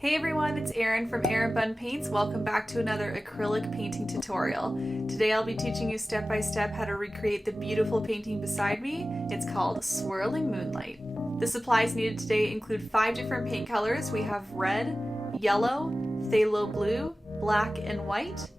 Hey everyone, it's Erin from erinbunpaints. Welcome back to another acrylic painting tutorial. Today I'll be teaching you step by step how to recreate the beautiful painting beside me. It's called Swirling Moonlight. The supplies needed today include 5 different paint colors. We have red, yellow, phthalo blue, black, and white.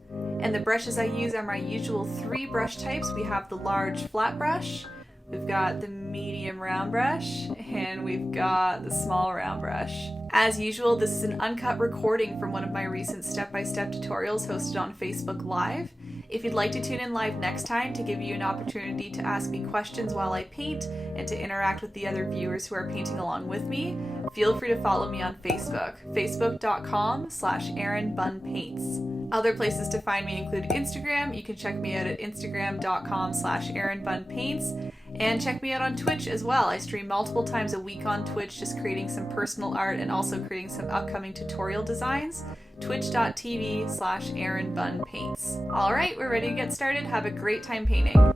And the brushes I use are my usual 3 brush types. We have the large flat brush, we've got the medium round brush, and we've got the small round brush. As usual, this is an uncut recording from one of my recent step-by-step tutorials hosted on Facebook Live. If you'd like to tune in live next time to give you an opportunity to ask me questions while I paint and to interact with the other viewers who are painting along with me, feel free to follow me on Facebook, facebook.com/erinbunpaints. Other places to find me include Instagram. You can check me out at instagram.com/erinbunpaints. And check me out on Twitch as well. I stream multiple times a week on Twitch, just creating some personal art and also creating some upcoming tutorial designs. Twitch.tv/erinbunpaints. All right, we're ready to get started. Have a great time painting. All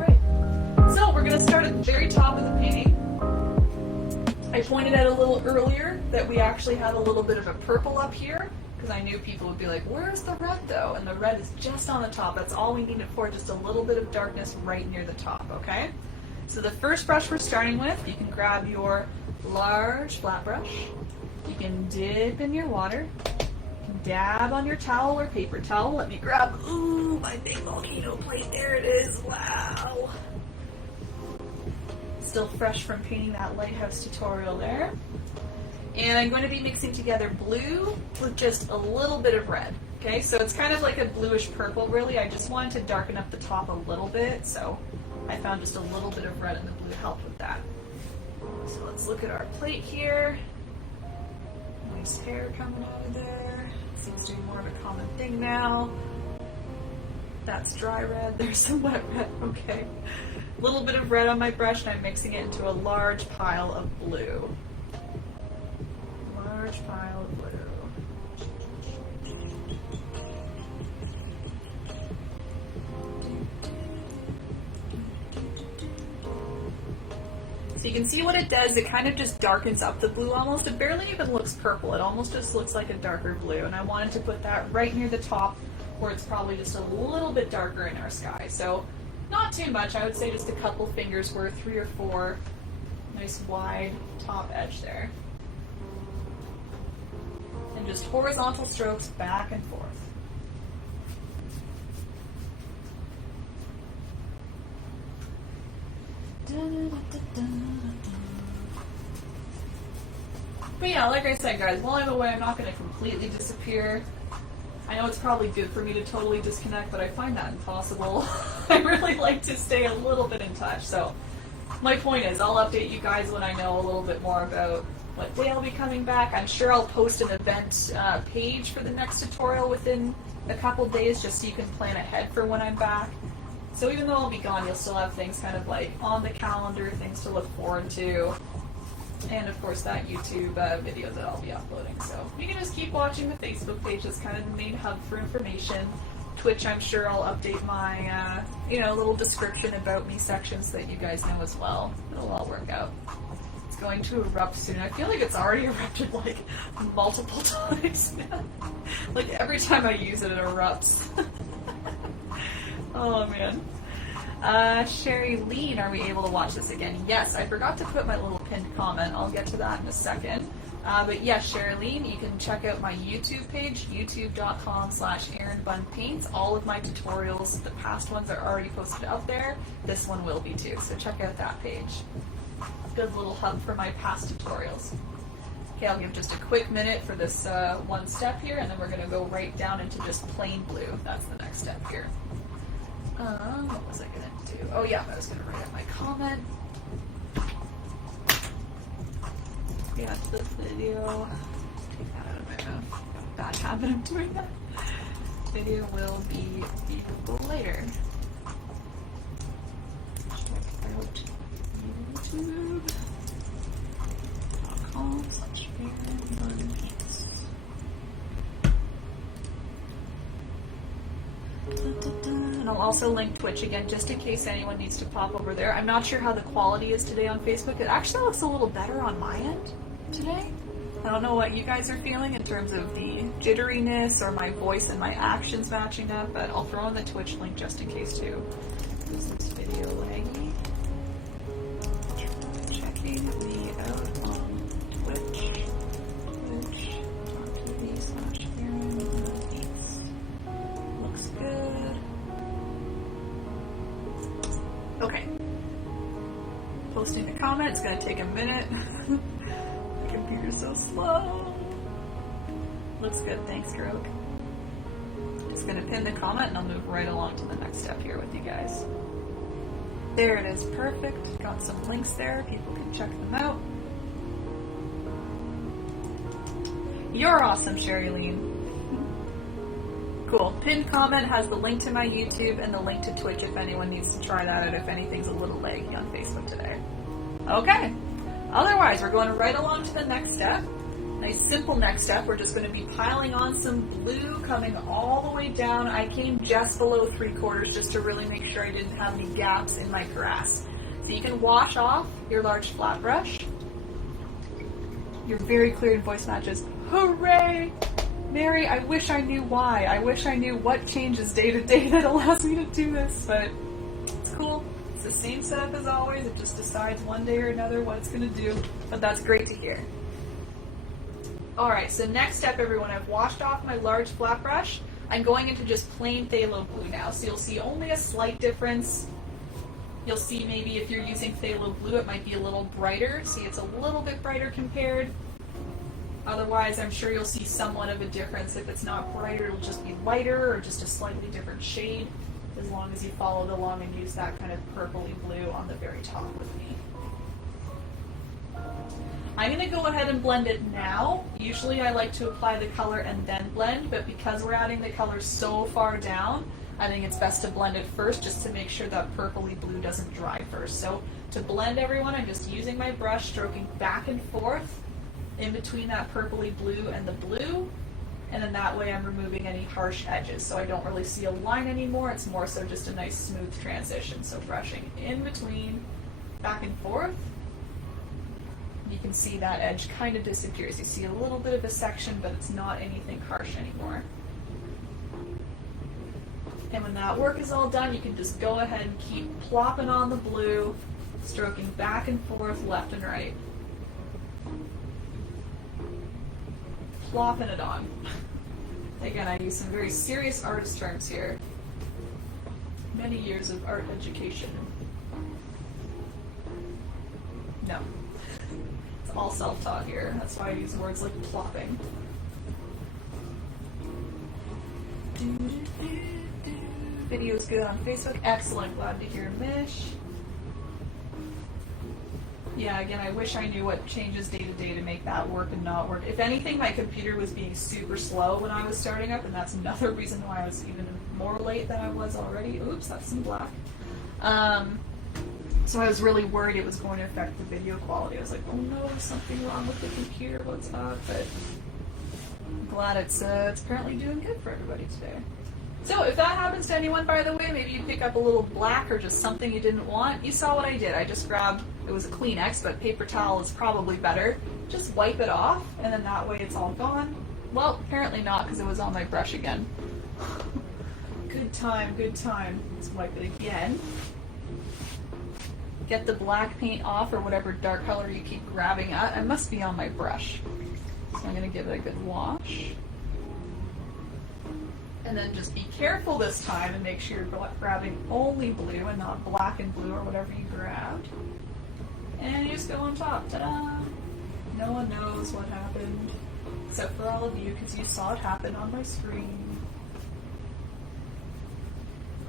right, so we're gonna start at the very top of the painting. I pointed out a little earlier that we actually have a little bit of a purple up here, because I knew people would be like, where's the red though? And the red is just on the top. That's all we need it for, just a little bit of darkness right near the top, okay? So the first brush we're starting with, you can grab your large flat brush. You can dip in your water. You can dab on your towel or paper towel. Let me grab, ooh, my big volcano plate. There it is, wow. Still fresh from painting that lighthouse tutorial there. And I'm going to be mixing together blue with just a little bit of red. Okay, so it's kind of like a bluish purple really. I just wanted to darken up the top a little bit, so I found just a little bit of red and the blue helped with that. So let's look at our plate here. Nice hair coming out of there. Seems to be more of a common thing now. That's dry red, there's some wet red, okay. A little bit of red on my brush and I'm mixing it into a large pile of blue. Large pile of blue. So you can see what it does, it kind of just darkens up the blue almost. It barely even looks purple, it almost just looks like a darker blue. And I wanted to put that right near the top where it's probably just a little bit darker in our sky. So not too much, I would say just a couple fingers worth, 3 or 4. Nice wide top edge there. And just horizontal strokes back and forth. But yeah, like I said guys, while I'm away I'm not going to completely disappear. I know it's probably good for me to totally disconnect, but I find that impossible. I really like to stay a little bit in touch. So my point is I'll update you guys when I know a little bit more about what day I'll be coming back. I'm sure I'll post an event page for the next tutorial within a couple days just so you can plan ahead for when I'm back. So even though I'll be gone, you'll still have things kind of like on the calendar, things to look forward to. And of course that YouTube video that I'll be uploading. So you can just keep watching the Facebook page. That's kind of the main hub for information. Twitch, I'm sure I'll update my little description about me section so that you guys know as well. It'll all work out. It's going to erupt soon. I feel like it's already erupted like multiple times now. Like every time I use it, it erupts. Oh man. Sherry Lean, are we able to watch this again? Yes, I forgot to put my little pinned comment. I'll get to that in a second. But yes, Sherry Lean, you can check out my YouTube page, youtube.com/erinbunpaints. All of my tutorials, the past ones are already posted up there. This one will be too, so check out that page. Good little hub for my past tutorials. Okay, I'll give just a quick minute for this one step here, and then we're going to go right down into just plain blue. That's the next step here. What was I going to do? Oh yeah, I was going to write out my comment. Yeah, the video. Take that out of my mouth. Bad habit of doing that. Video will be viewable later. Check out youtube.com/erinbunpaints. And I'll also link Twitch again, just in case anyone needs to pop over there. I'm not sure how the quality is today on Facebook. It actually looks a little better on my end today. I don't know what you guys are feeling in terms of the jitteriness or my voice and my actions matching up, but I'll throw in the Twitch link just in case too. Is this video laggy? Checking me out on Twitch. Twitch.tv/Erin. Looks good. Okay. Posting the comment, it's gonna take a minute. My computer's so slow. Looks good, thanks, Grog. Just gonna pin the comment and I'll move right along to the next step here with you guys. There it is, perfect. Got some links there, people can check them out. You're awesome, Sherilyn. Cool. Pinned comment has the link to my YouTube and the link to Twitch if anyone needs to try that out if anything's a little laggy on Facebook today. Okay. Otherwise, we're going right along to the next step. Nice simple next step. We're just going to be piling on some blue coming all the way down. I came just below 3/4 just to really make sure I didn't have any gaps in my grass. So you can wash off your large flat brush. You're very clear in voice matches. Hooray! Mary, I wish I knew why. I wish I knew what changes day to day that allows me to do this, but it's cool. It's the same setup as always. It just decides one day or another what it's going to do, but that's great to hear. Alright, so next step, everyone, I've washed off my large flat brush. I'm going into just plain phthalo blue now, so you'll see only a slight difference. You'll see maybe if you're using phthalo blue, it might be a little brighter. See, it's a little bit brighter compared. Otherwise, I'm sure you'll see somewhat of a difference. If it's not brighter, it'll just be lighter or just a slightly different shade, as long as you followed along and use that kind of purpley blue on the very top with me. I'm going to go ahead and blend it now. Usually I like to apply the color and then blend, but because we're adding the color so far down, I think it's best to blend it first just to make sure that purpley blue doesn't dry first. So to blend, everyone, I'm just using my brush, stroking back and forth in between that purpley blue and the blue, and then that way I'm removing any harsh edges, so I don't really see a line anymore. It's more so just a nice smooth transition. So brushing in between, back and forth. You can see that edge kind of disappears. You see a little bit of a section, but it's not anything harsh anymore. And when that work is all done, you can just go ahead and keep plopping on the blue, stroking back and forth, left and right. Plopping it on. Again, I use some very serious artist terms here. Many years of art education. No. It's all self-taught here. That's why I use words like plopping. Video's good on Facebook. Excellent. Glad to hear, Mish. Yeah, again, I wish I knew what changes day to day to make that work and not work. If anything, my computer was being super slow when I was starting up, and that's another reason why I was even more late than I was already. Oops, that's some black. So I was really worried it was going to affect the video quality. I was like, oh no, something wrong with the computer, what's up? But I'm glad it's apparently doing good for everybody today. So if that happens to anyone, by the way, maybe you pick up a little black or just something you didn't want, you saw what I did. I just grabbed, it was a Kleenex, but paper towel is probably better. Just wipe it off, and then that way it's all gone. Well, apparently not, because it was on my brush again. Good time, good time. Let's wipe it again. Get the black paint off, or whatever dark color you keep grabbing at. It must be on my brush. So I'm going to give it a good wash. And then just be careful this time and make sure you're grabbing only blue and not black and blue or whatever you grabbed. And you just go on top. Ta-da! No one knows what happened, except for all of you, because you saw it happen on my screen.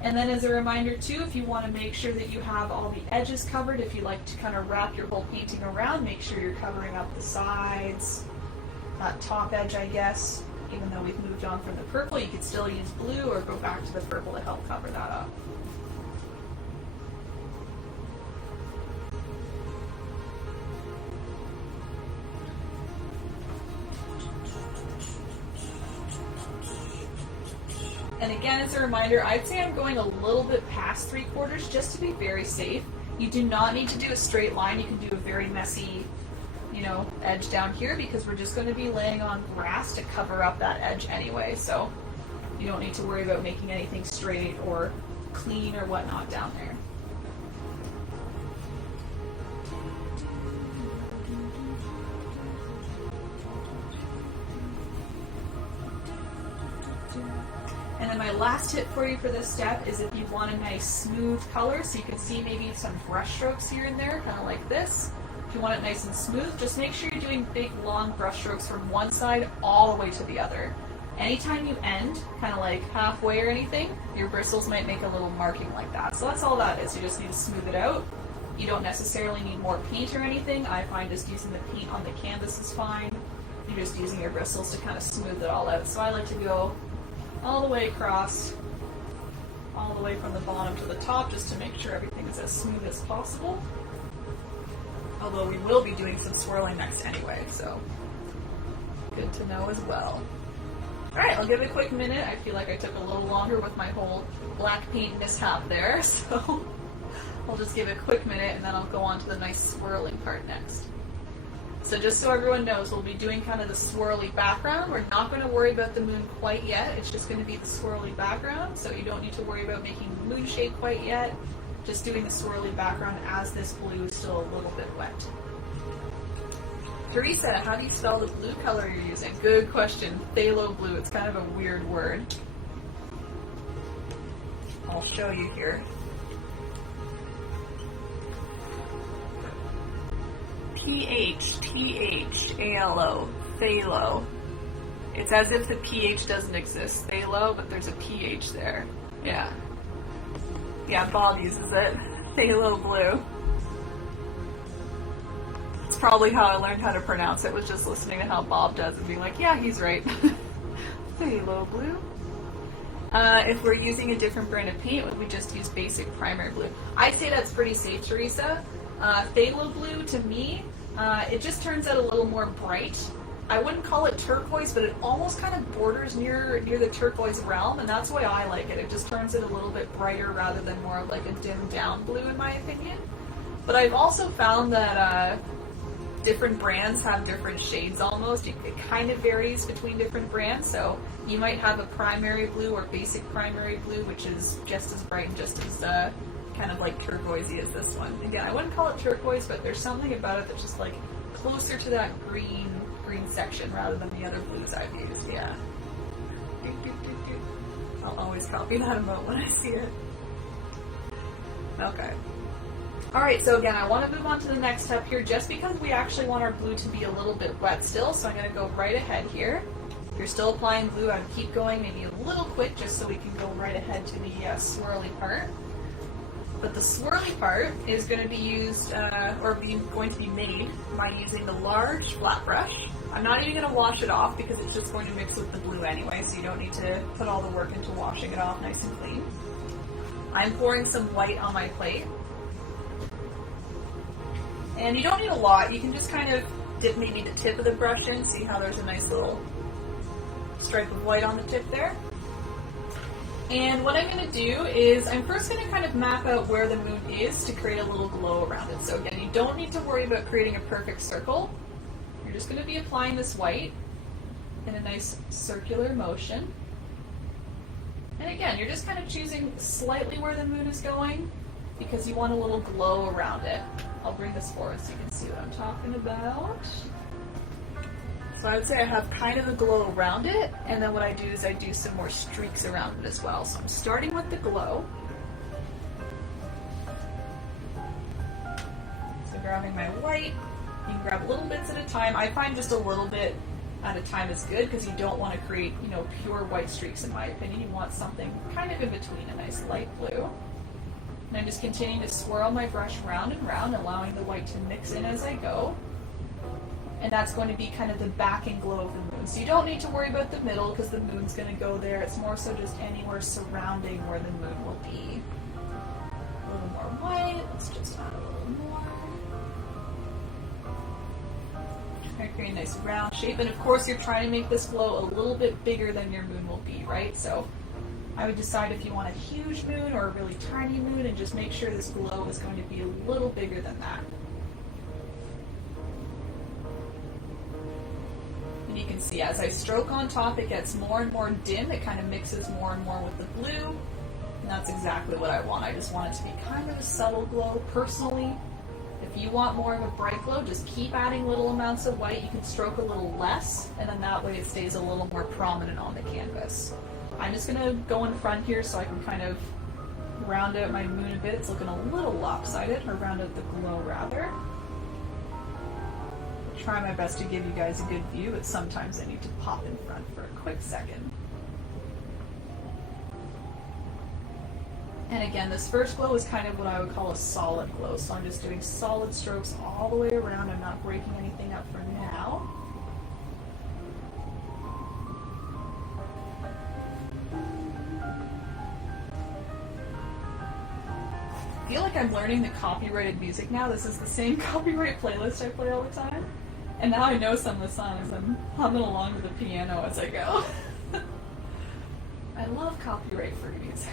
And then as a reminder too, if you want to make sure that you have all the edges covered, if you like to kind of wrap your whole painting around, make sure you're covering up the sides, that top edge, I guess. Even though we've moved on from the purple, you could still use blue or go back to the purple to help cover that up. And again, as a reminder, I'd say I'm going a little bit past 3/4 just to be very safe. You do not need to do a straight line. You can do a very messy, you know, edge down here because we're just going to be laying on grass to cover up that edge anyway. So you don't need to worry about making anything straight or clean or whatnot down there. And then my last tip for you for this step is if you want a nice smooth color, so you can see maybe some brush strokes here and there, kind of like this. If you want it nice and smooth, just make sure you're doing big, long brush strokes from one side all the way to the other. Anytime you end, kind of like halfway or anything, your bristles might make a little marking like that. So that's all that is. You just need to smooth it out. You don't necessarily need more paint or anything. I find just using the paint on the canvas is fine. You're just using your bristles to kind of smooth it all out. So I like to go all the way across, all the way from the bottom to the top, just to make sure everything is as smooth as possible. Although we will be doing some swirling next anyway, so good to know as well. Alright, I'll give it a quick minute. I feel like I took a little longer with my whole black paint mishap there, so I'll just give it a quick minute and then I'll go on to the nice swirling part next. So just so everyone knows, we'll be doing kind of the swirly background. We're not going to worry about the moon quite yet. It's just going to be the swirly background, so you don't need to worry about making the moon shape quite yet. Just doing the swirly background as this blue is still a little bit wet. Teresa, how do you spell the blue color you're using? Good question. Phthalo blue. It's kind of a weird word. I'll show you here. P-H-T-H-A-L-O, phthalo. It's as if the PH doesn't exist, phthalo, but there's a PH there. Yeah. Yeah, Bob uses it. Phthalo blue. It's probably how I learned how to pronounce it, was just listening to how Bob does and being like, yeah, he's right. Phthalo blue. If we're using a different brand of paint, would we just use basic primary blue? I'd say that's pretty safe, Teresa. Phthalo blue, to me, it just turns out a little more bright. I wouldn't call it turquoise, but it almost kind of borders near the turquoise realm, and that's why I like it. It just turns it a little bit brighter rather than more of like a dimmed down blue, in my opinion. But I've also found that different brands have different shades almost. It kind of varies between different brands, so you might have a primary blue or basic primary blue, which is just as bright and just as kind of like turquoisey as this one. Again, I wouldn't call it turquoise, but there's something about it that's just like closer to that green section rather than the other blues I've used. Yeah. I'll always copy that emote when I see it. Okay. Alright, so again, I want to move on to the next step here just because we actually want our blue to be a little bit wet still, so I'm going to go right ahead here. If you're still applying glue, I would keep going maybe a little quick just so we can go right ahead to the swirly part. But the swirly part is going to be used, going to be made by using the large flat brush. I'm not even going to wash it off because it's just going to mix with the blue anyway, so you don't need to put all the work into washing it off nice and clean. I'm pouring some white on my plate. And you don't need a lot, you can just kind of dip maybe the tip of the brush in, see how there's a nice little stripe of white on the tip there. And what I'm going to do is I'm first going to kind of map out where the moon is to create a little glow around it. So again, you don't need to worry about creating a perfect circle. You're just going to be applying this white in a nice circular motion. And again, you're just kind of choosing slightly where the moon is going because you want a little glow around it. I'll bring this forward so you can see what I'm talking about. So I would say I have kind of a glow around it, and then what I do is I do some more streaks around it as well. So I'm starting with the glow. So grabbing my white, you can grab little bits at a time. I find just a little bit at a time is good because you don't want to create, pure white streaks in my opinion. You want something kind of in between, a nice light blue. And I'm just continuing to swirl my brush round and round, allowing the white to mix in as I go. And that's going to be kind of the backing glow of the moon. So you don't need to worry about the middle because the moon's going to go there. It's more so just anywhere surrounding where the moon will be. A little more white. Let's just add a little more. Try to create a nice round shape. And of course you're trying to make this glow a little bit bigger than your moon will be, right? So I would decide if you want a huge moon or a really tiny moon and just make sure this glow is going to be a little bigger than that. And you can see as I stroke on top, it gets more and more dim. It kind of mixes more and more with the blue. And that's exactly what I want. I just want it to be kind of a subtle glow personally. If you want more of a bright glow, just keep adding little amounts of white. You can stroke a little less, and then that way it stays a little more prominent on the canvas. I'm just going to go in front here so I can kind of round out my moon a bit. It's looking a little lopsided, or round out the glow rather. I'll try my best to give you guys a good view, but sometimes I need to pop in front for a quick second. And again, this first glow is kind of what I would call a solid glow, so I'm just doing solid strokes all the way around. I'm not breaking anything up for now. I feel like I'm learning the copyrighted music now. This is the same copyright playlist I play all the time. And now I know some of the songs. I'm humming along to the piano as I go. I love copyright-free music.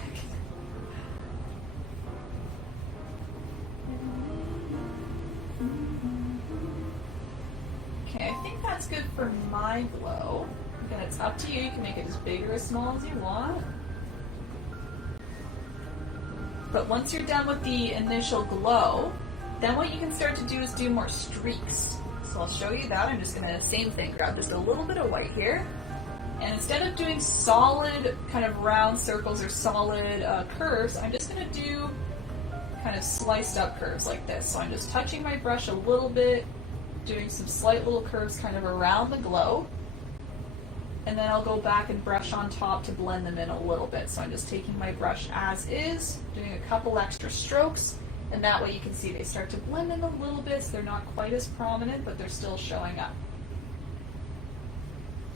Okay, I think that's good for my glow. Again, it's up to you. You can make it as big or as small as you want. But once you're done with the initial glow, then what you can start to do is do more streaks. So I'll show you that. I'm just going to, same thing, grab just a little bit of white here. And instead of doing solid kind of round circles or solid curves, I'm just going to do kind of sliced up curves like this. So I'm just touching my brush a little bit, doing some slight little curves kind of around the glow. And then I'll go back and brush on top to blend them in a little bit. So I'm just taking my brush as is, doing a couple extra strokes, and that way you can see they start to blend in a little bit, so they're not quite as prominent, but they're still showing up.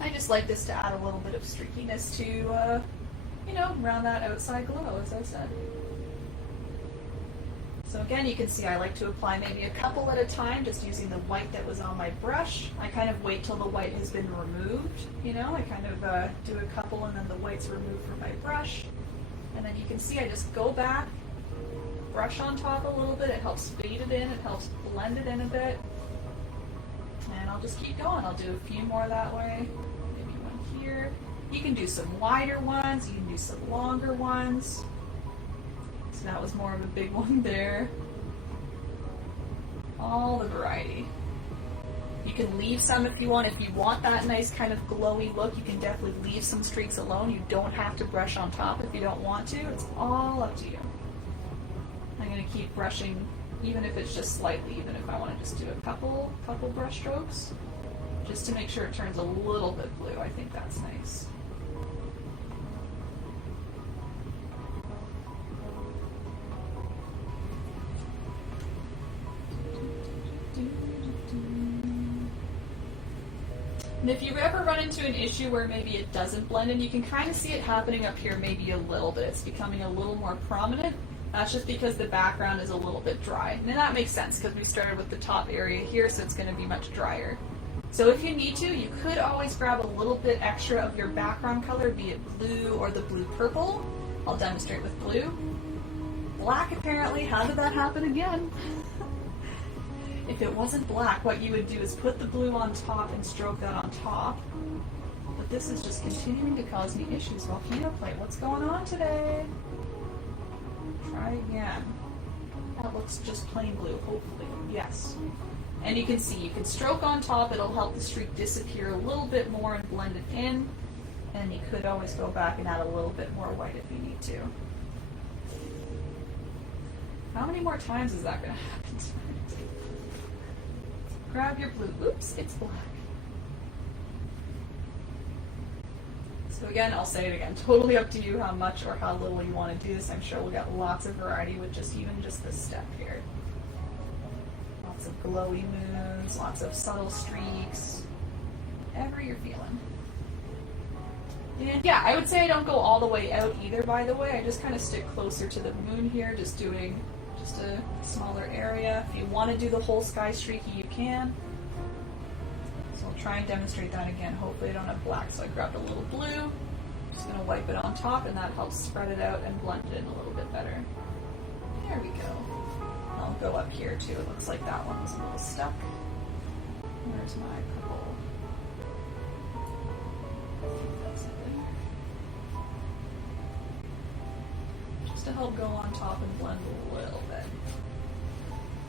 I just like this to add a little bit of streakiness to, you know, round that outside glow, as I said. So again, you can see I like to apply maybe a couple at a time, just using the white that was on my brush. I kind of wait till the white has been removed, you know, I kind of do a couple and then the white's removed from my brush. And then you can see I just go back, brush on top a little bit, it helps fade it in, it helps blend it in a bit. And I'll just keep going, I'll do a few more that way, maybe one here. You can do some wider ones, you can do some longer ones. So that was more of a big one there. All the variety. You can leave some if you want. If you want that nice kind of glowy look, you can definitely leave some streaks alone. You don't have to brush on top if you don't want to. It's all up to you. I'm going to keep brushing, even if it's just slightly, even if I want to just do a couple brush strokes, just to make sure it turns a little bit blue. I think that's nice. And if you ever run into an issue where maybe it doesn't blend in, you can kind of see it happening up here maybe a little bit. It's becoming a little more prominent. That's just because the background is a little bit dry. And that makes sense because we started with the top area here, so it's going to be much drier. So if you need to, you could always grab a little bit extra of your background color, be it blue or the blue-purple. I'll demonstrate with blue. Black, apparently. How did that happen again? If it wasn't black, what you would do is put the blue on top and stroke that on top. But this is just continuing to cause me issues. Volcano plate, what's going on today? Try again. That looks just plain blue, hopefully. Yes. And you can see, you can stroke on top, it'll help the streak disappear a little bit more and blend it in. And you could always go back and add a little bit more white if you need to. How many more times is that going to happen tonight? Grab your blue. Oops, it's black. So again, I'll say it again, totally up to you how much or how little you want to do this. I'm sure we'll get lots of variety with even just this step here. Lots of glowy moons, lots of subtle streaks, whatever you're feeling. And yeah, I would say I don't go all the way out either, by the way. I just kind of stick closer to the moon here, just doing just a smaller area. If you want to do the whole sky streaky, you can. So I'll try and demonstrate that again. Hopefully I don't have black, so I grabbed a little blue, just going to wipe it on top, and that helps spread it out and blend it in a little bit better. There we go. I'll go up here too. It looks like that one was a little stuck. Where's my purple? That's it there. Just to help go on top and blend a little bit.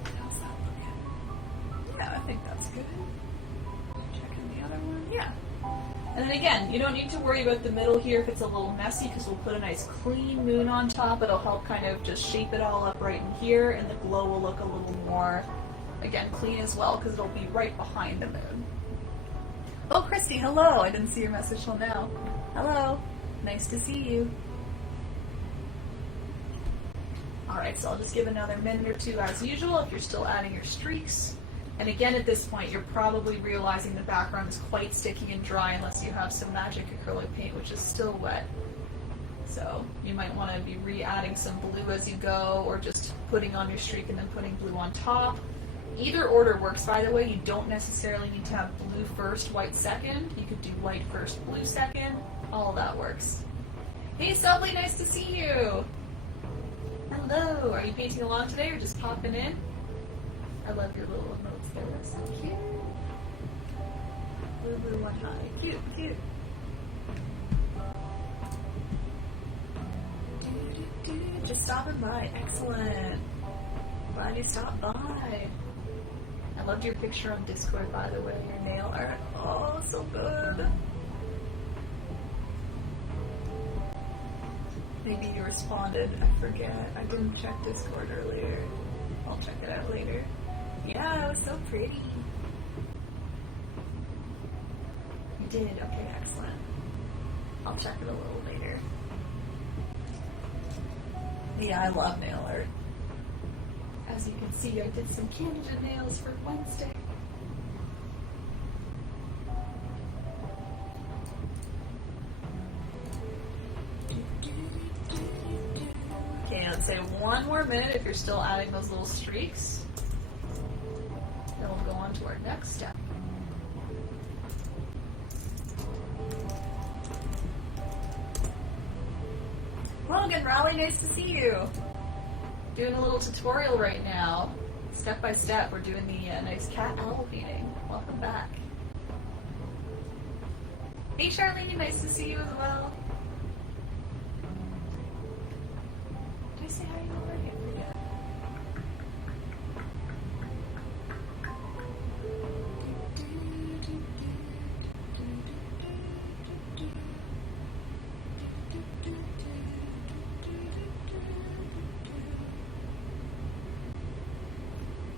How's that looking? Yeah, I think that's good. Checking the other one. Yeah. And then again, you don't need to worry about the middle here if it's a little messy, because we'll put a nice clean moon on top. It'll help kind of just shape it all up right in here, and the glow will look a little more, again, clean as well, because it'll be right behind the moon. Oh, Christy, hello! I didn't see your message till now. Hello. Nice to see you. Alright, so I'll just give another minute or two as usual if you're still adding your streaks. And again, at this point, you're probably realizing the background is quite sticky and dry unless you have some magic acrylic paint, which is still wet. So you might want to be re-adding some blue as you go, or just putting on your streak and then putting blue on top. Either order works, by the way. You don't necessarily need to have blue first, white second. You could do white first, blue second. All of that works. Hey, Subley, nice to see you! Hello! Are you painting along today or just popping in? I love your little notes there. That's so cute. Blue, blue, one high. Cute, cute. Just stopping by. Excellent. Glad you stopped by. I loved your picture on Discord, by the way. Your nail art. Oh, so good. Maybe you responded. I forget. I didn't check Discord earlier. I'll check it out later. Yeah, it was so pretty. You did? Okay, excellent. I'll check it a little later. Yeah, I love nail art. As you can see, I did some candid nails for Wednesday. Okay, let's say one more minute if you're still adding those little streaks. Then we'll go on to our next step. Logan, Raleigh, nice to see you. Doing a little tutorial right now. Step by step, we're doing the nice cat owl painting. Welcome back. Hey Charlene, nice to see you as well. Did I say hi already? I forget.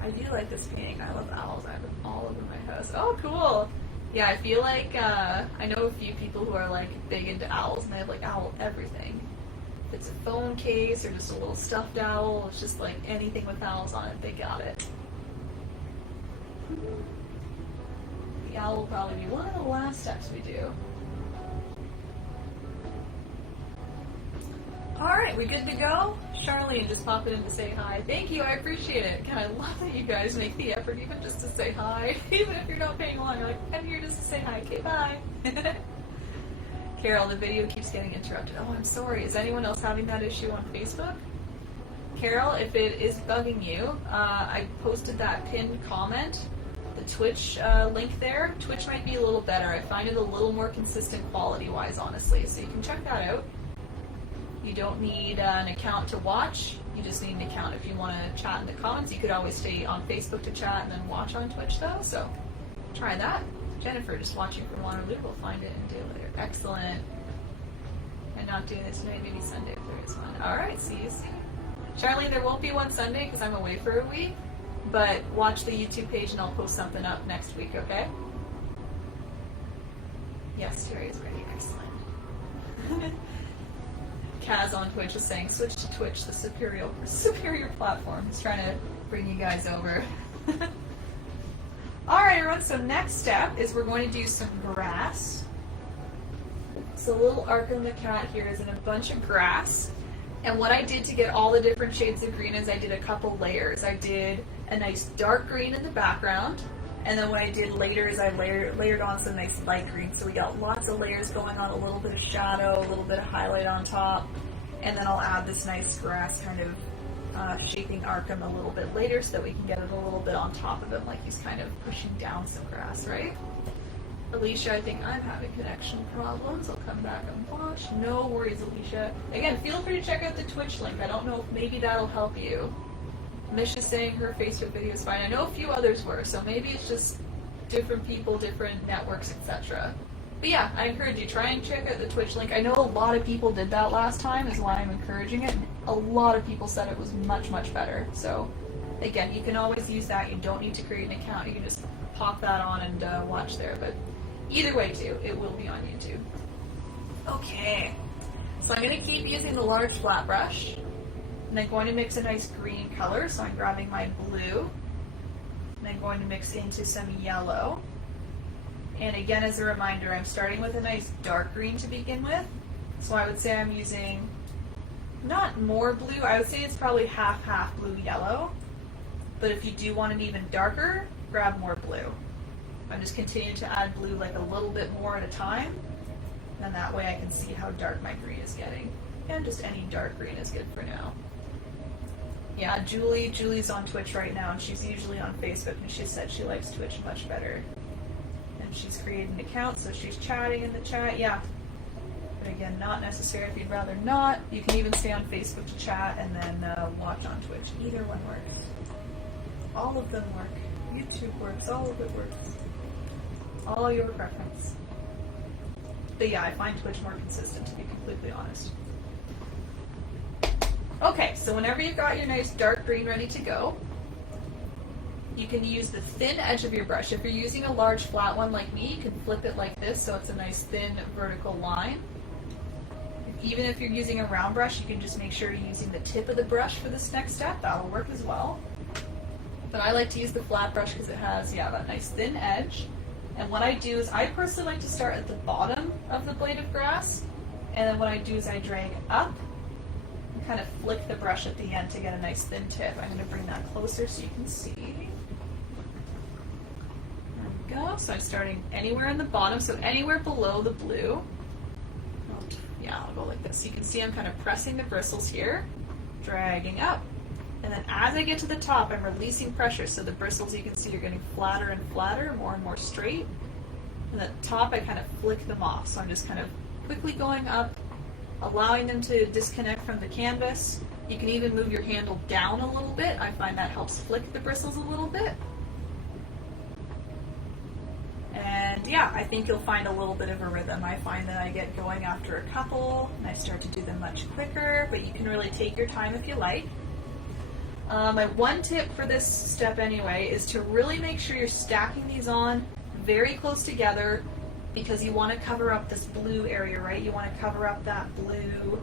I do like this painting. I love owls. I have them all over my house. Oh, cool. Yeah, I feel like I know a few people who are like big into owls, and they have like owl everything. If it's a phone case or just a little stuffed owl, it's just like anything with owls on it, they got it. The owl will probably be one of the last steps we do. Alright, we good to go? Charlene just popped in to say hi. Thank you, I appreciate it. God, I love that you guys make the effort even just to say hi. Even if you're not paying along, you're like, I'm here just to say hi. Okay, bye. Carol, the video keeps getting interrupted. Oh, I'm sorry. Is anyone else having that issue on Facebook? Carol, if it is bugging you, I posted that pinned comment, the Twitch link there. Twitch might be a little better. I find it a little more consistent quality-wise, honestly, so you can check that out. You don't need an account to watch, you just need an account if you want to chat in the comments. You could always stay on Facebook to chat and then watch on Twitch though, so try that. Jennifer, just watching from Waterloo, we'll find it and do it later. Excellent. And not doing it tonight, maybe Sunday if there is one. Alright, see you soon. Charlene, there won't be one Sunday because I'm away for a week, but watch the YouTube page and I'll post something up next week, okay? Yes, Terry is ready. Excellent. Kaz on Twitch is saying, switch to Twitch, the superior platform. He's trying to bring you guys over. Alright everyone, so next step is we're going to do some grass. So a little arc on the cat here is in a bunch of grass. And what I did to get all the different shades of green is I did a couple layers. I did a nice dark green in the background, And then what I did later is I layered on some nice light green. So we got lots of layers going on, a little bit of shadow, a little bit of highlight on top. And then I'll add this nice grass kind of shaping Arkham a little bit later so that we can get it a little bit on top of him, like he's kind of pushing down some grass, right? Alicia, I think I'm having connection problems. I'll come back and watch. No worries, Alicia. Again, feel free to check out the Twitch link. I don't know if maybe that'll help you. Misha's saying her Facebook video is fine. I know a few others were, so maybe it's just different people, different networks, etc. But yeah, I encourage you, try and check out the Twitch link. I know a lot of people did that last time, is why I'm encouraging it. A lot of people said it was much, much better. So again, you can always use that. You don't need to create an account. You can just pop that on and watch there. But either way too, it will be on YouTube. Okay, so I'm going to keep using the large flat brush. And I'm going to mix a nice green color, so I'm grabbing my blue. And I'm going to mix into some yellow. And again, as a reminder, I'm starting with a nice dark green to begin with. So I would say I'm using not more blue, I would say it's probably half blue-yellow. But if you do want it even darker, grab more blue. I'm just continuing to add blue like a little bit more at a time. And that way I can see how dark my green is getting. And just any dark green is good for now. Yeah, Julie's on Twitch right now, and she's usually on Facebook, and she said she likes Twitch much better. And she's created an account, so she's chatting in the chat, yeah. But again, not necessary if you'd rather not. You can even stay on Facebook to chat and then watch on Twitch. Either one works. All of them work. YouTube works, all of it works. All your preference. But yeah, I find Twitch more consistent, to be completely honest. Okay, so whenever you've got your nice dark green ready to go, you can use the thin edge of your brush. If you're using a large flat one like me, you can flip it like this so it's a nice thin vertical line. Even if you're using a round brush, you can just make sure you're using the tip of the brush for this next step. That'll work as well. But I like to use the flat brush because it has, yeah, that nice thin edge. And what I do is I personally like to start at the bottom of the blade of grass. And then what I do is I drag up and kind of flick the brush at the end to get a nice thin tip. I'm going to bring that closer so you can see. There we go. So I'm starting anywhere in the bottom, so anywhere below the blue. Yeah, I'll go like this. So you can see I'm kind of pressing the bristles here, dragging up. And then as I get to the top, I'm releasing pressure, so the bristles, you can see, are getting flatter and flatter, more and more straight. And at the top, I kind of flick them off. So I'm just kind of quickly going up, allowing them to disconnect from the canvas. You can even move your handle down a little bit. I find that helps flick the bristles a little bit. And yeah, I think you'll find a little bit of a rhythm. I find that I get going after a couple, and I start to do them much quicker, but you can really take your time if you like. My one tip for this step anyway is to really make sure you're stacking these on very close together, because you want to cover up this blue area, right? You want to cover up that blue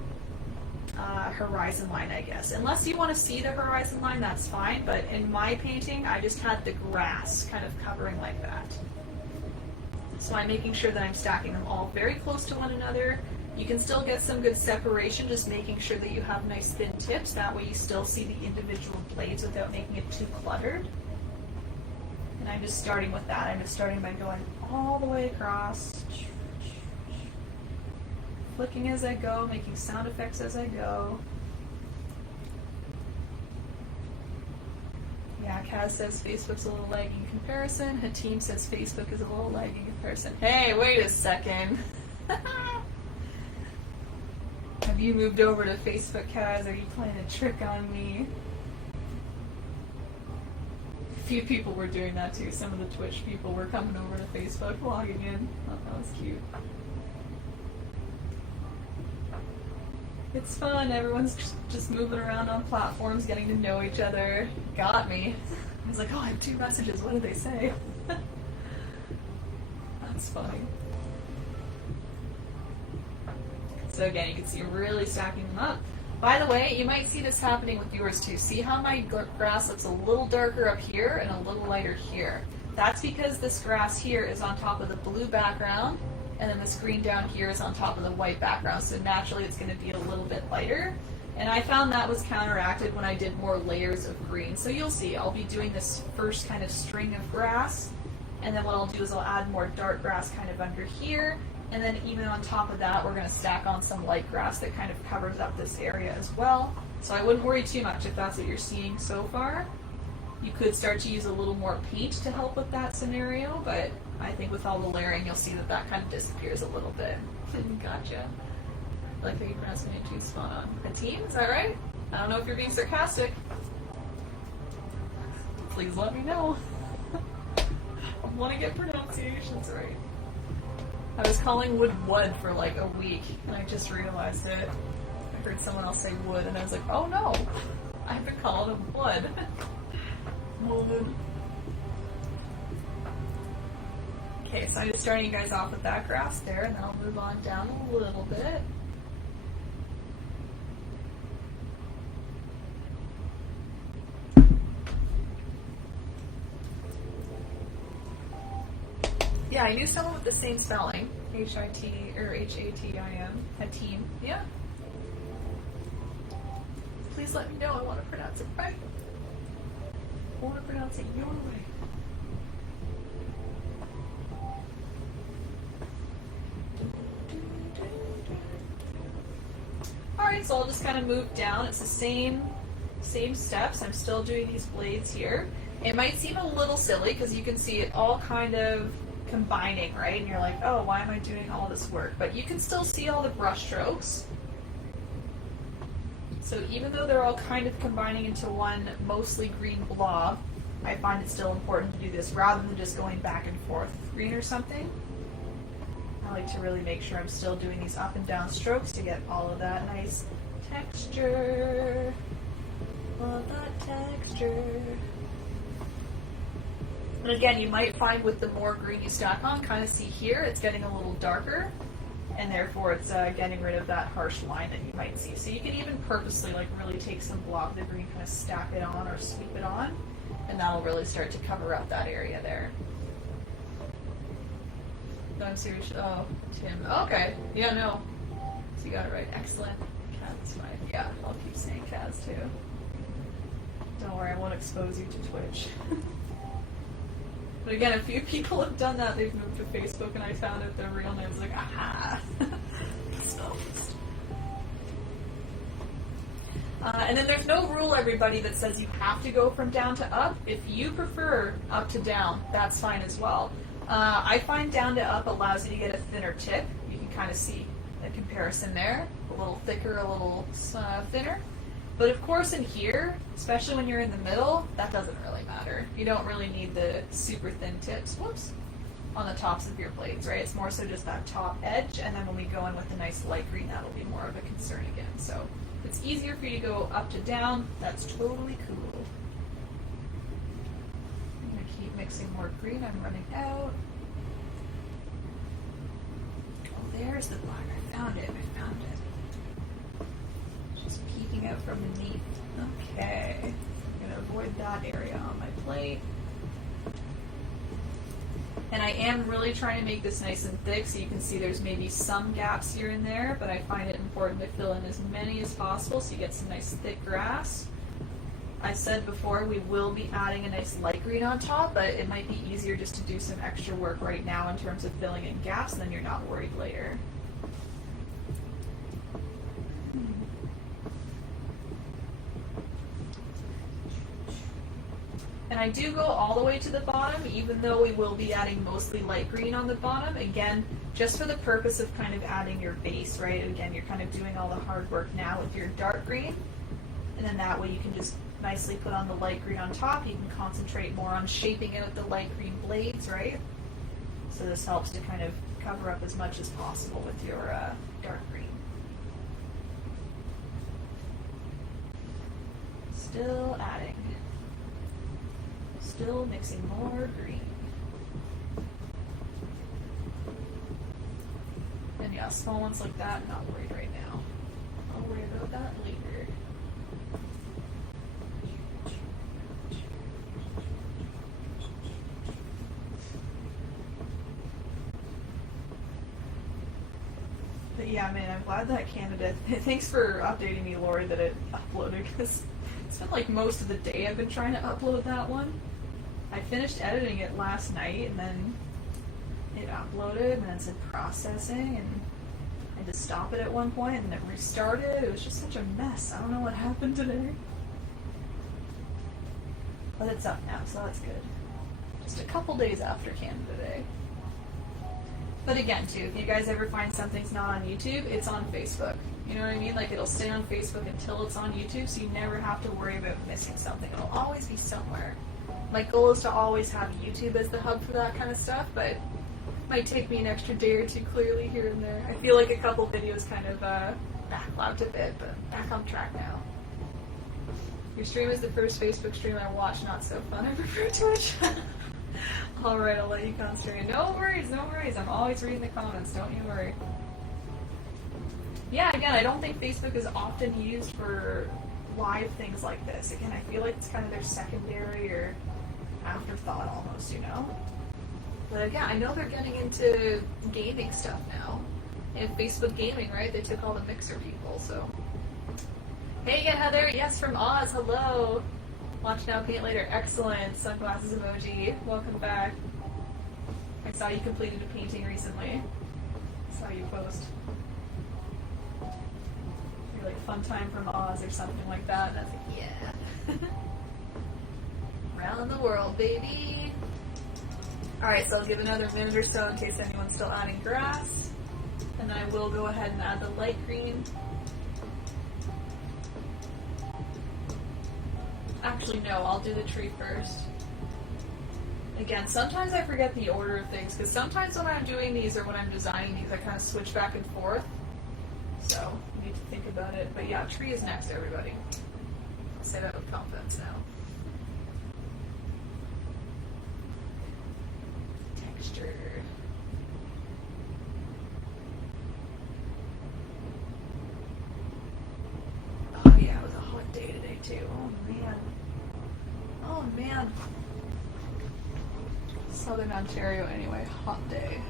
horizon line, I guess. Unless you want to see the horizon line, that's fine, but in my painting, I just had the grass kind of covering like that. So I'm making sure that I'm stacking them all very close to one another. You can still get some good separation, just making sure that you have nice thin tips. That way you still see the individual blades without making it too cluttered. And I'm just starting with that. I'm just starting by going all the way across. Flicking as I go, making sound effects as I go. Yeah, Kaz says Facebook's a little laggy in comparison. Hatim says Facebook is a little laggy in comparison. Hey, wait a second. Have you moved over to Facebook, Kaz? Are you playing a trick on me? A few people were doing that too. Some of the Twitch people were coming over to Facebook, logging in. Oh, that was cute. It's fun. Everyone's just moving around on platforms, getting to know each other. Got me. I was like, oh, I have 2 messages. What did they say? That's funny. So again, you can see really stacking them up. By the way, you might see this happening with yours too. See how my grass looks a little darker up here and a little lighter here? That's because this grass here is on top of the blue background, and then this green down here is on top of the white background, so naturally it's going to be a little bit lighter. And I found that was counteracted when I did more layers of green. So you'll see, I'll be doing this first kind of string of grass, And then what I'll do is I'll add more dark grass kind of under here. And then even on top of that, we're going to stack on some light grass that kind of covers up this area as well. So I wouldn't worry too much if that's what you're seeing so far. You could start to use a little more paint to help with that scenario, but I think with all the layering, you'll see that that kind of disappears a little bit. Gotcha. I like how you pronounced my name too, spot on. Hatine, is that right? I don't know if you're being sarcastic. Please let me know. I want to get pronunciations right. I was calling wood wood for like a week, and I just realized it. I heard someone else say wood, and I was like, oh no, I've been calling it wood. Wood. Okay, so I'm just starting you guys off with that grass there, and then I'll move on down a little bit. Yeah, I knew someone with the same spelling, H-I-T or H-A-T-I-M, Hatine. Yeah. Please let me know. I want to pronounce it right. I want to pronounce it your way. Alright, so I'll just kind of move down. It's the same steps. I'm still doing these blades here. It might seem a little silly because you can see it all kind of combining, right? And you're like, oh, why am I doing all this work? But you can still see all the brush strokes. So even though they're all kind of combining into one mostly green blob, I find it still important to do this rather than just going back and forth with green or something. I like to really make sure I'm still doing these up and down strokes to get all of that nice texture. Love that texture. And again, you might find with the more green you stack on, kind of see here, it's getting a little darker, and therefore it's getting rid of that harsh line that you might see. So you can even purposely like really take some blob of the green, kind of stack it on or sweep it on, and that'll really start to cover up that area there. No, I'm serious. Oh, Tim. Okay. Yeah, no. So you got it right. Excellent. Kaz, fine. Yeah, I'll keep saying Kaz too. Don't worry, I won't expose you to Twitch. But again, a few people have done that. They've moved to Facebook, and I found out their real names. Like, aha! And then there's no rule, everybody, that says you have to go from down to up. If you prefer up to down, that's fine as well. I find down to up allows you to get a thinner tip. You can kind of see the comparison there. A little thicker, a little thinner. But of course in here, especially when you're in the middle, that doesn't really matter. You don't really need the super thin tips, whoops, on the tops of your blades, right? It's more so just that top edge, and then when we go in with a nice light green, that'll be more of a concern again. So if it's easier for you to go up to down, that's totally cool. I'm gonna keep mixing more green, I'm running out. Oh, there's the black, I found it. Peeking out from beneath. Okay. I'm going to avoid that area on my plate. And I am really trying to make this nice and thick, so you can see there's maybe some gaps here and there, but I find it important to fill in as many as possible so you get some nice thick grass. I said before we will be adding a nice light green on top, but it might be easier just to do some extra work right now in terms of filling in gaps, and then you're not worried later. And I do go all the way to the bottom, even though we will be adding mostly light green on the bottom. Again, just for the purpose of kind of adding your base, right? Again, you're kind of doing all the hard work now with your dark green. And then that way you can just nicely put on the light green on top. You can concentrate more on shaping out the light green blades, right? So this helps to kind of cover up as much as possible with your dark green. Still adding. Still mixing more green. And yeah, small ones like that, not worried right now. I'll worry about that later. But yeah, man, I'm glad that candidate. Thanks for updating me, Lori, that it uploaded, because it's been like most of the day I've been trying to upload that one. I finished editing it last night, and then it uploaded, and then it said processing, and I had to stop it at one point, and it restarted. It was just such a mess. I don't know what happened today. But it's up now, so that's good. Just a couple days after Canada Day. But again, too, if you guys ever find something's not on YouTube, it's on Facebook. You know what I mean? Like, it'll stay on Facebook until it's on YouTube, so you never have to worry about missing something. It'll always be somewhere. My goal is to always have YouTube as the hub for that kind of stuff, but it might take me an extra day or two clearly here and there. I feel like a couple videos kind of backlogged a bit, but back on track now. Your stream is the first Facebook stream I watched, not so fun. I prefer Twitch. Alright, I'll let you concentrate. No worries, no worries. I'm always reading the comments, don't you worry. Yeah, again, I don't think Facebook is often used for live things like this. Again, I feel like it's kind of their secondary or afterthought almost, you know? But yeah, I know they're getting into gaming stuff now. And Facebook gaming, right? They took all the Mixer people, so. Hey again, Heather. Yes, from Oz. Hello. Watch now, paint later. Excellent. Sunglasses emoji. Welcome back. I saw you completed a painting recently. I saw you post. You're like fun time from Oz or something like that. And I was like, yeah. Around the world, baby. Alright, so I'll give another minute or so in case anyone's still adding grass. And then I will go ahead and add the light green. Actually, no, I'll do the tree first. Again, sometimes I forget the order of things, because sometimes when I'm doing these or when I'm designing these, I kind of switch back and forth. So, you need to think about it. But yeah, tree is next, everybody. I'll say that with confidence now. Texture. Oh yeah, it was a hot day today too. Oh man. Oh man. Southern Ontario anyway, hot day.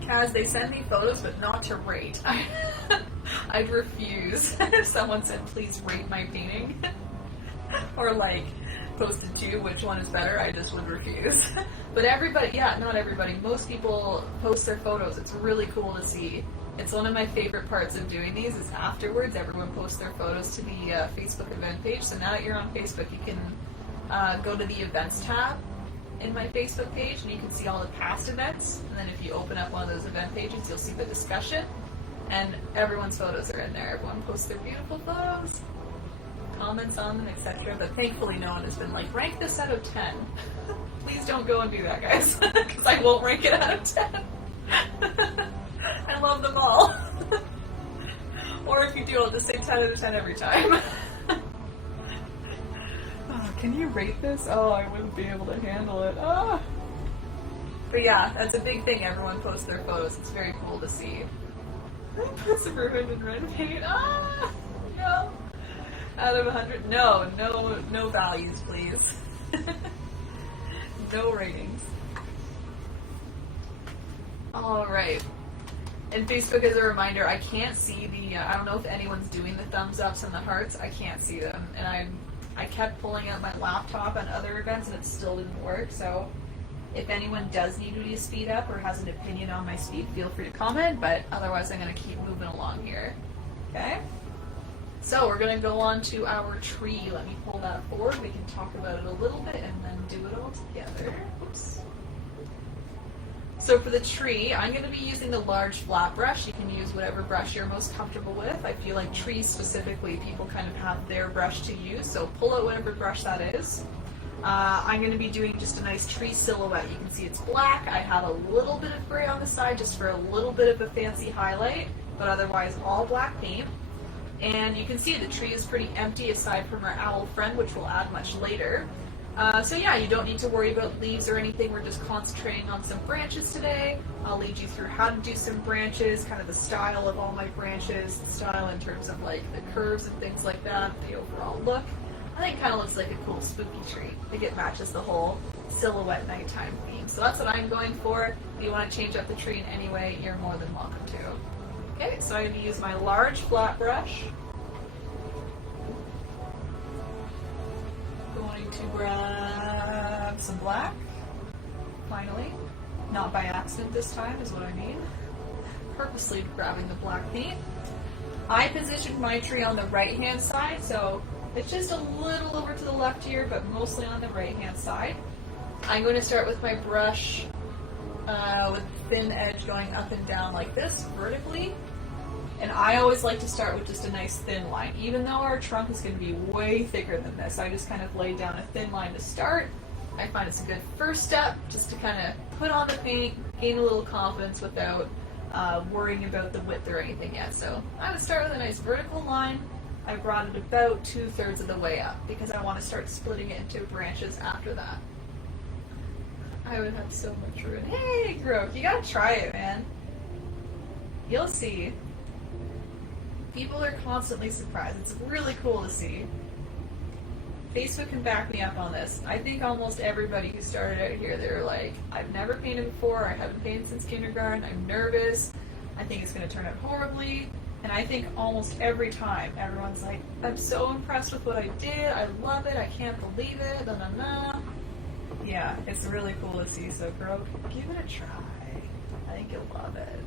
Kaz, they send me photos, but not to rate. I'd refuse if someone said, please rate my painting. Or like, posted to you which one is better, I just would refuse. But everybody, yeah, not everybody, most people post their photos. It's really cool to see. It's one of my favorite parts of doing these is afterwards, everyone posts their photos to the Facebook event page. So now that you're on Facebook, you can go to the events tab in my Facebook page and you can see all the past events. And then if you open up one of those event pages, you'll see the discussion. And everyone's photos are in there. Everyone posts their beautiful photos, comments on them, etc. But thankfully no one has been like, rank this out of 10. Please don't go and do that, guys, because I won't rank it out of 10. I love them all. Or if you do, I'll just say 10 out of 10 every time. Oh, can you rate this? Oh, I wouldn't be able to handle it. Oh. But yeah, that's a big thing. Everyone posts their photos. It's very cool to see. Suburban and red paint. Ah, no. Out of 100, no values, please. No ratings. All right. And Facebook, as a reminder, I can't see the. I don't know if anyone's doing the thumbs ups and the hearts. I can't see them, and I kept pulling out my laptop on other events, and it still didn't work. So, if anyone does need me to speed up or has an opinion on my speed, feel free to comment. But otherwise, I'm going to keep moving along here. Okay. So we're going to go on to our tree. Let me pull that forward. We can talk about it a little bit and then do it all together. Oops. So for the tree, I'm going to be using the large flat brush. You can use whatever brush you're most comfortable with. I feel like trees specifically, people kind of have their brush to use. So pull out whatever brush that is. I'm going to be doing just a nice tree silhouette. You can see it's black. I have a little bit of gray on the side just for a little bit of a fancy highlight, but otherwise all black paint. And you can see the tree is pretty empty aside from our owl friend, which we'll add much later. So yeah, you don't need to worry about leaves or anything. We're just concentrating on some branches today. I'll lead you through how to do some branches, kind of the style of all my branches, the style in terms of like the curves and things like that, the overall look. I think it kind of looks like a cool spooky tree. I think it matches the whole silhouette nighttime theme. So that's what I'm going for. If you want to change up the tree in any way, you're more than welcome to. Okay, so I'm going to use my large flat brush. Going to grab some black, finally. Not by accident this time is what I mean. Purposely grabbing the black paint. I positioned my tree on the right hand side, so it's just a little over to the left here, but mostly on the right hand side. I'm going to start with my brush with thin edge going up and down like this, vertically. And I always like to start with just a nice thin line. Even though our trunk is going to be way thicker than this, I just kind of lay down a thin line to start. I find it's a good first step just to kind of put on the paint, gain a little confidence without worrying about the width or anything yet. So I would start with a nice vertical line. I brought it about 2/3 of the way up because I want to start splitting it into branches after that. I would have so much room. Hey, Grove, you gotta try it, man. You'll see. People are constantly surprised. It's really cool to see. Facebook can back me up on this. I think almost everybody who started out here, they're like, I've never painted before, I haven't painted since kindergarten, I'm nervous, I think it's going to turn out horribly. And I think almost every time, everyone's like, I'm so impressed with what I did, I love it, I can't believe it, da da da. Yeah, it's really cool to see, so girl, give it a try. I think you'll love it.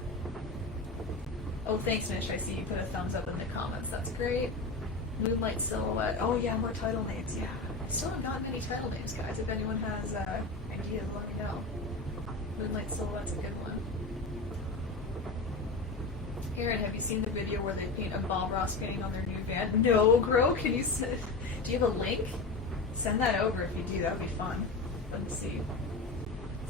Oh, thanks, Nish. I see you put a thumbs up in the comments. That's great. Moonlight silhouette. Oh, yeah, more title names. Yeah. I still have not many title names, guys. If anyone has ideas, let me know. Moonlight silhouette's a good one. Erin, have you seen the video where they paint a Bob Ross painting on their new van? No, Gro. Can you send... Do you have a link? Send that over if you do. That would be fun. Fun to see.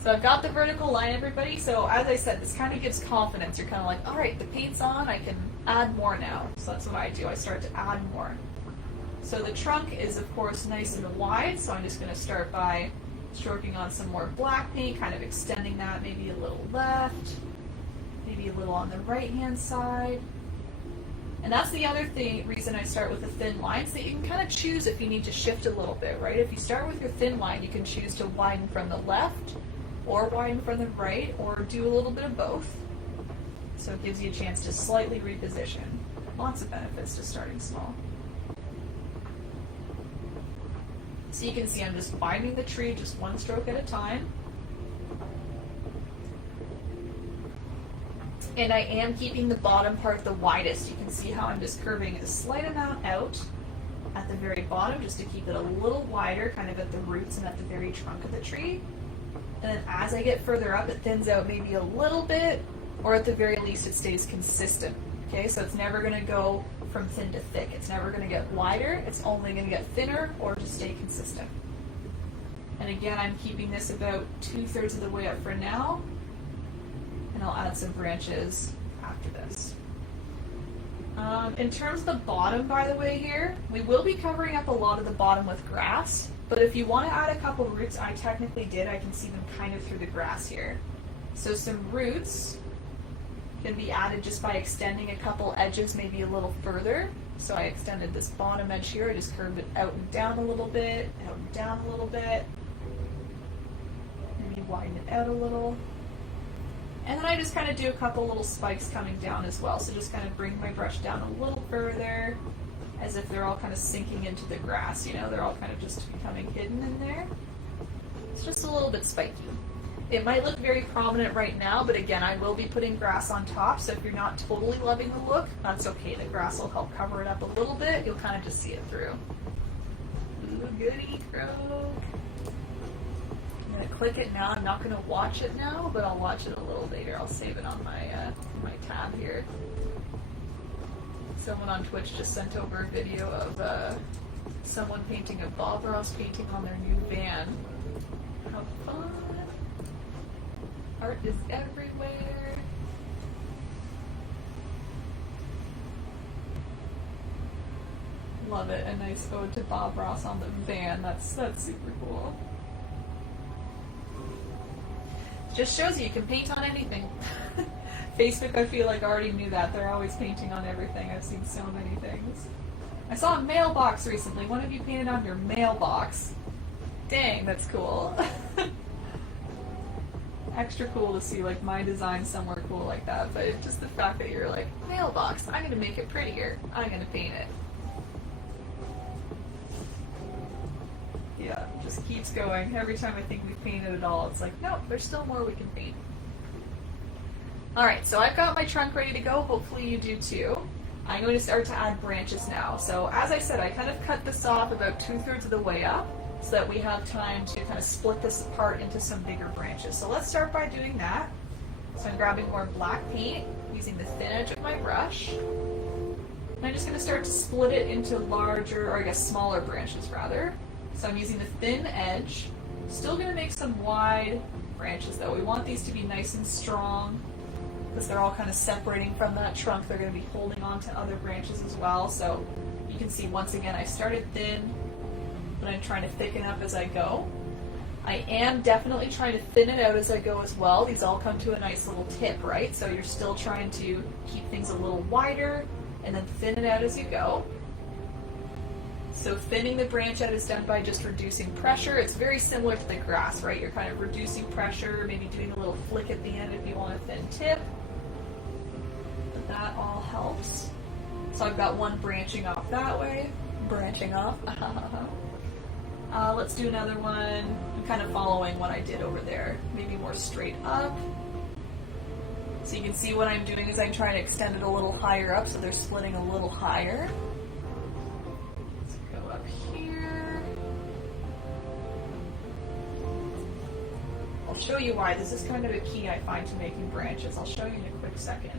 So I've got the vertical line, everybody. So as I said, this kind of gives confidence. You're kind of like, all right, the paint's on. I can add more now. So that's what I do. I start to add more. So the trunk is, of course, nice and wide. So I'm just going to start by stroking on some more black paint, kind of extending that maybe a little left, maybe a little on the right-hand side. And that's the other reason I start with a thin line, so that you can kind of choose if you need to shift a little bit, right? If you start with your thin line, you can choose to widen from the left, or widen from the right, or do a little bit of both. So it gives you a chance to slightly reposition. Lots of benefits to starting small. So you can see I'm just widening the tree just one stroke at a time. And I am keeping the bottom part the widest. You can see how I'm just curving a slight amount out at the very bottom just to keep it a little wider, kind of at the roots and at the very trunk of the tree. And then as I get further up, it thins out maybe a little bit, or at the very least it stays consistent. Okay, so it's never going to go from thin to thick. It's never going to get wider. It's only going to get thinner or just stay consistent. And again, I'm keeping this about 2/3 of the way up for now. And I'll add some branches after this. In terms of the bottom, by the way, here, we will be covering up a lot of the bottom with grass, but if you want to add a couple roots, I technically did. I can see them kind of through the grass here. So some roots can be added just by extending a couple edges maybe a little further. So I extended this bottom edge here. I just curved it out and down a little bit, out and down a little bit. Maybe widen it out a little. And then I just kind of do a couple little spikes coming down as well. So just kind of bring my brush down a little further, as if they're all kind of sinking into the grass, you know, they're all kind of just becoming hidden in there. It's just a little bit spiky. It might look very prominent right now, but again, I will be putting grass on top, so if you're not totally loving the look, that's okay. The grass will help cover it up a little bit. You'll kind of just see it through. Ooh, goody, Crow. I'm going to click it now. I'm not going to watch it now, but I'll watch it a little later. I'll save it on my tab here. Someone on Twitch just sent over a video of someone painting a Bob Ross painting on their new van. How fun! Art is everywhere. Love it. A nice ode to Bob Ross on the van. That's super cool. Just shows you can paint on anything. Facebook, I feel like, already knew that. They're always painting on everything. I've seen so many things. I saw a mailbox recently. One of you painted on your mailbox. Dang, that's cool. extra cool to see like my design somewhere cool like that, but it's just the fact that you're like, mailbox, I'm gonna make it prettier, I'm gonna paint it. Yeah, just keeps going. Every time I think we've painted it all, it's like, nope, there's still more we can paint. Alright, so I've got my trunk ready to go, hopefully you do too. I'm going to start to add branches now. So as I said, I kind of cut this off about 2/3 of the way up so that we have time to kind of split this apart into some bigger branches. So let's start by doing that. So I'm grabbing more black paint, using the thin edge of my brush. And I'm just going to start to split it into larger, or I guess smaller branches rather. So I'm using the thin edge. Still going to make some wide branches though. We want these to be nice and strong because they're all kind of separating from that trunk. They're going to be holding on to other branches as well. So you can see once again I started thin, but I'm trying to thicken up as I go. I am definitely trying to thin it out as I go as well. These all come to a nice little tip, right? So you're still trying to keep things a little wider and then thin it out as you go. So thinning the branch out is done by just reducing pressure. It's very similar to the grass, right? You're kind of reducing pressure, maybe doing a little flick at the end if you want a thin tip. But that all helps. So I've got one branching off that way. Branching off. Let's do another one. I'm kind of following what I did over there. Maybe more straight up. So you can see what I'm doing is I'm trying to extend it a little higher up so they're splitting a little higher. Let's go up here. I'll show you why. This is kind of a key I find to making branches. I'll show you in a quick second.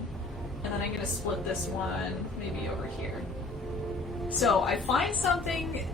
And then I'm going to split this one maybe over here. So I find something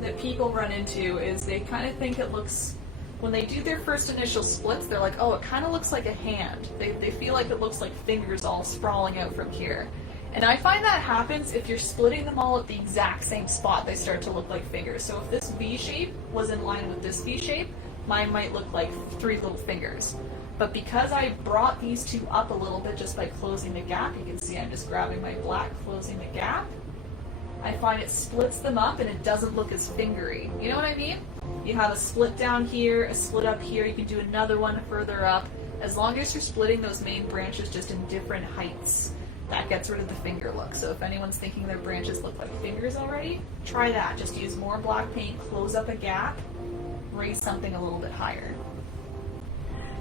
that people run into is they kind of think it looks, when they do their first initial splits, they're like, oh, it kind of looks like a hand. They feel like it looks like fingers all sprawling out from here. And I find that happens if you're splitting them all at the exact same spot, they start to look like fingers. So if this V shape was in line with this V shape, mine might look like 3 little fingers. But because I brought these two up a little bit just by closing the gap, you can see I'm just grabbing my black, closing the gap, I find it splits them up and it doesn't look as fingery. You know what I mean? You have a split down here, a split up here, you can do another one further up. As long as you're splitting those main branches just in different heights, that gets rid of the finger look. So if anyone's thinking their branches look like fingers already, try that. Just use more black paint, close up a gap, raise something a little bit higher.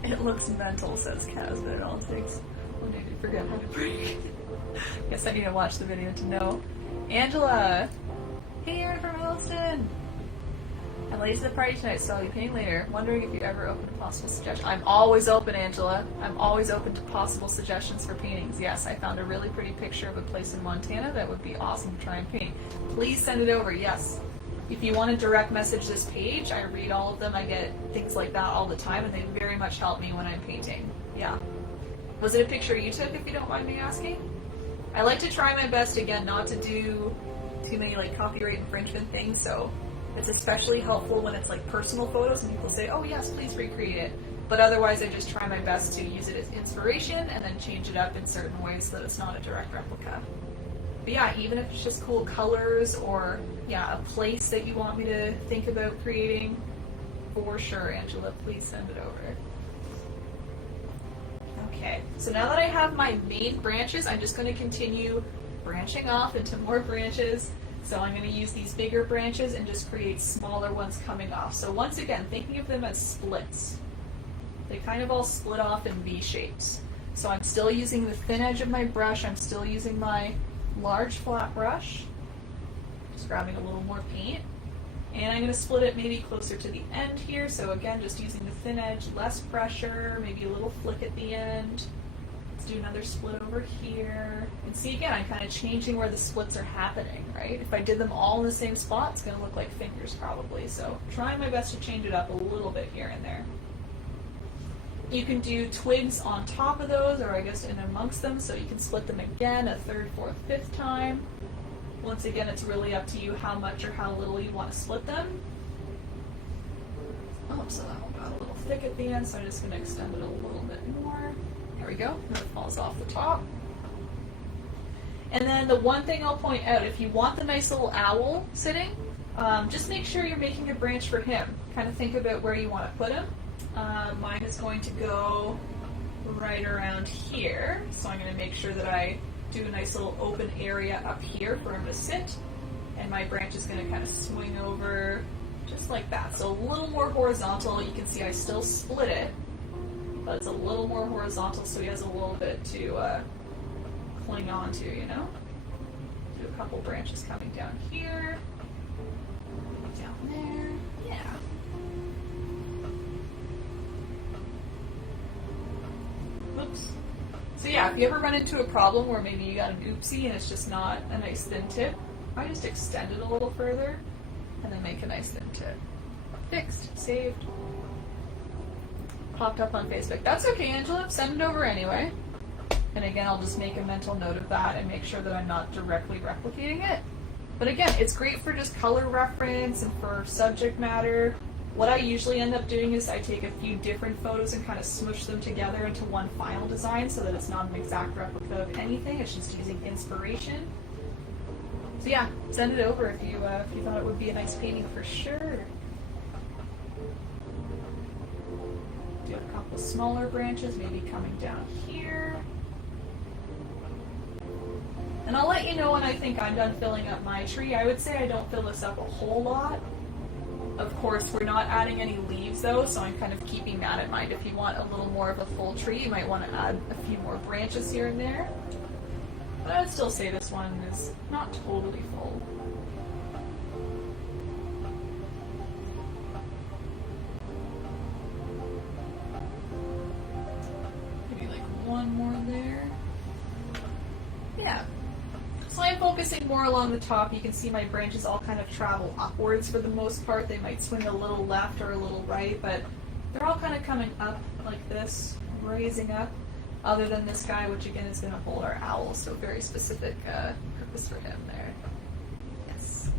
It looks mental, says Kaz, but it all takes one day to forget how to break. Guess I need to watch the video to know. Angela! Hey, Erin from Williston! I'm late to the party tonight, so I'll be painting later. Wondering if you're ever open to possible suggestions. I'm always open, Angela. I'm always open to possible suggestions for paintings. Yes, I found a really pretty picture of a place in Montana that would be awesome to try and paint. Please send it over, yes. If you want to direct message this page, I read all of them. I get things like that all the time, and they very much help me when I'm painting. Yeah. Was it a picture you took, if you don't mind me asking? I like to try my best, again, not to do too many like copyright infringement things, so it's especially helpful when it's like personal photos and people say, oh yes, please recreate it. But otherwise I just try my best to use it as inspiration and then change it up in certain ways so that it's not a direct replica. But yeah, even if it's just cool colors or yeah, a place that you want me to think about creating, for sure, Angela, please send it over. Okay, so now that I have my main branches, I'm just going to continue branching off into more branches. So I'm going to use these bigger branches and just create smaller ones coming off. So once again, thinking of them as splits. They kind of all split off in V shapes. So I'm still using the thin edge of my brush, I'm still using my large flat brush, just grabbing a little more paint. And I'm going to split it maybe closer to the end here, so again, just using the thin edge, less pressure, maybe a little flick at the end. Let's do another split over here. And see again, I'm kind of changing where the splits are happening, right? If I did them all in the same spot, it's going to look like fingers probably, so trying my best to change it up a little bit here and there. You can do twigs on top of those, or I guess in amongst them, so you can split them again a 3rd, 4th, 5th time. Once again, it's really up to you how much or how little you want to split them. Oh, so that one got a little thick at the end, so I'm just going to extend it a little bit more. There we go, and it falls off the top. And then the one thing I'll point out, if you want the nice little owl sitting, just make sure you're making a branch for him. Kind of think about where you want to put him. Mine is going to go right around here, so I'm going to make sure that I do a nice little open area up here for him to sit, and my branch is going to kind of swing over just like that. So a little more horizontal. You can see I still split it, but it's a little more horizontal so he has a little bit to cling on to, you know? Do a couple branches coming down here, down there, yeah. Oops. So yeah, if you ever run into a problem where maybe you got an oopsie and it's just not a nice thin tip, I just extend it a little further and then make a nice thin tip. Fixed, saved, popped up on Facebook. That's okay, Angela, send it over anyway. And again, I'll just make a mental note of that and make sure that I'm not directly replicating it. But again, it's great for just color reference and for subject matter. What I usually end up doing is I take a few different photos and kind of smush them together into one final design so that it's not an exact replica of anything, it's just using inspiration. So yeah, send it over if you thought it would be a nice painting for sure. Do a couple smaller branches, maybe coming down here. And I'll let you know when I think I'm done filling up my tree. I would say I don't fill this up a whole lot. Of course, we're not adding any leaves though, so I'm kind of keeping that in mind. If you want a little more of a full tree, you might want to add a few more branches here and there. But I would still say this one is not totally full. Maybe like one more there. Yeah. So I'm focusing more along the top. You can see my branches all kind of travel upwards for the most part. They might swing a little left or a little right, but they're all kind of coming up like this, raising up, other than this guy, which again is going to hold our owl, so very specific purpose for him there. Yes.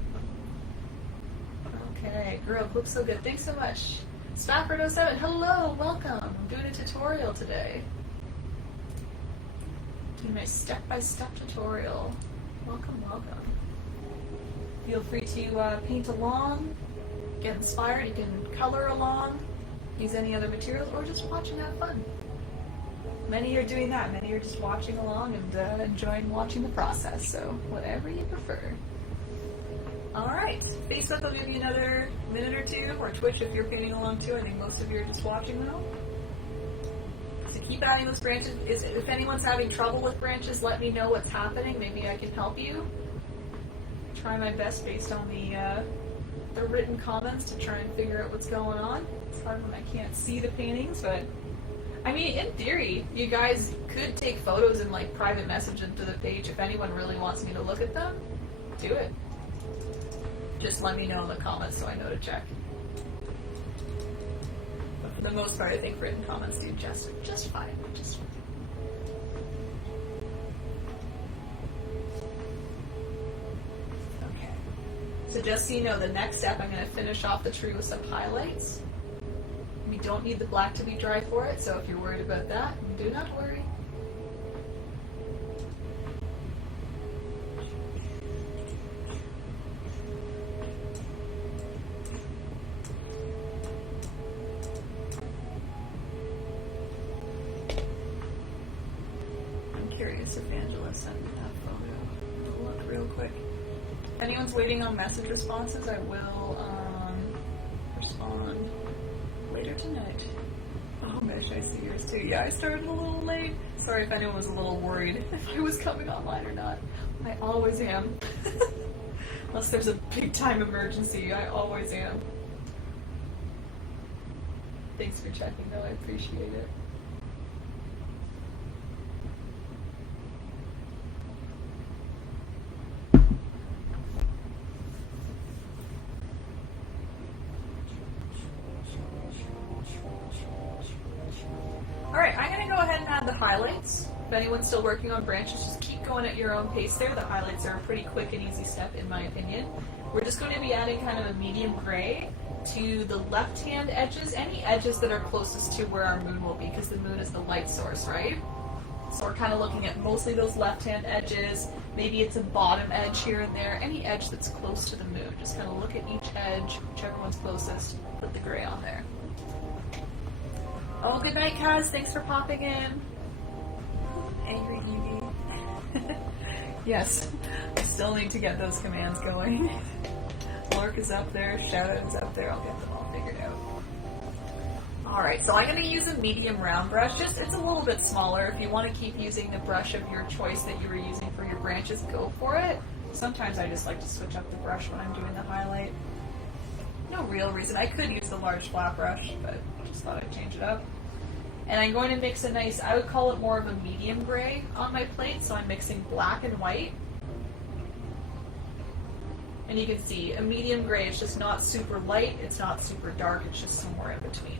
Okay, girl, looks so good. Thanks so much. Spafford07, hello, welcome. I'm doing a tutorial today. Doing my step-by-step tutorial. Welcome, welcome. Feel free to paint along, get inspired, you can color along, use any other materials, or just watch and have fun. Many are doing that, many are just watching along and enjoying watching the process, so whatever you prefer. Alright, Facebook will give you another minute or two, or Twitch if you're painting along too. I think most of you are just watching though. So keep adding those branches. If anyone's having trouble with branches, let me know what's happening. Maybe I can help you. Try my best based on the written comments to try and figure out what's going on. It's hard when I can't see the paintings, but I mean, in theory, you guys could take photos and like private message them to the page. If anyone really wants me to look at them, do it. Just let me know in the comments so I know to check. For the most part, I think written comments do just fine. Just fine. Okay. So just so you know, the next step, I'm going to finish off the tree with some highlights. We don't need the black to be dry for it, so if you're worried about that, do not worry. Curious if Angela sent me that photo. I'll look real quick. If anyone's waiting on message responses, I will respond later tonight. Oh, Mish, I see yours too. Yeah, I started a little late. Sorry if anyone was a little worried if I was coming online or not. I always am. Unless there's a big time emergency, I always am. Thanks for checking though, I appreciate it. Alright, I'm going to go ahead and add the highlights. If anyone's still working on branches, just keep going at your own pace there. The highlights are a pretty quick and easy step in my opinion. We're just going to be adding kind of a medium gray to the left-hand edges, any edges that are closest to where our moon will be, because the moon is the light source, right? So we're kind of looking at mostly those left-hand edges. Maybe it's a bottom edge here and there, any edge that's close to the moon. Just kind of look at each edge, whichever one's closest, put the gray on there. Oh, good night, Kaz. Thanks for popping in. Angry Evie. Yes, I still need to get those commands going. Lurk is up there, Shoutout is up there. I'll get them all figured out. Alright, so I'm going to use a medium round brush. It's a little bit smaller. If you want to keep using the brush of your choice that you were using for your branches, go for it. Sometimes I just like to switch up the brush when I'm doing the highlight. No real reason. I could use the large flat brush, but I just thought I'd change it up. And I'm going to mix a nice, I would call it more of a medium gray on my plate, so I'm mixing black and white. And you can see a medium gray is just not super light, it's not super dark, it's just somewhere in between.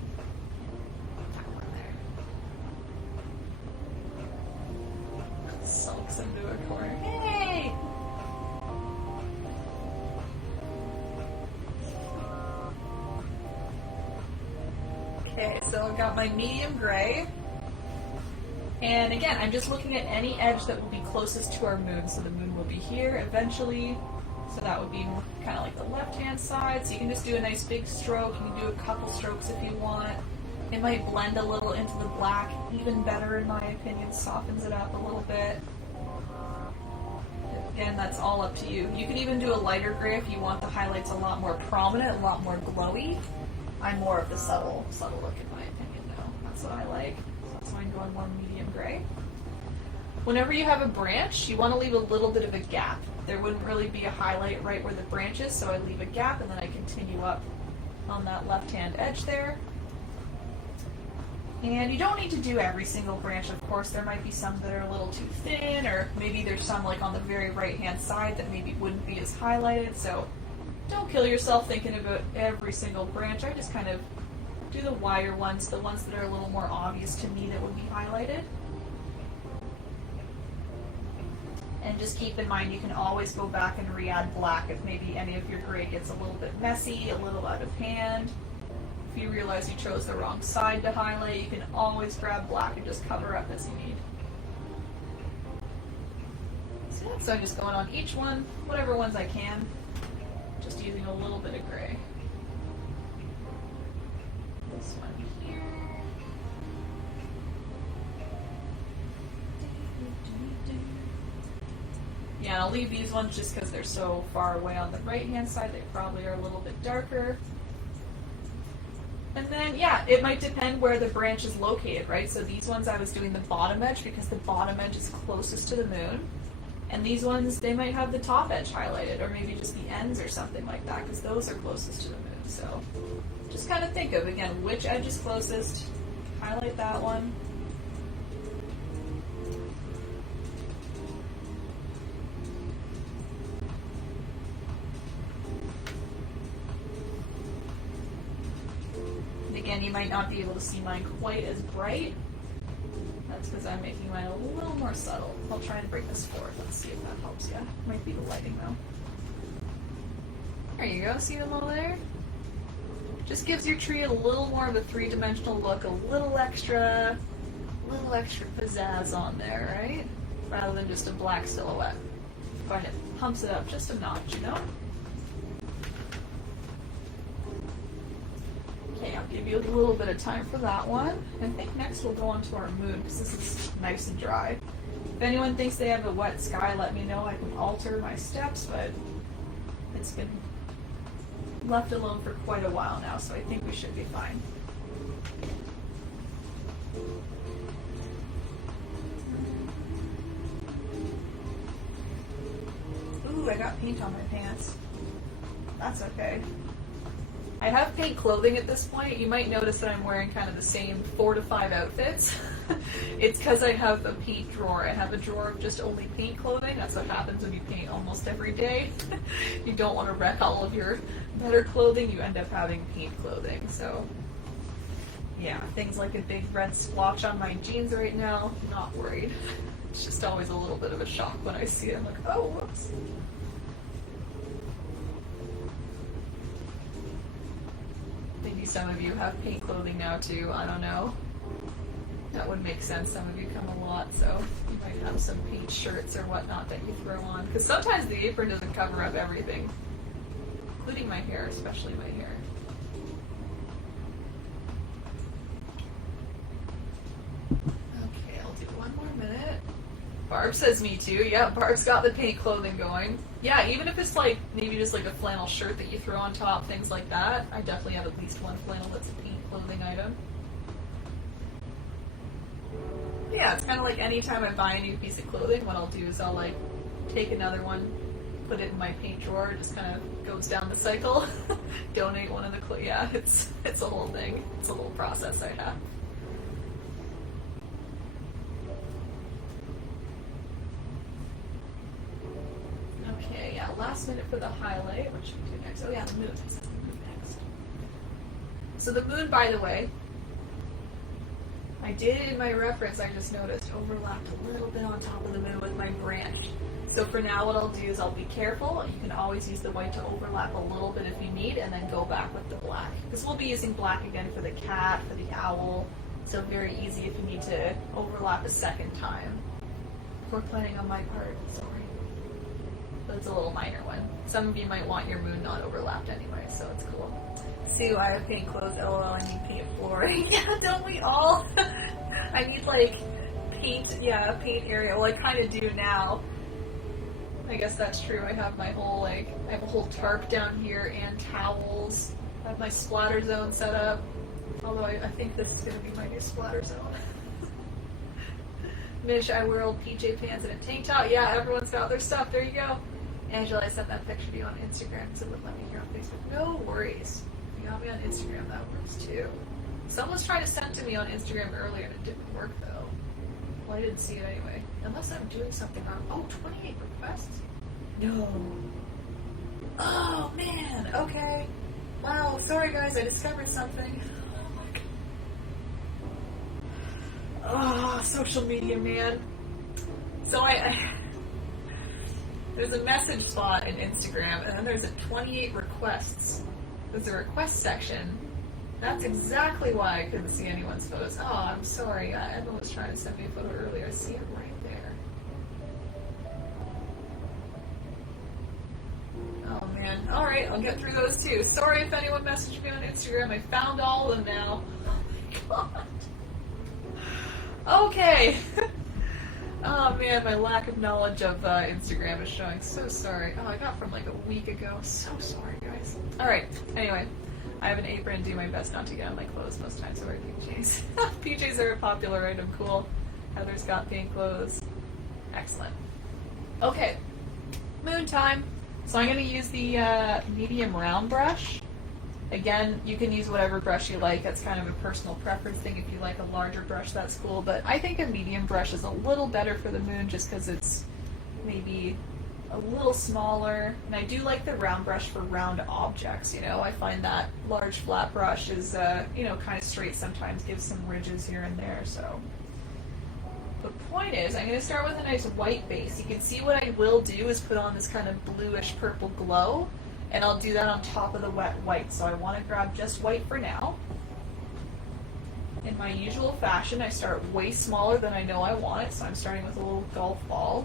Sulks into a corner. Hey! Okay, so I've got my medium gray. And again, I'm just looking at any edge that will be closest to our moon. So the moon will be here eventually. So that would be kind of like the left-hand side. So you can just do a nice big stroke. You can do a couple strokes if you want. It might blend a little into the black even better in my opinion. Softens it up a little bit. Again, that's all up to you. You can even do a lighter gray if you want the highlights a lot more prominent, a lot more glowy. I'm more of the subtle look in my opinion though. That's what I like. So that's why I'm going more medium gray. Whenever you have a branch, you want to leave a little bit of a gap. There wouldn't really be a highlight right where the branch is, so I leave a gap and then I continue up on that left-hand edge there. And you don't need to do every single branch, of course. There might be some that are a little too thin, or maybe there's some like on the very right-hand side that maybe wouldn't be as highlighted, so don't kill yourself thinking about every single branch. I just kind of do the wider ones, the ones that are a little more obvious to me that would be highlighted. And just keep in mind you can always go back and re-add black if maybe any of your gray gets a little bit messy, a little out of hand. If you realize you chose the wrong side to highlight, you can always grab black and just cover up as you need. So I'm just going on each one, whatever ones I can, just using a little bit of gray. This one here. Yeah, and I'll leave these ones just because they're so far away on the right-hand side. They probably are a little bit darker. And then, yeah, it might depend where the branch is located, right? So these ones I was doing the bottom edge because the bottom edge is closest to the moon. And these ones, they might have the top edge highlighted, or maybe just the ends or something like that, because those are closest to the moon. So just kind of think of, again, which edge is closest, highlight that one. Again, you might not be able to see mine quite as bright. That's because I'm making mine a little more subtle. I'll try and bring this forward. Let's see if that helps you. Might be the lighting though. There you go. See them all there? Just gives your tree a little more of a three-dimensional look, a little extra pizzazz on there, right? Rather than just a black silhouette. I find it pumps it up just a notch, you know? Okay, I'll give you a little bit of time for that one. I think next we'll go on to our moon because this is nice and dry. If anyone thinks they have a wet sky, let me know. I can alter my steps, but it's been left alone for quite a while now, so I think we should be fine. Ooh, I got paint on my pants. That's okay. I have paint clothing at this point. You might notice that I'm wearing kind of the same 4 to 5 outfits. It's because I have a paint drawer. I have a drawer of just only paint clothing. That's what happens when you paint almost every day. You don't want to wreck all of your better clothing. You end up having paint clothing. So yeah, things like a big red splotch on my jeans right now, not worried. It's just always a little bit of a shock when I see it. I'm like, oh, whoops. Maybe some of you have paint clothing now too, I don't know. That would make sense, some of you come a lot, so you might have some paint shirts or whatnot that you throw on. Because sometimes the apron doesn't cover up everything, including my hair, especially my hair. Barb says me too. Yeah, Barb's got the paint clothing going. Yeah, even if it's like maybe just like a flannel shirt that you throw on top, things like that. I definitely have at least one flannel that's a paint clothing item. Yeah, it's kind of like anytime I buy a new piece of clothing, what I'll do is I'll like take another one, put it in my paint drawer, it just kind of goes down the cycle, donate one of the yeah, it's a whole thing. It's a little process I have. Okay, yeah, last minute for the highlight. What should we do next? Oh yeah, the moon. This is the moon next. So the moon, by the way, I did in my reference, I just noticed, overlapped a little bit on top of the moon with my branch. So for now what I'll do is I'll be careful. You can always use the white to overlap a little bit if you need, and then go back with the black. Because we'll be using black again for the cat, for the owl, so very easy if you need to overlap a second time. We're planning on my part, sorry. But it's a little minor one. Some of you might want your moon not overlapped anyway, so it's cool. Sue, I have paint clothes, LOL, I need paint flooring. Yeah, don't we all? I need like paint, yeah, paint area. Well, I kind of do now. I guess that's true. I have my whole, like, I have a whole tarp down here and towels. I have my splatter zone set up. Although I think this is going to be my new splatter zone. Mish, I wear old PJ pants and a tank top. Yeah, everyone's got their stuff. There you go. Angela, I sent that picture to you on Instagram, so it wouldn't let me here on Facebook. No worries. If you got me on Instagram, that works too. Someone's trying to send to me on Instagram earlier and it didn't work though. Well, I didn't see it anyway. Unless I'm doing something wrong. Oh, 28 requests? No. Oh, man. Okay. Wow. Sorry, guys. I discovered something. Oh, social media, man. So there's a message slot in Instagram, and then there's a 28 requests. There's a request section. That's exactly why I couldn't see anyone's photos. Oh, I'm sorry. Emma was trying to send me a photo earlier. I see it right there. Oh, man. All right, I'll get through those too. Sorry if anyone messaged me on Instagram. I found all of them now. Oh, my God. Okay. Oh, man, my lack of knowledge of Instagram is showing. So sorry. Oh, I got from like a week ago. So sorry, guys. All right. Anyway. I have an apron and do my best not to get on my clothes most times. I wear PJs. PJs are a popular item. Cool. Heather's got pink clothes. Excellent. Okay. Moon time. So I'm going to use the medium round brush. Again, you can use whatever brush you like. That's kind of a personal preference thing. If you like a larger brush, that's cool. But I think a medium brush is a little better for the moon just because it's maybe a little smaller, and I do like the round brush for round objects, you know. I find that large flat brush is, you know, kind of straight sometimes, gives some ridges here and there, so. The point is, I'm going to start with a nice white base. You can see what I will do is put on this kind of bluish purple glow, and I'll do that on top of the wet white, so I want to grab just white for now. In my usual fashion, I start way smaller than I know I want it, so I'm starting with a little golf ball.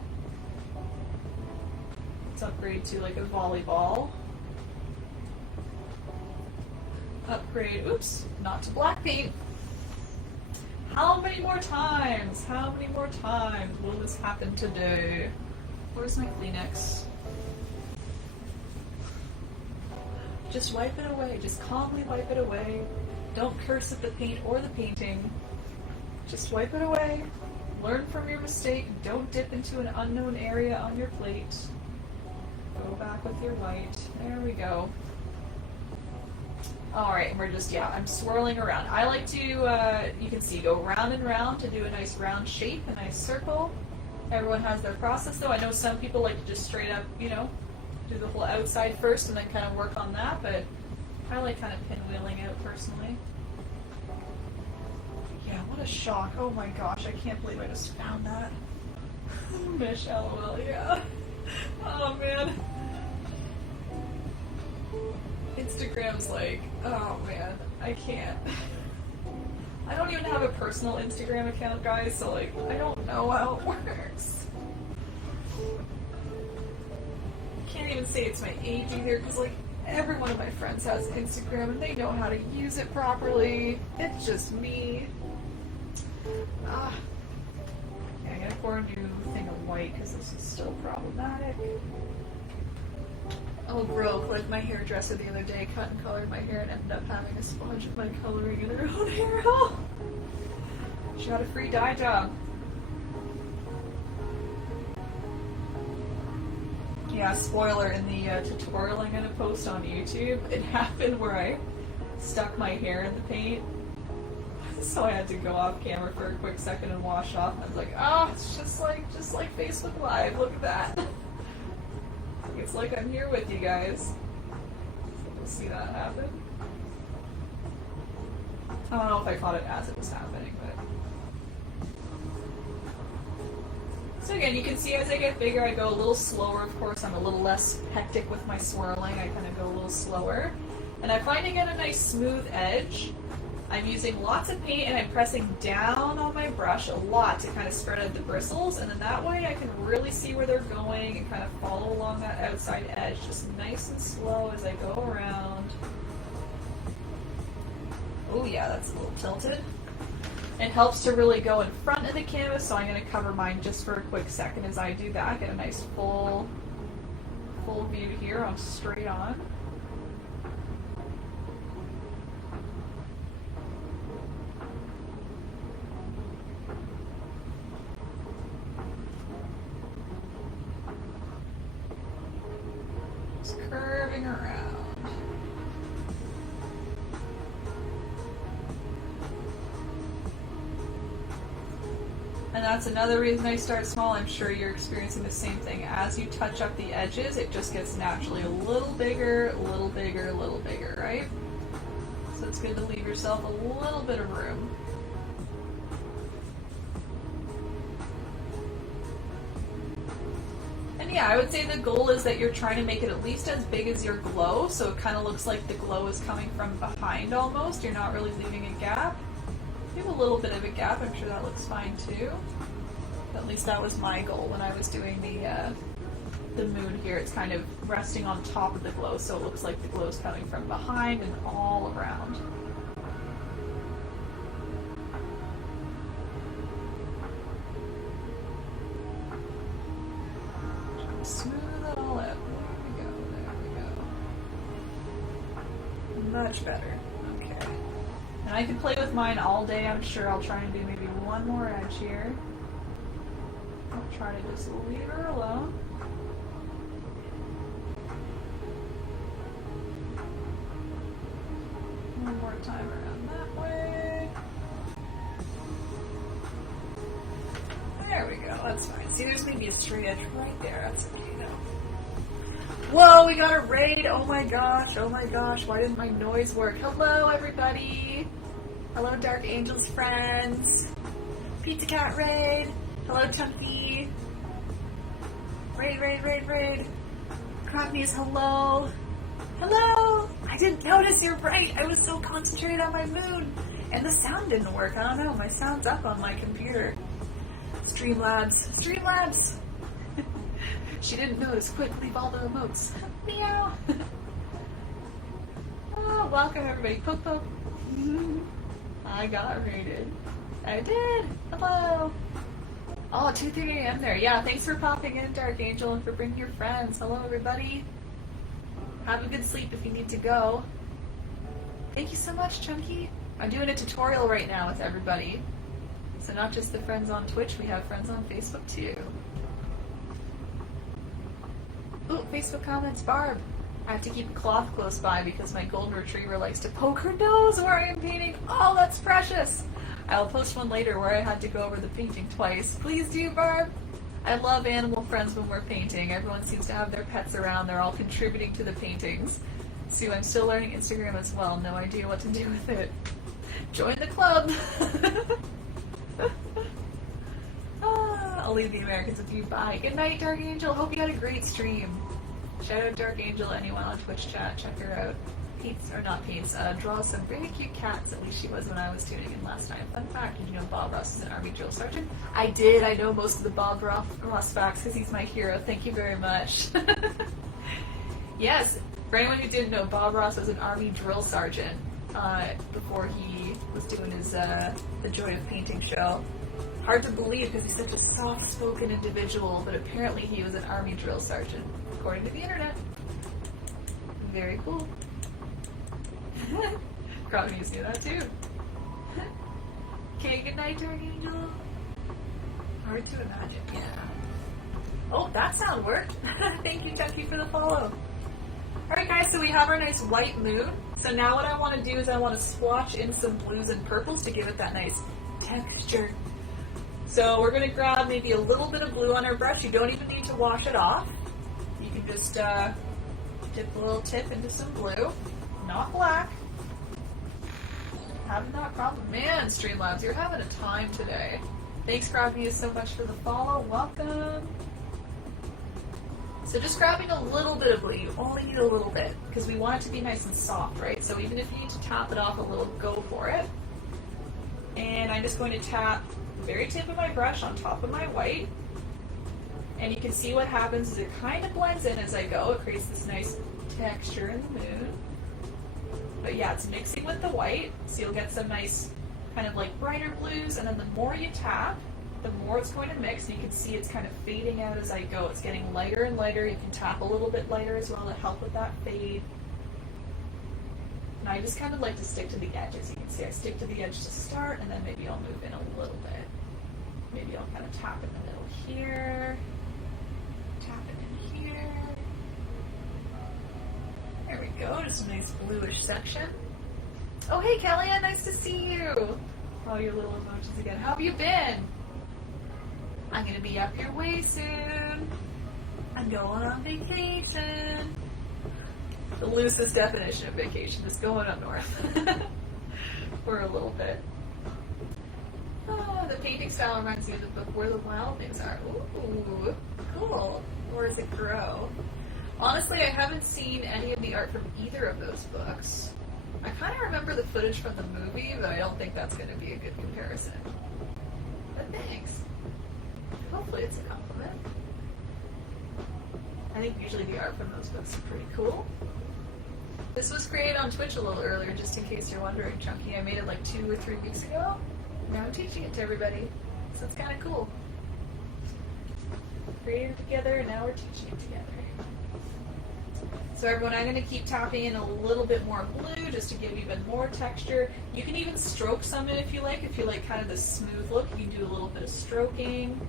Upgrade to like a volleyball. Upgrade, oops, not to black paint. How many more times? How many more times will this happen today? Where's my Kleenex? Just wipe it away. Just calmly wipe it away. Don't curse at the paint or the painting. Just wipe it away. Learn from your mistake. Don't dip into an unknown area on your plate. Go back with your white. There we go. Alright, and we're just, yeah, I'm swirling around. I like to, you can see, go round and round to do a nice round shape, a nice circle. Everyone has their process, though. I know some people like to just straight up, you know, do the whole outside first and then kind of work on that, but I like kind of pinwheeling out personally. Yeah, what a shock. Oh my gosh, I can't believe I just found that. Mish, LOL, yeah. Oh man. Instagram's like, oh man, I can't. I don't even have a personal Instagram account, guys, so like, I don't know how it works. Can't even say it's my age either, because like, every one of my friends has Instagram and they know how to use it properly. It's just me. Yeah, I gonna pour a new thing of white because this is still problematic. Oh, broke. Like my hairdresser the other day cut and colored my hair and ended up having a sponge of my coloring in her own hair. Oh. She got a free dye job. Yeah, spoiler, in the tutorial I'm gonna post on YouTube, it happened where I stuck my hair in the paint. So I had to go off camera for a quick second and wash off. I was like, oh, it's just like Facebook Live. Look at that. It's like I'm here with you guys. So you'll see that happen. I don't know if I caught it as it was happening, but. So again, you can see as I get bigger, I go a little slower. Of course, I'm a little less hectic with my swirling. I kind of go a little slower. And I find to get a nice smooth edge. I'm using lots of paint and I'm pressing down on my brush a lot to kind of spread out the bristles, and then that way I can really see where they're going and kind of follow along that outside edge, just nice and slow as I go around. Oh yeah, that's a little tilted. It helps to really go in front of the canvas, so I'm going to cover mine just for a quick second as I do that. Get a nice full view here. I'm straight on. Curving around. And that's another reason I start small. I'm sure you're experiencing the same thing. As you touch up the edges, it just gets naturally a little bigger, a little bigger, a little bigger, right? So it's good to leave yourself a little bit of room. Yeah, I would say the goal is that you're trying to make it at least as big as your glow, so it kind of looks like the glow is coming from behind almost. You're not really leaving a gap. You have a little bit of a gap, I'm sure that looks fine too. At least that was my goal when I was doing the moon here. It's kind of resting on top of the glow, so it looks like the glow is coming from behind and all around. Smooth it all out. There we go. Much better. Okay. And I can play with mine all day. I'm sure I'll try and do maybe one more edge here. I'll try to just leave her alone. One more time around that way. There we go, that's fine. See, there's maybe a straight edge right there. That's okay though. Whoa, we got a raid! Oh my gosh, why didn't my noise work? Hello, everybody! Hello, Dark Angels friends! Pizza Cat raid! Hello, Chunky! Raid! Crackneys, hello! Hello! I didn't notice, you're right! I was so concentrated on my moon! And the sound didn't work, I don't know, my sound's up on my computer. Streamlabs! She didn't notice. Quick, leave all the emotes. Meow! Oh, welcome everybody. Poke. I got raided. I did! Hello! Oh, 2:30 a.m. there. Yeah, thanks for popping in, Dark Angel, and for bringing your friends. Hello, everybody. Have a good sleep if you need to go. Thank you so much, Chunky. I'm doing a tutorial right now with everybody. So not just the friends on Twitch, we have friends on Facebook too. Ooh, Facebook comments, Barb. I have to keep a cloth close by because my golden retriever likes to poke her nose where I am painting. Oh, that's precious. I'll post one later where I had to go over the painting twice. Please do, Barb. I love animal friends when we're painting. Everyone seems to have their pets around. They're all contributing to the paintings. Sue, I'm still learning Instagram as well. No idea what to do with it. Join the club. I'll leave the Americans with you. Bye. Good night, Dark Angel. Hope you had a great stream. Shout out Dark Angel, anyone on Twitch chat. Check her out. Paints, or not paints, draw some very cute cats. At least she was when I was tuning in last time. Fun fact, did you know Bob Ross is an Army drill sergeant? I did. I know most of the Bob Ross facts because he's my hero. Thank you very much. Yes, for anyone who didn't know, Bob Ross was an Army drill sergeant before he was doing his The Joy of Painting show. Hard to believe because he's such a soft-spoken individual, but apparently he was an army drill sergeant, according to the internet. Very cool. Crownies knew that too. Okay, good night, Dark Angel. Hard to imagine, yeah. Oh, that sound worked. Thank you, Chucky, for the follow. Alright guys, so we have our nice white moon. So now what I want to do is I want to swatch in some blues and purples to give it that nice texture. So we're going to grab maybe a little bit of blue on our brush. You don't even need to wash it off. You can just dip a little tip into some blue, not black. Having that problem. Man, Streamlabs, you're having a time today. Thanks, Groggy, so much for the follow. Welcome. So just grabbing a little bit of blue, you only need a little bit, because we want it to be nice and soft, right? So even if you need to tap it off a little, go for it. And I'm just going to tap the very tip of my brush on top of my white. And you can see what happens is it kind of blends in as I go. It creates this nice texture in the moon. But yeah, it's mixing with the white, so you'll get some nice kind of like brighter blues, and then the more you tap, the more it's going to mix. You can see it's kind of fading out as I go. It's getting lighter and lighter. You can tap a little bit lighter as well to help with that fade. And I just kind of like to stick to the edges. You can see I stick to the edge to start, and then maybe I'll move in a little bit. Maybe I'll kind of tap in the middle here, tap it in here. There we go, just a nice bluish section. Oh hey Kellyanne, nice to see you! Oh, your little emojis again. How have you been? I'm gonna be up your way soon. I'm going on vacation. The loosest definition of vacation is going up north. For a little bit. Oh, the painting style reminds me of the book Where the Wild Things Are. Ooh, cool. Or does it grow? Honestly, I haven't seen any of the art from either of those books. I kind of remember the footage from the movie, but I don't think that's going to be a good comparison. But thanks. Hopefully it's a compliment. I think usually the art from those books are pretty cool. This was created on Twitch a little earlier, just in case you're wondering, Chunky. I made it like 2 or 3 weeks ago. Now I'm teaching it to everybody. So it's kind of cool. Created together, and now we're teaching it together. So everyone, I'm going to keep tapping in a little bit more blue just to give even more texture. You can even stroke some in if you like. If you like kind of the smooth look, you can do a little bit of stroking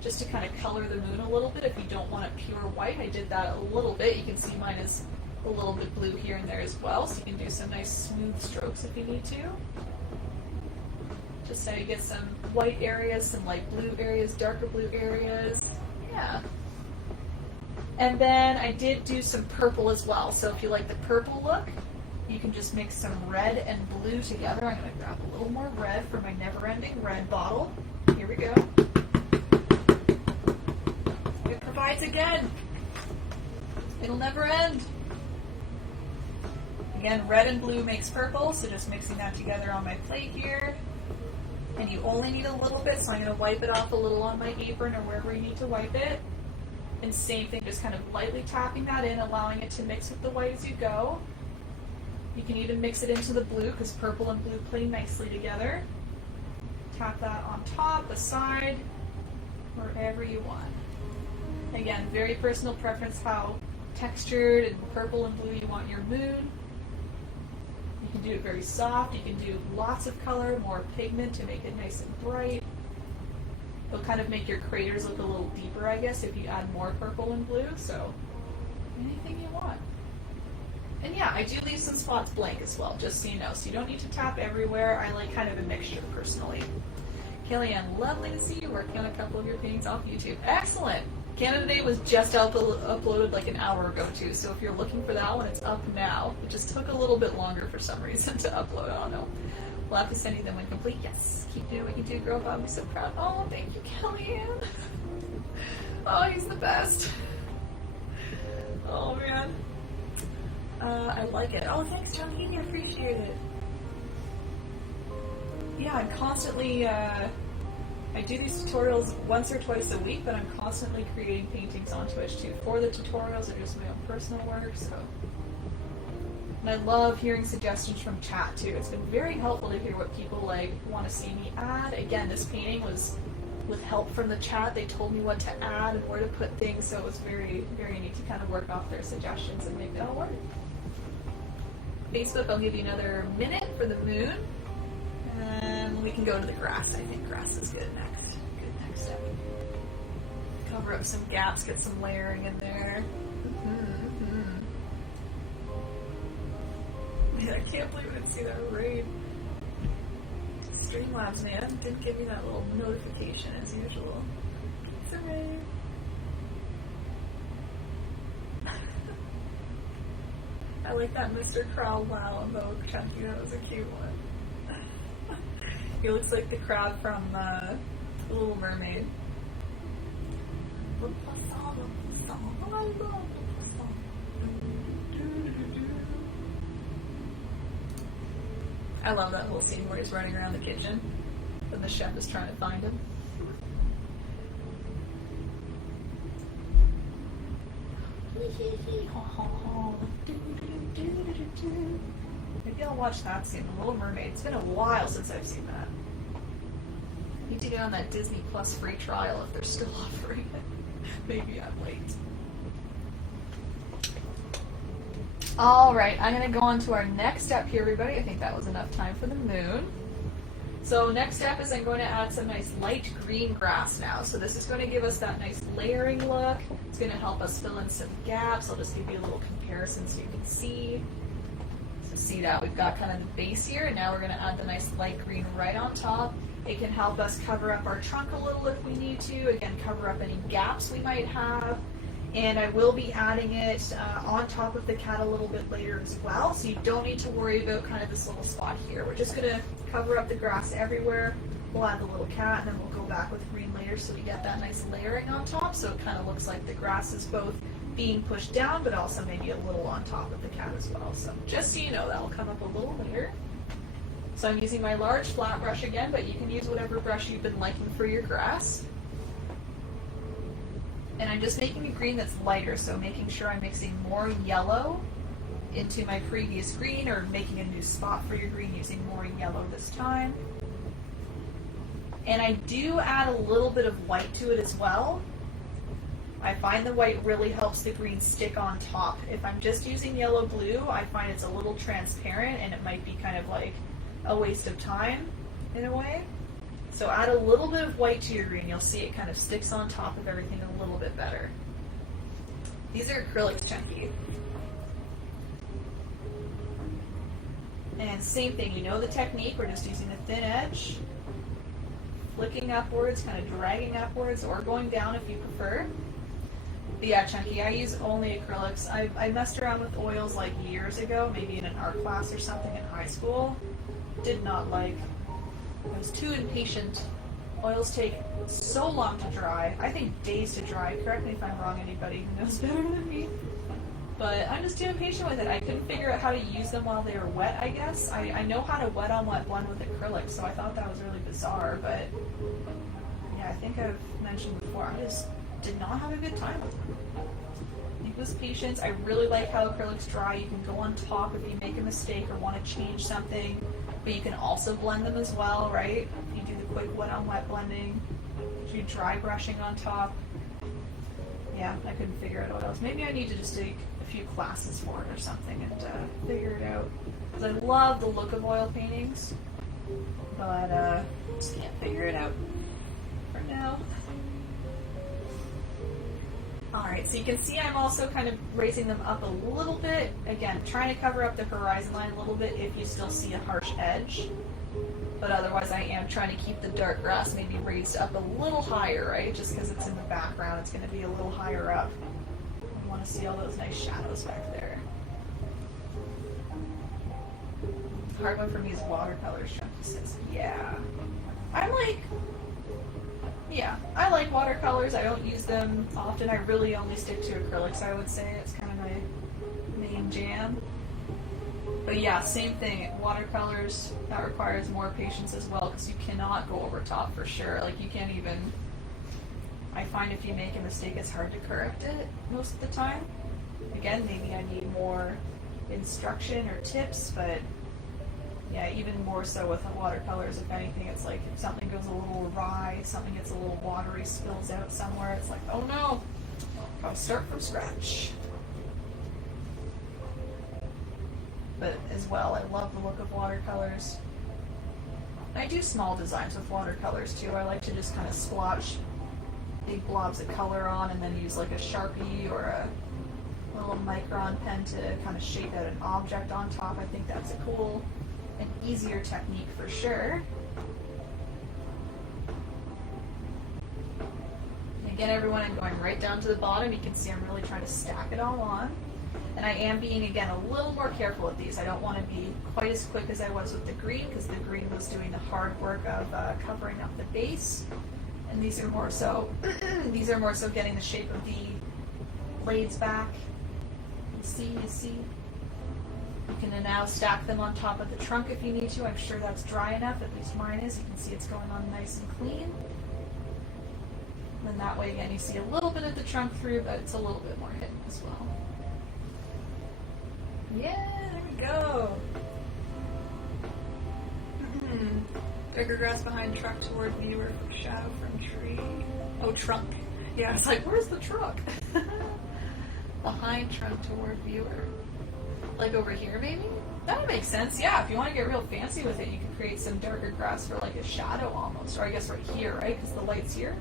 just to kind of color the moon a little bit. If you don't want it pure white, I did that a little bit. You can see mine is a little bit blue here and there as well, so you can do some nice smooth strokes if you need to. Just so you get some white areas, some light blue areas, darker blue areas. Yeah. And then I did do some purple as well. So if you like the purple look, you can just mix some red and blue together. I'm going to grab a little more red for my never-ending red bottle. Here we go. It provides again. It'll never end. Again, red and blue makes purple, so just mixing that together on my plate here. And you only need a little bit, so I'm going to wipe it off a little on my apron or wherever you need to wipe it. And same thing, just kind of lightly tapping that in, allowing it to mix with the white as you go. You can even mix it into the blue because purple and blue play nicely together. Tap that on top, the side, wherever you want. Again, very personal preference how textured and purple and blue you want your moon. You can do it very soft, you can do lots of color, more pigment to make it nice and bright. It'll kind of make your craters look a little deeper, I guess, if you add more purple and blue, so anything you want. And yeah, I do leave some spots blank as well, just so you know, so you don't need to tap everywhere. I like kind of a mixture, personally. Kellyanne, lovely to see you working on a couple of your paintings off YouTube. Excellent! Canada Day was just uploaded like an hour ago, too, so if you're looking for that one, it's up now. It just took a little bit longer for some reason to upload, I don't know. We'll have to send you them when complete. Yes, keep doing what you do, girl. I'll be so proud. Oh, thank you, Kellyanne. Oh, he's the best. Oh, man. I like it. Oh, thanks, Chunky. I appreciate it. Yeah, I'm constantly, I do these tutorials once or twice a week, but I'm constantly creating paintings on Twitch, too, for the tutorials or just my own personal work, so. And I love hearing suggestions from chat too. It's been very helpful to hear what people like want to see me add. Again, this painting was with help from the chat. They told me what to add and where to put things, so it was very, very neat to kind of work off their suggestions and make it all work. Facebook, I'll give you another minute for the moon, and we can go to the grass. I think grass is good next. Good next step. Cover up some gaps, get some layering in there. Yeah, I can't believe I didn't see that raid. Streamlabs, man, didn't give me that little notification as usual. It's a raid. I like that Mr. Crowd wow invoke, Chunky. That was a cute one. He looks like the crab from The Little Mermaid. I love that whole scene where he's running around the kitchen and the chef is trying to find him. Maybe I'll watch that scene, The Little Mermaid. It's been a while since I've seen that. Need to get on that Disney Plus free trial if they're still offering it. Maybe I'm late. Alright, I'm going to go on to our next step here, everybody. I think that was enough time for the moon. So next step is I'm going to add some nice light green grass now. So this is going to give us that nice layering look. It's going to help us fill in some gaps. I'll just give you a little comparison so you can see. So see that we've got kind of the base here, and now we're going to add the nice light green right on top. It can help us cover up our trunk a little if we need to. Again, cover up any gaps we might have. And I will be adding it on top of the cat a little bit later as well, so you don't need to worry about kind of this little spot here. We're just going to cover up the grass everywhere. We'll add the little cat, and then we'll go back with green later so we get that nice layering on top, so it kind of looks like the grass is both being pushed down, but also maybe a little on top of the cat as well. So just so you know, that will come up a little later. So I'm using my large flat brush again, but you can use whatever brush you've been liking for your grass. And I'm just making a green that's lighter, so making sure I'm mixing more yellow into my previous green, or making a new spot for your green using more yellow this time. And I do add a little bit of white to it as well. I find the white really helps the green stick on top. If I'm just using yellow blue, I find it's a little transparent and it might be kind of like a waste of time in a way. So add a little bit of white to your green. You'll see it kind of sticks on top of everything a little bit better. These are acrylics, Chunky. And same thing, you know the technique. We're just using a thin edge, flicking upwards, kind of dragging upwards, or going down if you prefer. But yeah, Chunky, I use only acrylics. I messed around with oils like years ago, maybe in an art class or something in high school. Did not like. I was too impatient. Oils take so long to dry. I think days to dry. Correct me if I'm wrong, anybody who knows better than me. But I'm just too impatient with it. I couldn't figure out how to use them while they were wet, I guess. I know how to wet on wet blend with acrylics, so I thought that was really bizarre. But yeah, I think I've mentioned before, I just did not have a good time with them. It was patience. I really like how acrylics dry. You can go on top if you make a mistake or want to change something. But you can also blend them as well, right? You do the quick wet on wet blending. Do dry brushing on top. Yeah, I couldn't figure out what else. Maybe I need to just take a few classes for it or something and figure it out. Because I love the look of oil paintings, but just can't figure it out for now. Alright, so you can see I'm also kind of raising them up a little bit. Again, trying to cover up the horizon line a little bit if you still see a harsh edge. But otherwise I am trying to keep the dark grass maybe raised up a little higher, right? Just because it's in the background, it's going to be a little higher up. I want to see all those nice shadows back there. Hard one for me is watercolors, Chunky says. Yeah. I like watercolors. I don't use them often. I really only stick to acrylics, I would say. It's kind of my main jam. But yeah, same thing. Watercolors, that requires more patience as well, because you cannot go over top for sure. Like, you can't even... I find if you make a mistake, it's hard to correct it most of the time. Again, maybe I need more instruction or tips, but Yeah, even more so with the watercolors, if anything, it's like if something goes a little awry, something gets a little watery, spills out somewhere, it's like, oh no, gotta start from scratch. But as well, I love the look of watercolors. I do small designs with watercolors too. I like to just kind of splotch big blobs of color on and then use like a Sharpie or a little micron pen to kind of shape out an object on top. I think that's a cool and easier technique for sure. Again, everyone, I'm going right down to the bottom. You can see I'm really trying to stack it all on. And I am being, again, a little more careful with these. I don't want to be quite as quick as I was with the green, because the green was doing the hard work of covering up the base. And these are more so, these are more so getting the shape of the blades back. You see. You can now stack them on top of the trunk if you need to. I'm sure that's dry enough, at least mine is. You can see it's going on nice and clean. And that way, again, you see a little bit of the trunk through, but it's a little bit more hidden as well. Yeah, there we go. Bigger grass behind truck toward viewer, shadow from tree. Oh, trunk. Yeah, it's like, where's the trunk? Behind trunk toward viewer. Like over here, maybe? That would make sense, yeah. If you want to get real fancy with it, you can create some darker grass for like a shadow almost. Or I guess right here, right? Because the light's here.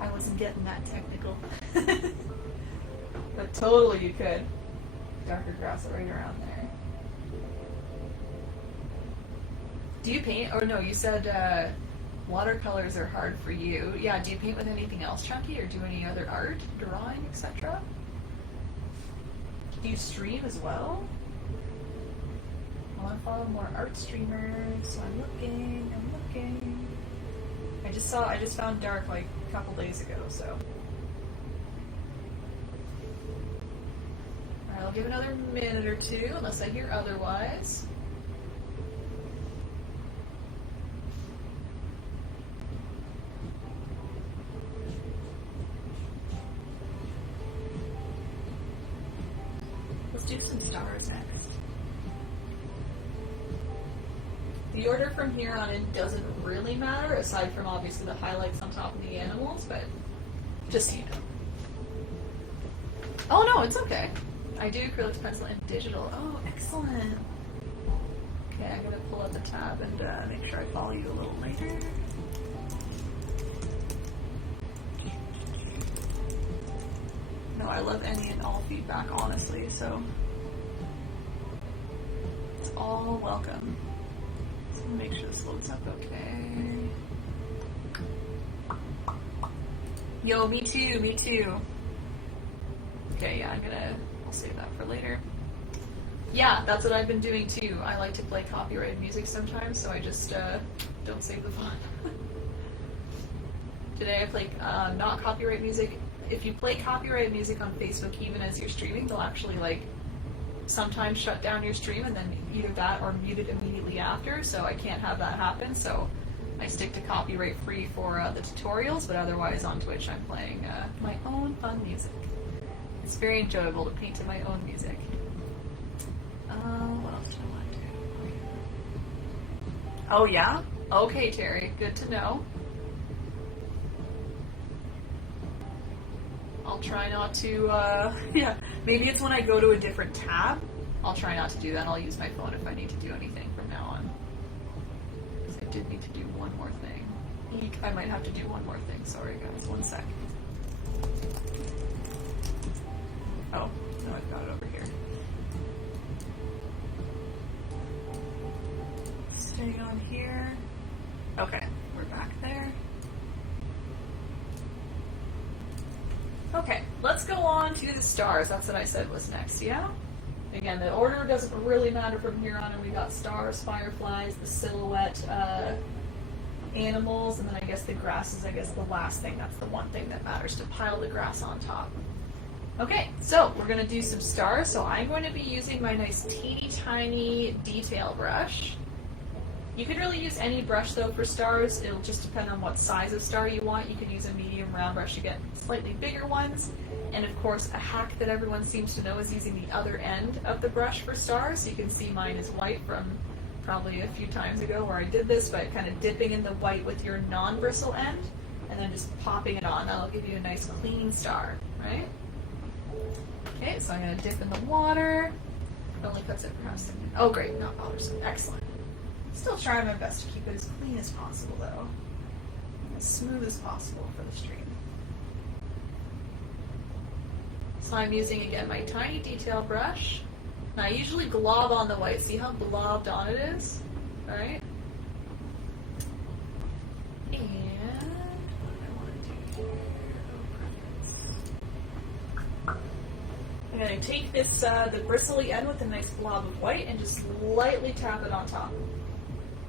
I wasn't getting that technical. But totally you could. Darker grass right around there. Do you paint? Or no, you said watercolors are hard for you. Yeah, do you paint with anything else, Chunky? Or do any other art, drawing, etc.? Do you stream as well? I want to follow more art streamers, so I'm looking. I just found Dark like a couple days ago, so. Alright, I'll give another minute or two, unless I hear otherwise. Let's do some stars next. The order from here on in doesn't really matter, aside from obviously the highlights on top of the animals, but just so you know. Oh no, it's okay. I do acrylics, pencil, and digital. Oh, excellent. Okay, I'm gonna pull up the tab and make sure I follow you a little later. No, I love any and all feedback, honestly, so it's all welcome. So make sure this loads up okay. Yo, me too. Okay, yeah, I'll save that for later. Yeah, that's what I've been doing too. I like to play copyrighted music sometimes, so I just don't save the font. Today I play not copyright music. If you play copyrighted music on Facebook, even as you're streaming, they'll actually like sometimes shut down your stream and then either that or mute it immediately after, so I can't have that happen, so I stick to copyright free for the tutorials, but otherwise on Twitch I'm playing my own fun music. It's very enjoyable to paint to my own music. What else do I want to do? Oh yeah? Okay, Terry, good to know. I'll try not to, yeah, maybe it's when I go to a different tab. I'll try not to do that. I'll use my phone if I need to do anything from now on. Because I did need to do one more thing. Eek, I might have to do one more thing. Sorry, guys. 1 sec. Oh, no, I've got it over here. Staying on here. Okay, we're back there. Okay, let's go on to the stars. That's what I said was next, yeah? Again, the order doesn't really matter from here on, and we got stars, fireflies, the silhouette, animals, and then I guess the grass is, the last thing. That's the one thing that matters, to pile the grass on top. Okay, so we're going to do some stars. So I'm going to be using my nice teeny tiny detail brush. You could really use any brush though for stars. It'll just depend on what size of star you want. You could use a medium round brush to get slightly bigger ones. And of course, a hack that everyone seems to know is using the other end of the brush for stars. So you can see mine is white from probably a few times ago where I did this by kind of dipping in the white with your non-bristle end and then just popping it on. That'll give you a nice clean star, right? Okay, so I'm going to dip in the water. It only puts it across. Oh great, not bothersome. Excellent. Still trying my best to keep it as clean as possible though. As smooth as possible for the stream. So I'm using, again, my tiny detail brush. And I usually glob on the white. See how globbed on it is? Alright? And what I want to do here. I'm going to take this, the bristly end with a nice blob of white and just lightly tap it on top.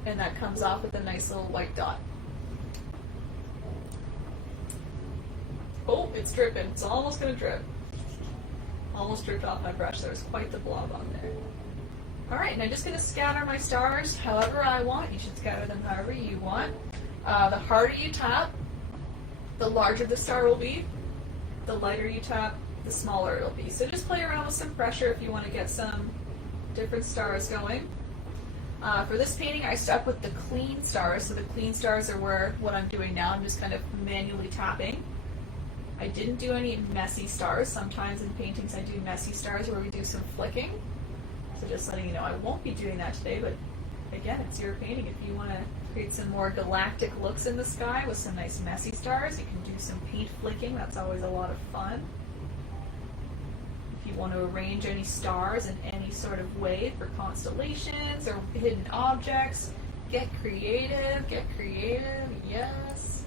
And that comes off with a nice little white dot. Oh, it's dripping. It's almost going to drip. Almost dripped off my brush. There was quite the blob on there. Alright, and I'm just going to scatter my stars however I want. You should scatter them however you want. The harder you tap, the larger the star will be. The lighter you tap, the smaller it'll be. So just play around with some pressure if you want to get some different stars going. For this painting, I stuck with the clean stars. So the clean stars are where what I'm doing now. I'm just kind of manually tapping. I didn't do any messy stars. Sometimes in paintings I do messy stars where we do some flicking. So just letting you know, I won't be doing that today, but again, it's your painting. If you want to create some more galactic looks in the sky with some nice messy stars, you can do some paint flicking. That's always a lot of fun. If you want to arrange any stars in any sort of way for constellations or hidden objects, get creative, yes.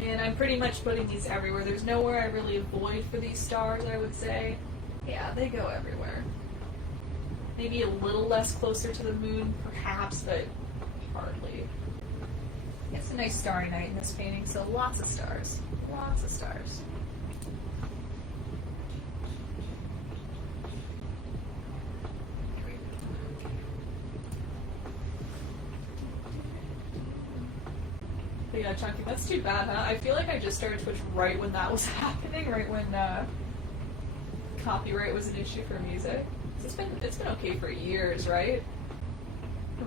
And I'm pretty much putting these everywhere. There's nowhere I really avoid for these stars, I would say. Yeah, they go everywhere. Maybe a little less closer to the moon, perhaps, but hardly. It's a nice starry night in this painting, so lots of stars. Lots of stars. Yeah, Chunky, that's too bad, huh? I feel like I just started Twitch right when that was happening, right when copyright was an issue for music. It's been okay for years, right?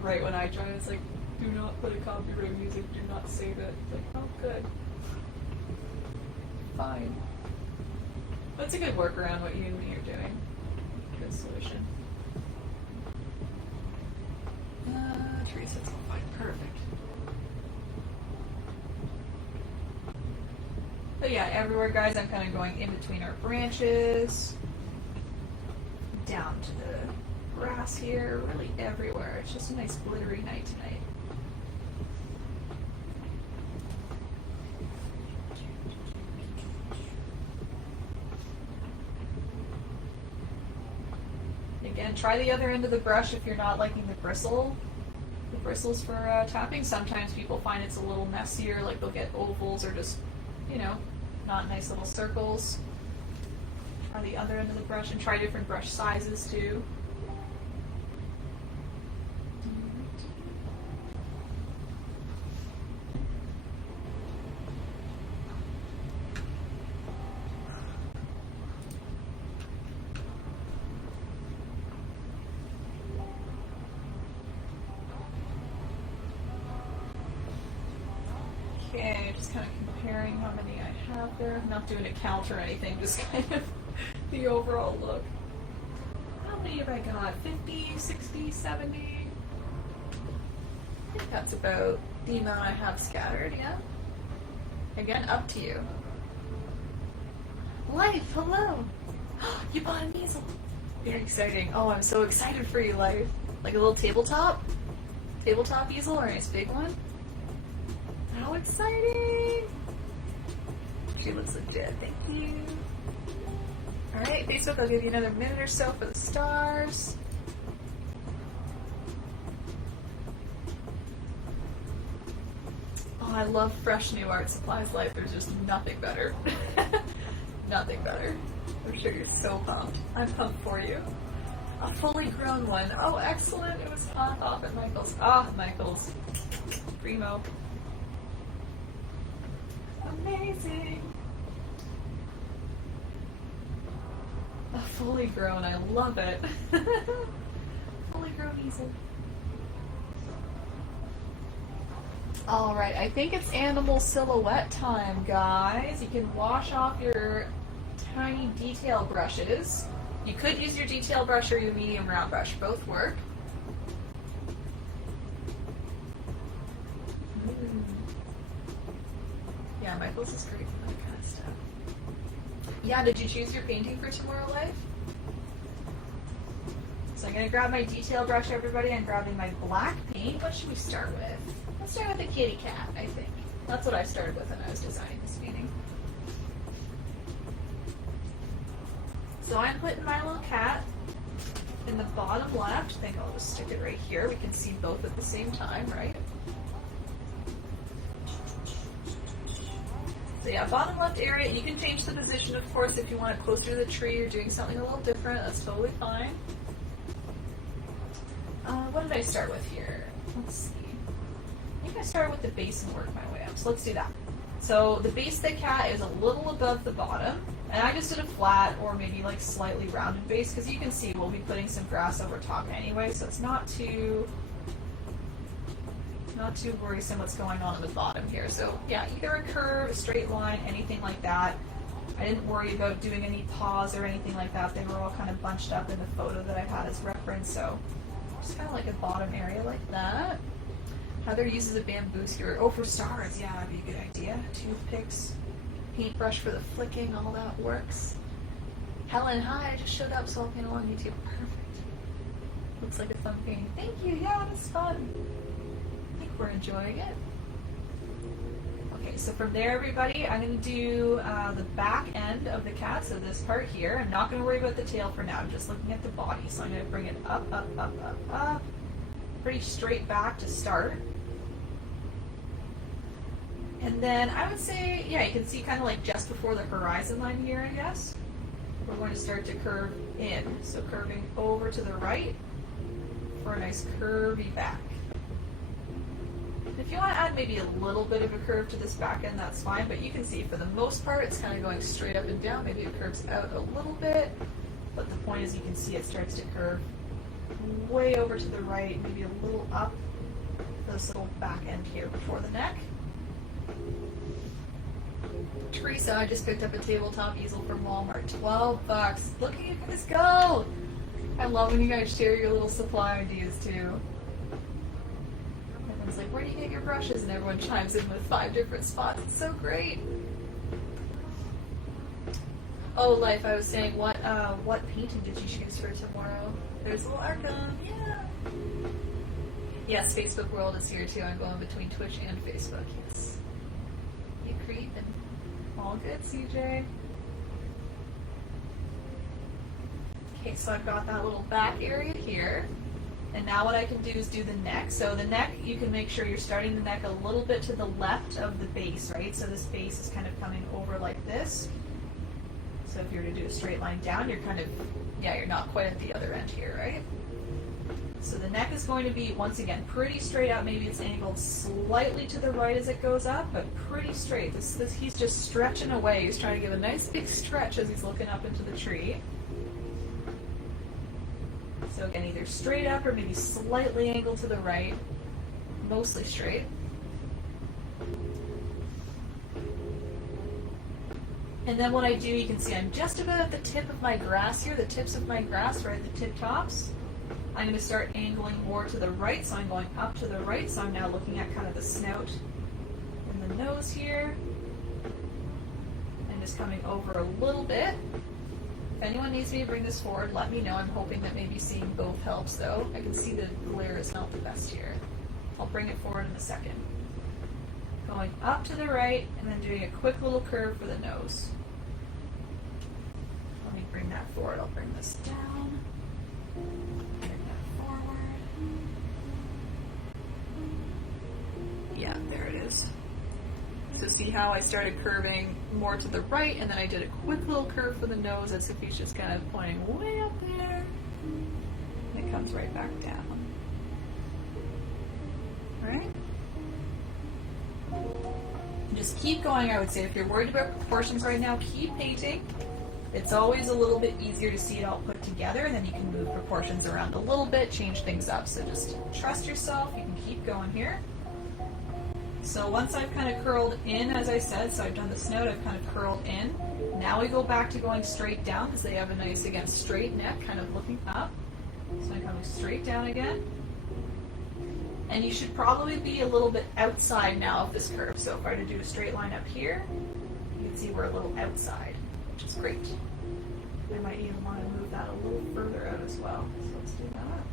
Right when I joined, it's like, do not put a copyright music, do not save it. It's like, oh, good. Fine. That's a good workaround, what you and me are doing. Good solution. Teresa, it's all fine. Perfect. But yeah, everywhere, guys, I'm kind of going in between our branches, down to the grass here, really everywhere. It's just a nice glittery night tonight. Again, try the other end of the brush if you're not liking the bristles for tapping. Sometimes people find it's a little messier, like they'll get ovals or just, you know, not nice little circles. Try the other end of the brush and try different brush sizes too. Okay, just kind of comparing how many I have there. I'm not doing a count or anything, just kind of the overall look. How many have I got? 50, 60, 70? I think that's about the amount I have scattered, yeah? Again, up to you. Life, hello! You bought an easel! Very exciting. Oh, I'm so excited for you, Life. Like a little tabletop? Tabletop easel or a nice big one? How exciting! She looks legit, thank you. Alright, Facebook, I'll give you another minute or so for the stars. Oh, I love fresh new art supplies, Life. There's just nothing better. Nothing better. I'm sure you're so pumped. I'm pumped for you. A fully grown one. Oh, excellent. It was off at Michael's. Ah, Michael's. Primo. Amazing. A fully grown. I love it. Fully grown easel. Alright, I think it's animal silhouette time, guys. You can wash off your tiny detail brushes. You could use your detail brush or your medium round brush. Both work. Yeah, Michael's is great for that kind of stuff. Yeah, did you choose your painting for tomorrow, Life? So I'm going to grab my detail brush, everybody. I'm grabbing my black paint. What should we start with? Let's start with the kitty cat, I think. That's what I started with when I was designing this painting. So I'm putting my little cat in the bottom left. I think I'll just stick it right here. We can see both at the same time, right? So yeah, bottom left area. You can change the position, of course, if you want it closer to the tree or doing something a little different. That's totally fine. What did I start with here? Let's see. I think I started with the base and work my way up. So let's do that. So the base of the cat is a little above the bottom. And I just did a flat or maybe like slightly rounded base because you can see we'll be putting some grass over top anyway, so it's not too worrisome what's going on at the bottom here. So yeah, either a curve, a straight line, anything like that. I didn't worry about doing any paws or anything like that. They were all kind of bunched up in the photo that I had as reference, so just kind of like a bottom area like that. Heather uses a bamboo skewer. Oh, for stars, yeah, that'd be a good idea. Toothpicks, paintbrush for the flicking, all that works. Helen, hi, I just showed up, so I'll paint along YouTube. Perfect. Looks like a fun painting. Thank you, yeah, it was fun. I think we're enjoying it. Okay, so from there, everybody, I'm going to do the back end of the cat, so this part here. I'm not going to worry about the tail for now, I'm just looking at the body. So I'm going to bring it up, up, up, up, up. Pretty straight back to start. And then I would say, yeah, you can see kind of like just before the horizon line here, I guess. We're going to start to curve in. So curving over to the right for a nice curvy back. If you want to add maybe a little bit of a curve to this back end, that's fine, but you can see for the most part it's kind of going straight up and down. Maybe it curves out a little bit, but the point is you can see it starts to curve way over to the right, maybe a little up this little back end here before the neck. Teresa, I just picked up a tabletop easel from Walmart, 12 bucks. Look at you guys go! I love when you guys share your little supply ideas too. Everyone's like, where do you get your brushes? And everyone chimes in with 5 different spots. It's so great. Oh, Life, I was saying, what painting did you choose for tomorrow? There's a little Arkham, yeah! Yes, Facebook World is here too. I'm going between Twitch and Facebook, yes. You creep and all good, CJ. Okay, so I've got that little back area here. And now what I can do is do the neck. So the neck, you can make sure you're starting the neck a little bit to the left of the base, right? So this base is kind of coming over like this. So if you were to do a straight line down, you're kind of, yeah, you're not quite at the other end here, right? So the neck is going to be, once again, pretty straight out. Maybe it's angled slightly to the right as it goes up, but pretty straight. He's just stretching away. He's trying to give a nice big stretch as he's looking up into the tree. So again, either straight up or maybe slightly angled to the right, mostly straight. And then what I do, you can see I'm just about at the tip of my grass here, the tips of my grass, right at the tip tops. I'm going to start angling more to the right, so I'm going up to the right, so I'm now looking at kind of the snout and the nose here. And just coming over a little bit. If anyone needs me to bring this forward, let me know. I'm hoping that maybe seeing both helps though. I can see the glare is not the best here. I'll bring it forward in a second. Going up to the right and then doing a quick little curve for the nose. Let me bring that forward. I'll bring this down. Bring that forward. Yeah, there it is. So see how I started curving more to the right and then I did a quick little curve for the nose as if he's just kind of pointing way up there. comes right back down. Alright? Just keep going, I would say. If you're worried about proportions right now, keep painting. It's always a little bit easier to see it all put together, and then you can move proportions around a little bit, change things up. So just trust yourself, you can keep going here. So once I've kind of curled in, as I said, so I've done the snout, I've kind of curled in. Now we go back to going straight down because they have a nice, again, straight neck, kind of looking up. So I'm coming straight down again. And you should probably be a little bit outside now of this curve. So if I were to do a straight line up here, you can see we're a little outside, which is great. I might even want to move that a little further out as well. So let's do that.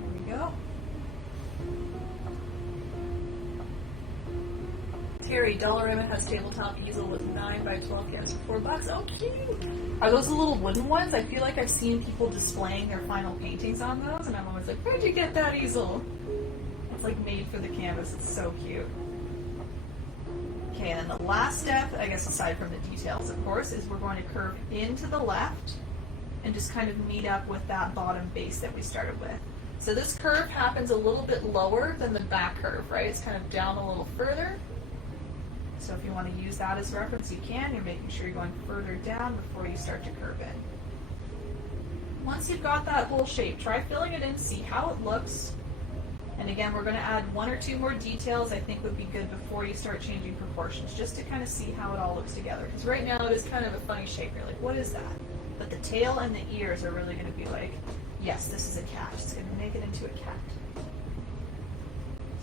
There we go. Terry, Dollarama has tabletop easel with 9 by 12 cans for $4. Oh, cute! Are those the little wooden ones? I feel like I've seen people displaying their final paintings on those, and I'm always like, where'd you get that easel? It's like made for the canvas. It's so cute. Okay, and then the last step, I guess aside from the details, of course, is we're going to curve into the left and just kind of meet up with that bottom base that we started with. So this curve happens a little bit lower than the back curve, right? It's kind of down a little further. So if you want to use that as reference, you can. You're making sure you're going further down before you start to curve in. Once you've got that whole shape, try filling it in, see how it looks. And again, we're going to add 1 or 2 more details I think would be good before you start changing proportions, just to kind of see how it all looks together. Because right now it is kind of a funny shape. You're like, what is that? But the tail and the ears are really going to be like, yes, this is a cat. It's going to make it into a cat.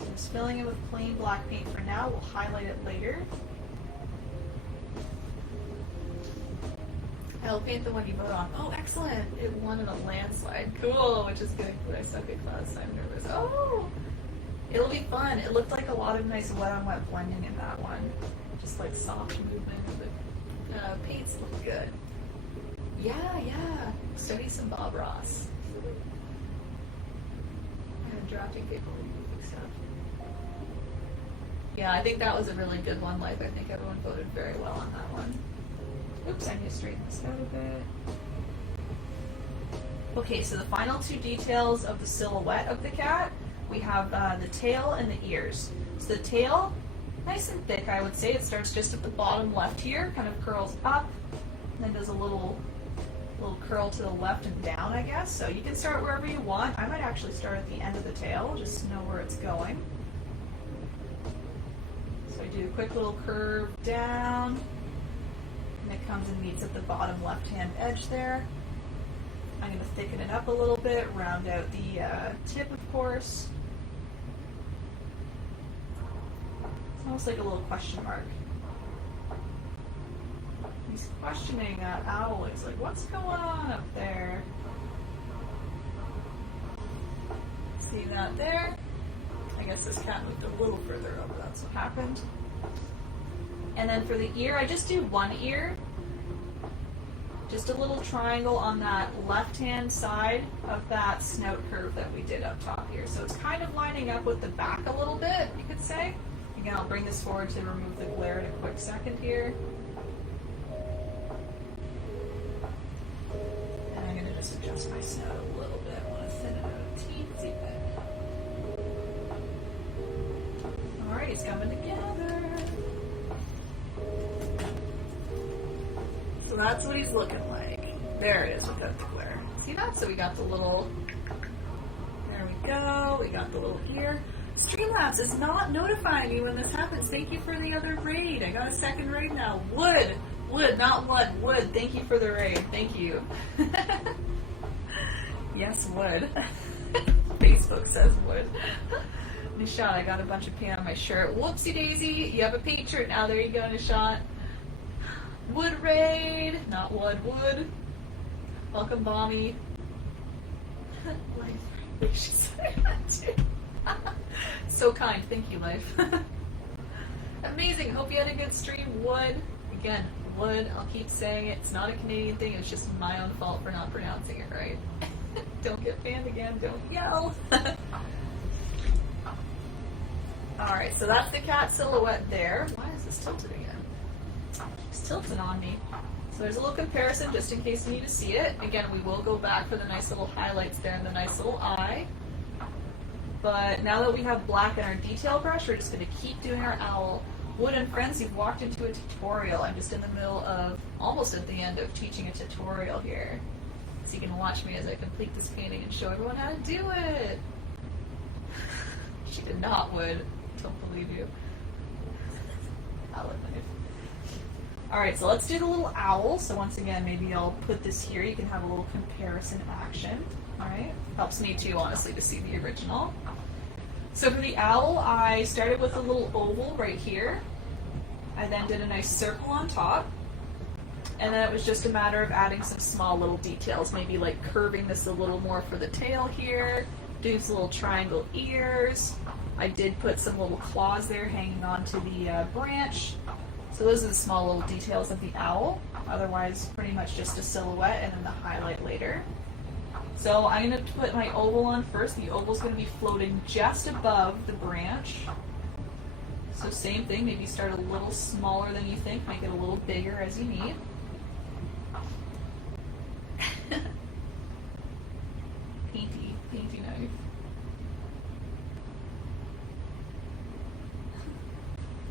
So just filling it with plain black paint for now. We'll highlight it later. I'll paint the one you vote on. Oh, excellent! It won in a landslide. Cool, which is good. I suck at class. I'm nervous. Oh! It'll be fun. It looked like a lot of nice wet on wet blending in that one. Just like soft movement. The paints look good. Yeah. Study some Bob Ross. And drafting paper stuff. Yeah, I think that was a really good one, Life. I think everyone voted very well on that one. Oops, I need to straighten this out a bit. Okay, so the final 2 details of the silhouette of the cat, we have the tail and the ears. So the tail, nice and thick, I would say. It starts just at the bottom left here, kind of curls up, and then does a little curl to the left and down, I guess. So you can start wherever you want. I might actually start at the end of the tail, just to know where it's going. So I do a quick little curve down. And it comes and meets at the bottom left-hand edge there. I'm going to thicken it up a little bit, round out the tip, of course. It's almost like a little question mark. He's questioning that owl. He's like, what's going on up there? See that there? I guess this cat moved a little further over. That's what happened. And then for the ear, I just do 1 ear. Just a little triangle on that left-hand side of that snout curve that we did up top here. So it's kind of lining up with the back a little bit, you could say. Again, I'll bring this forward to remove the glare in a quick second here. And I'm going to just adjust my snout a little bit. I want to thin it out a teensy bit. Alright, it's coming together. So that's what he's looking like. There it is without the glare. See that? So we got the little, there we go, we got the little ear. Streamlabs is not notifying me when this happens. Thank you for the other raid. I got a second raid now. Wood, not one, wood. Thank you for the raid. Thank you. Yes, wood. Facebook says wood. Nishat, I got a bunch of paint on my shirt. Whoopsie daisy, you have a paint shirt now. There you go, Nishat. Wood raid, not wood, wood. Welcome, Bommy. Life, she said that too. So kind, thank you, Life. Amazing, hope you had a good stream. Wood, again, wood, I'll keep saying it. It's not a Canadian thing, it's just my own fault for not pronouncing it right. Don't get banned again, don't yell. Alright, so that's the cat silhouette there. Why is this tilted again? It's tilted on me. So there's a little comparison just in case you need to see it. Again, we will go back for the nice little highlights there and the nice little eye. But now that we have black in our detail brush, we're just going to keep doing our owl. Wood and friends, you've walked into a tutorial. I'm just in the middle of, almost at the end of teaching a tutorial here. So you can watch me as I complete this painting and show everyone how to do it. She did not, Wood. Don't believe you. Palette knife. Alright, so let's do the little owl. So once again, maybe I'll put this here. You can have a little comparison action. Alright, helps me too, honestly, to see the original. So for the owl, I started with a little oval right here. I then did a nice circle on top. And then it was just a matter of adding some small little details, maybe like curving this a little more for the tail here, doing some little triangle ears. I did put some little claws there hanging onto the branch. So those are the small little details of the owl. Otherwise, pretty much just a silhouette and then the highlight later. So I'm going to put my oval on first. The oval's going to be floating just above the branch. So same thing, maybe start a little smaller than you think, make it a little bigger as you need. Painty knife.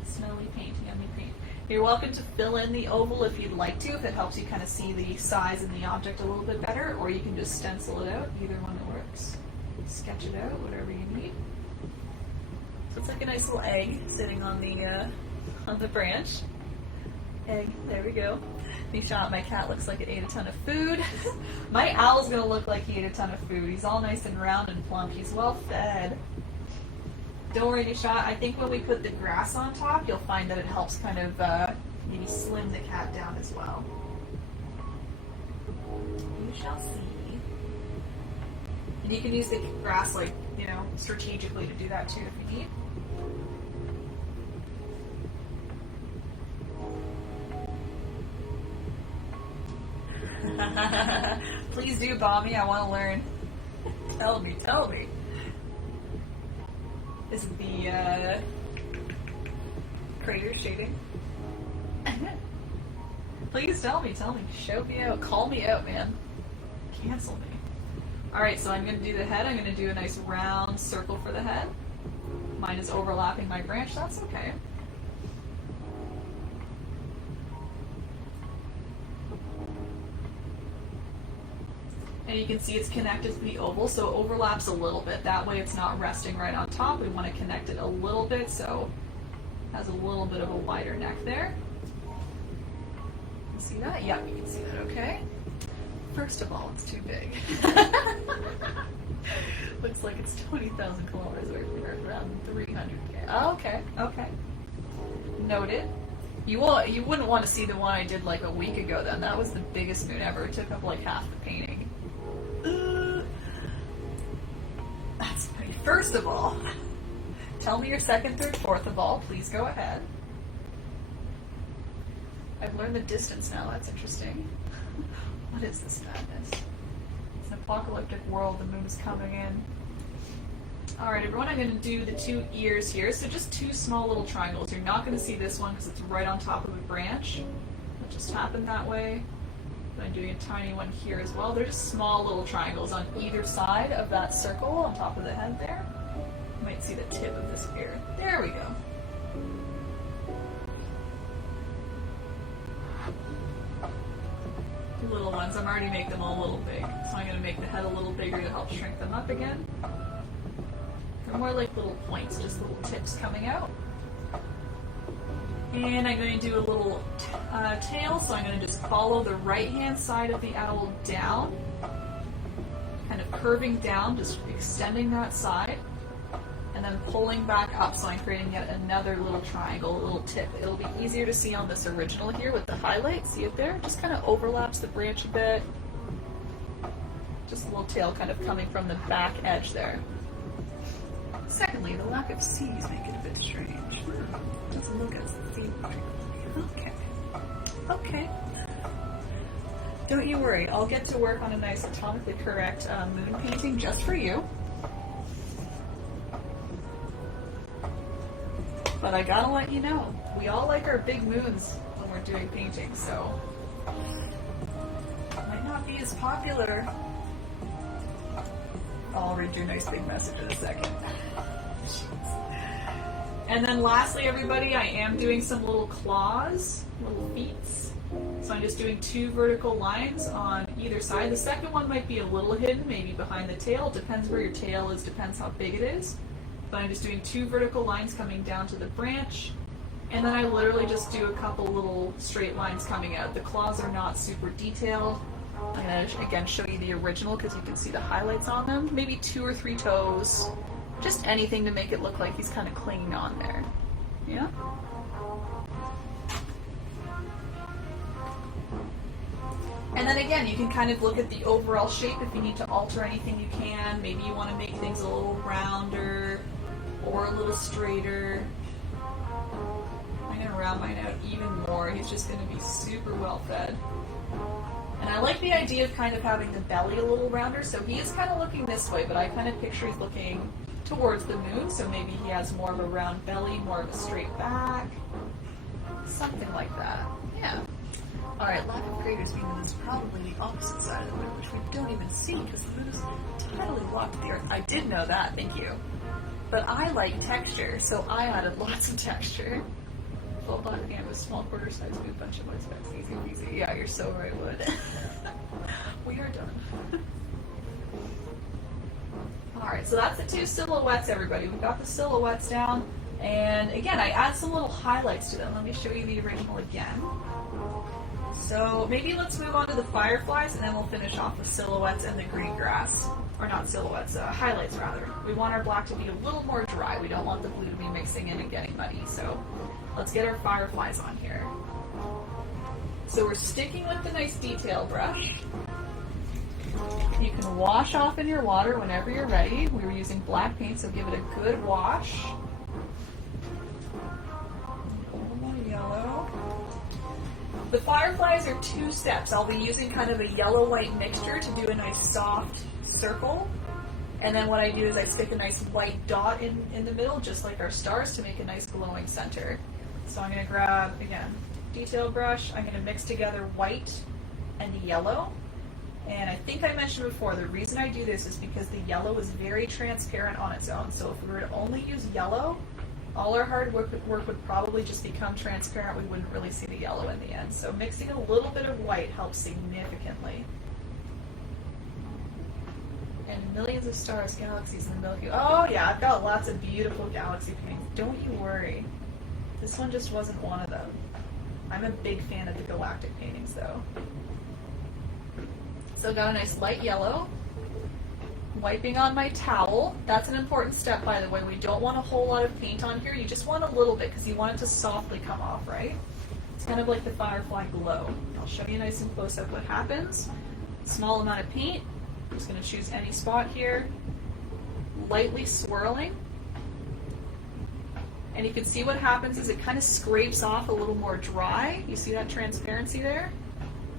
Smelly paint, yummy paint. You're welcome to fill in the oval if you'd like to, if it helps you kind of see the size and the object a little bit better, or you can just stencil it out, either one works. Sketch it out, whatever you need. So it's like a nice little egg sitting on the branch. Egg, there we go. Nishant, my cat, looks like it ate a ton of food. My owl's gonna look like he ate a ton of food. He's all nice and round and plump. He's well fed. Don't worry, Nishant. I think when we put the grass on top, you'll find that it helps kind of maybe slim the cat down as well. You shall see. And you can use the grass, like, you know, strategically to do that too if you need. Please do, Bommy. I want to learn. Tell me. Is it the crater shading? Please tell me. Show me out. Call me out, man. Cancel me. Alright, so I'm going to do the head. I'm going to do a nice round circle for the head. Mine is overlapping my branch. That's okay. And you can see it's connected to the oval, so it overlaps a little bit. That way it's not resting right on top. We want to connect it a little bit, so it has a little bit of a wider neck there. You see that? Yep, you can see that, okay? First of all, it's too big. Looks like it's 20,000 kilometers away from Earth, around 300K. Oh, okay. Noted. You wouldn't want to see the one I did like a week ago then. That was the biggest moon ever. It took up like half the painting. That's pretty. First of all, tell me your second, third, fourth of all. Please go ahead. I've learned the distance now. That's interesting. What is this madness? It's an apocalyptic world. The moon is coming in. Alright everyone, I'm going to do the two ears here. So just two small little triangles. You're not going to see this one because it's right on top of a branch. It just happened that way. I'm doing a tiny one here as well. They're just small little triangles on either side of that circle on top of the head there. You might see the tip of this ear. There we go. Little ones. I'm already making them a little big. So I'm going to make the head a little bigger to help shrink them up again. They're more like little points, just little tips coming out. And I'm going to do a little tail, so I'm going to just follow the right-hand side of the owl down, kind of curving down, just extending that side, and then pulling back up, so I'm creating yet another little triangle, a little tip. It'll be easier to see on this original here with the highlight. See it there? Just kind of overlaps the branch a bit. Just a little tail kind of coming from the back edge there. Secondly, the lack of C's make it a bit strange. Doesn't look as feedback. Okay. Don't you worry, I'll get to work on a nice atomically correct moon painting just for you. But I gotta let you know, we all like our big moons when we're doing paintings, so Might not be as popular. I'll read your nice big message in a second. And then lastly, everybody, I am doing some little claws, little feet. So I'm just doing 2 vertical lines on either side. The second one might be a little hidden, maybe behind the tail. Depends where your tail is, depends how big it is. But I'm just doing 2 vertical lines coming down to the branch. And then I literally just do a couple little straight lines coming out. The claws are not super detailed. I'm going to, again, show you the original because you can see the highlights on them. Maybe 2 or 3 toes. Just anything to make it look like he's kind of clinging on there. Yeah? And then again, you can kind of look at the overall shape. If you need to alter anything, you can. Maybe you want to make things a little rounder or a little straighter. I'm going to round mine out even more. He's just going to be super well fed. And I like the idea of kind of having the belly a little rounder. So he is kind of looking this way, but I kind of picture he's looking towards the moon. So maybe he has more of a round belly, more of a straight back. Something like that. Yeah. Alright, lack of craters means it's probably the opposite side of the moon, which we don't even see because the moon is totally locked to the Earth. I did know that, thank you. But I like texture, so I added lots of texture. Full black canvas, small quarter size, move, bunch of white specks, easy peasy. Yeah, you're so right, Wood. We are done. Alright, so that's the 2 silhouettes, everybody. We've got the silhouettes down. And again, I add some little highlights to them. Let me show you the original again. So maybe let's move on to the fireflies and then we'll finish off the silhouettes and the green grass. Or not silhouettes, highlights rather. We want our black to be a little more dry. We don't want the blue to be mixing in and getting muddy. So let's get our fireflies on here. So we're sticking with the nice detail brush. You can wash off in your water whenever you're ready. We were using black paint, so give it a good wash. A little more yellow. The fireflies are 2 steps. I'll be using kind of a yellow-white mixture to do a nice soft circle. And then what I do is I stick a nice white dot in the middle, just like our stars, to make a nice glowing center. So I'm going to grab, again, detail brush. I'm going to mix together white and yellow. And I think I mentioned before, the reason I do this is because the yellow is very transparent on its own. So if we were to only use yellow, all our hard work would probably just become transparent. We wouldn't really see the yellow in the end. So mixing a little bit of white helps significantly. And millions of stars, galaxies, and the Milky Way. Oh yeah, I've got lots of beautiful galaxy paintings. Don't you worry. This one just wasn't one of them. I'm a big fan of the galactic paintings though. So got a nice light yellow. Wiping on my towel. That's an important step, by the way. We don't want a whole lot of paint on here. You just want a little bit because you want it to softly come off, right? It's kind of like the firefly glow. I'll show you nice and close up what happens. Small amount of paint. I'm just going to choose any spot here. Lightly swirling. And you can see what happens is it kind of scrapes off a little more dry. You see that transparency there?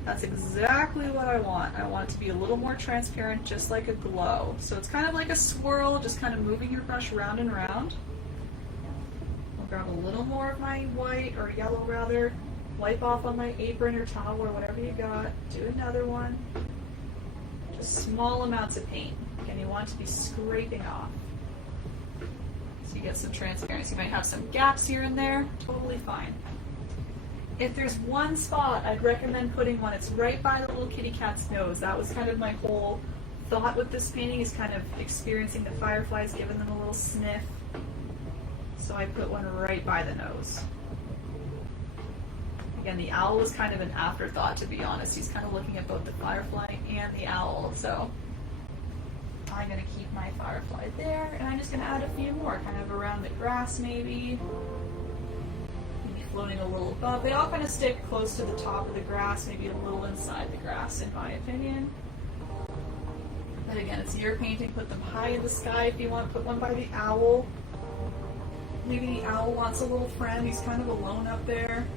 That's exactly what I want. I want it to be a little more transparent, just like a glow. So it's kind of like a swirl, just kind of moving your brush round and round. I'll grab a little more of my white, or yellow rather, wipe off on my apron or towel or whatever you got. Do another one. Just small amounts of paint. And you want it to be scraping off. So you get some transparency. You might have some gaps here and there. Totally fine. If there's one spot I'd recommend putting one, it's right by the little kitty cat's nose. That was kind of my whole thought with this painting, is kind of experiencing the fireflies, giving them a little sniff. So I put one right by the nose. Again, the owl was kind of an afterthought, to be honest. He's kind of looking at both the firefly and the owl. So I'm going to keep my firefly there, and I'm just going to add a few more, kind of around the grass maybe. Floating a little above. They all kind of stick close to the top of the grass, maybe a little inside the grass in my opinion. But again, it's your painting. Put them high in the sky if you want. Put one by the owl. Maybe the owl wants a little friend. He's kind of alone up there.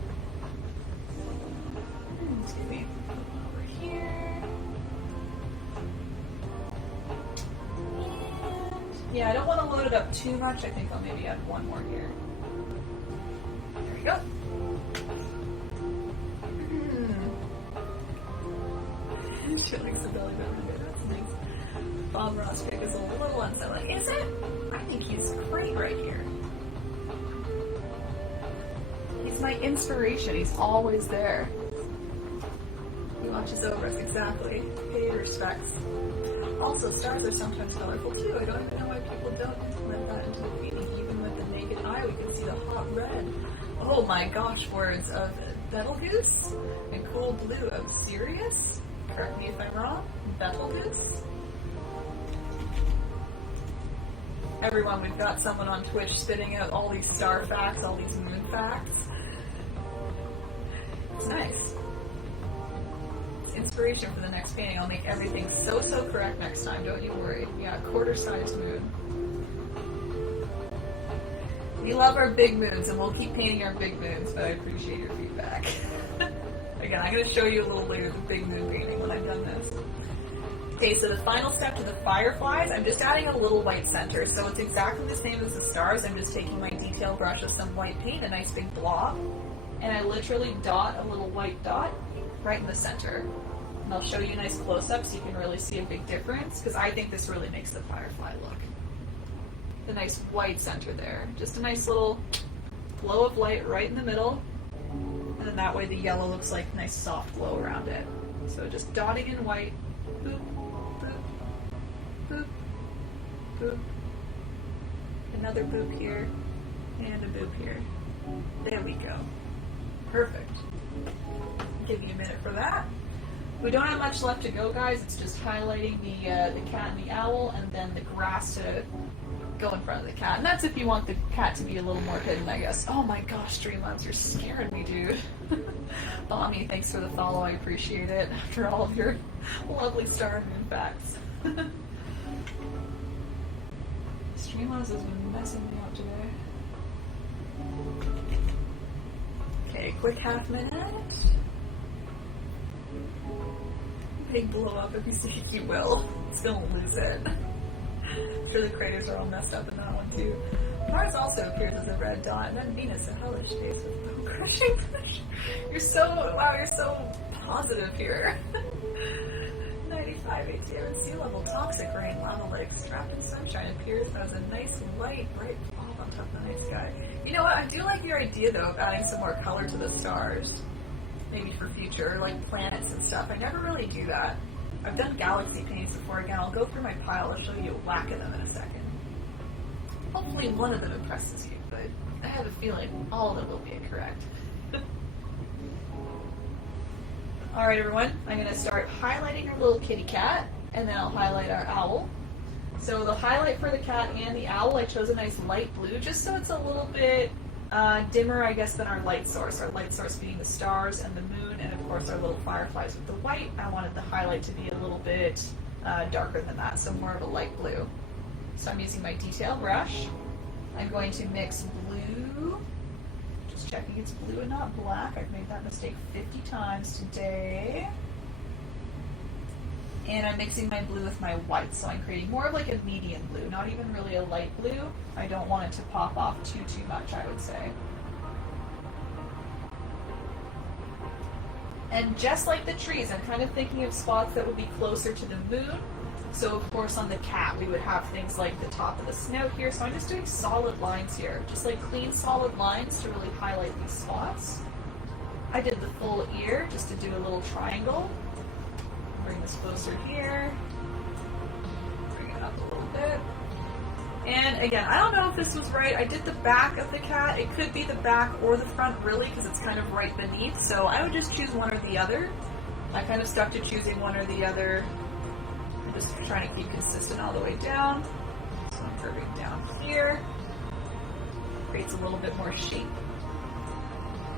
Excuse me. Over here. And yeah, I don't want to load it up too much. I think I'll maybe add one more here. There we go. She likes the belly button here. That's nice. Bob Ross pick is a little unsettling. Is it? I think he's great right here. He's my inspiration. He's always there. He watches over us, exactly. Paid respects. Also, stars are sometimes colorful too. I don't even know why people don't implement that into the painting. Even with the naked eye, we can see the hot red. Oh my gosh, words of Betelgeuse and cool blue of Sirius. Correct me if I'm wrong. Betelgeuse. Everyone, we've got someone on Twitch spitting out all these star facts, all these moon facts. It's nice. Inspiration for the next painting. I'll make everything so correct next time, don't you worry. Yeah, quarter-sized moon. We love our big moons, and we'll keep painting our big moons, but I appreciate your feedback. Again, I'm going to show you a little later the big moon painting when I've done this. Okay, so the final step to the fireflies, I'm just adding a little white center. So it's exactly the same as the stars. I'm just taking my detail brush with some white paint, a nice big blob, and I literally dot a little white dot right in the center. And I'll show you a nice close-up so you can really see a big difference, because I think this really makes the firefly look. The nice white center there. Just a nice little flow of light right in the middle, and then that way the yellow looks like a nice soft glow around it. So just dotting in white, boop, boop, boop, boop. Another boop here, and a boop here. There we go. Perfect. Give you a minute for that. We don't have much left to go, guys. It's just highlighting the cat and the owl, and then the grass to go in front of the cat. And that's if you want the cat to be a little more hidden, I guess. Oh my gosh, Streamlabs, you're scaring me, dude. Bonnie, thanks for the follow. I appreciate it after all of your lovely star and moon facts. Streamlabs has been messing me up today. Okay, quick half minute. Big blow up if you see it, you will. It's gonna lose it. I'm sure the craters are all messed up in that one too. Mars also appears as a red dot, and then Venus a hellish face with bone crushing. You're so positive here. 95 ATM and sea level toxic rain, lava lakes, trapped in sunshine appears as a nice white bright blob on top of the night sky. You know what? I do like your idea though of adding some more color to the stars. Maybe for future, like planets and stuff. I never really do that. I've done galaxy paintings before. Again, I'll go through my pile. I'll show you a whack of them in a second. Hopefully one of them impresses you, but I have a feeling all of them will be incorrect. Alright everyone, I'm going to start highlighting our little kitty cat, and then I'll highlight our owl. So the highlight for the cat and the owl, I chose a nice light blue, just so it's a little bit dimmer, I guess, than our light source. Our light source being the stars and the moon, and of course our little fireflies with the white. I wanted the highlight to be a little bit darker than that, so more of a light blue. So I'm using my detail brush. I'm going to mix blue, just checking it's blue and not black. I've made that mistake 50 times today. And I'm mixing my blue with my white, so I'm creating more of like a medium blue, not even really a light blue. I don't want it to pop off too much, I would say. And just like the trees, I'm kind of thinking of spots that would be closer to the moon. So of course on the cat, we would have things like the top of the snout here. So I'm just doing solid lines here, just like clean solid lines to really highlight these spots. I did the full ear just to do a little triangle. Bring this closer here, bring it up a little bit. And again, I don't know if this was right. I did the back of the cat. It could be the back or the front really, because it's kind of right beneath. So I would just choose one or the other. I kind of stuck to choosing one or the other. I'm just trying to keep consistent all the way down. So I'm curving down here. Creates a little bit more shape.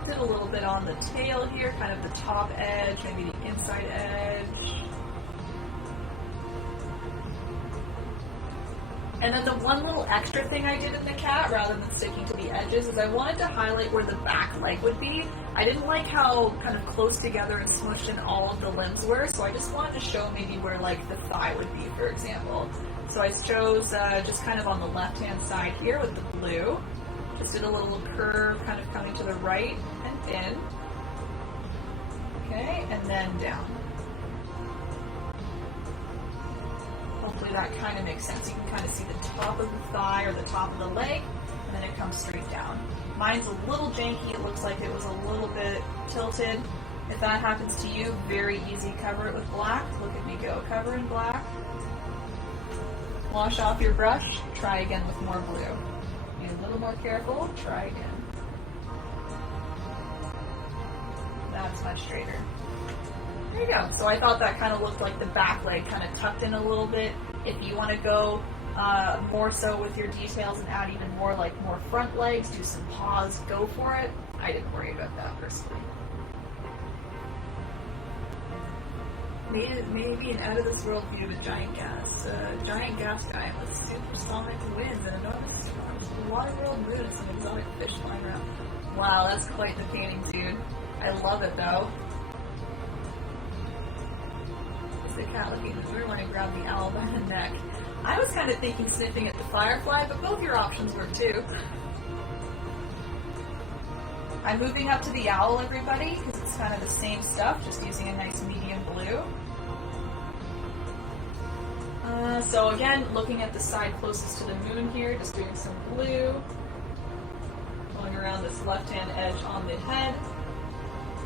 Did a little bit on the tail here, kind of the top edge, maybe the inside edge. And then the one little extra thing I did in the cat, rather than sticking to the edges, is I wanted to highlight where the back leg would be. I didn't like how kind of close together and smushed in all of the limbs were, so I just wanted to show maybe where like the thigh would be, for example. So I chose just kind of on the left-hand side here with the blue. Just did a little curve kind of coming to the right and in. Okay, and then down. Hopefully that kind of makes sense. You can kind of see the top of the thigh or the top of the leg, and then it comes straight down. Mine's a little janky. It looks like it was a little bit tilted. If that happens to you, very easy. Cover it with black. Look at me go. Cover in black. Wash off your brush. Try again with more blue. Be a little more careful. Try again. That's much straighter. There you go. So I thought that kind of looked like the back leg kind of tucked in a little bit. If you want to go more so with your details and add even more, like more front legs, do some paws, go for it. I didn't worry about that personally. Maybe an out of this world view of a giant gas guy with supersonic winds and enormous water world moon and some exotic fish flying around. Wow, that's quite the painting, dude. I love it though. Is the cat looking at the mirror when I grab the owl by the neck? I was kind of thinking sniffing at the firefly, but both your options work too. I'm moving up to the owl, everybody, because it's kind of the same stuff, just using a nice medium blue. So again, looking at the side closest to the moon here, just doing some blue. Going around this left-hand edge on the head.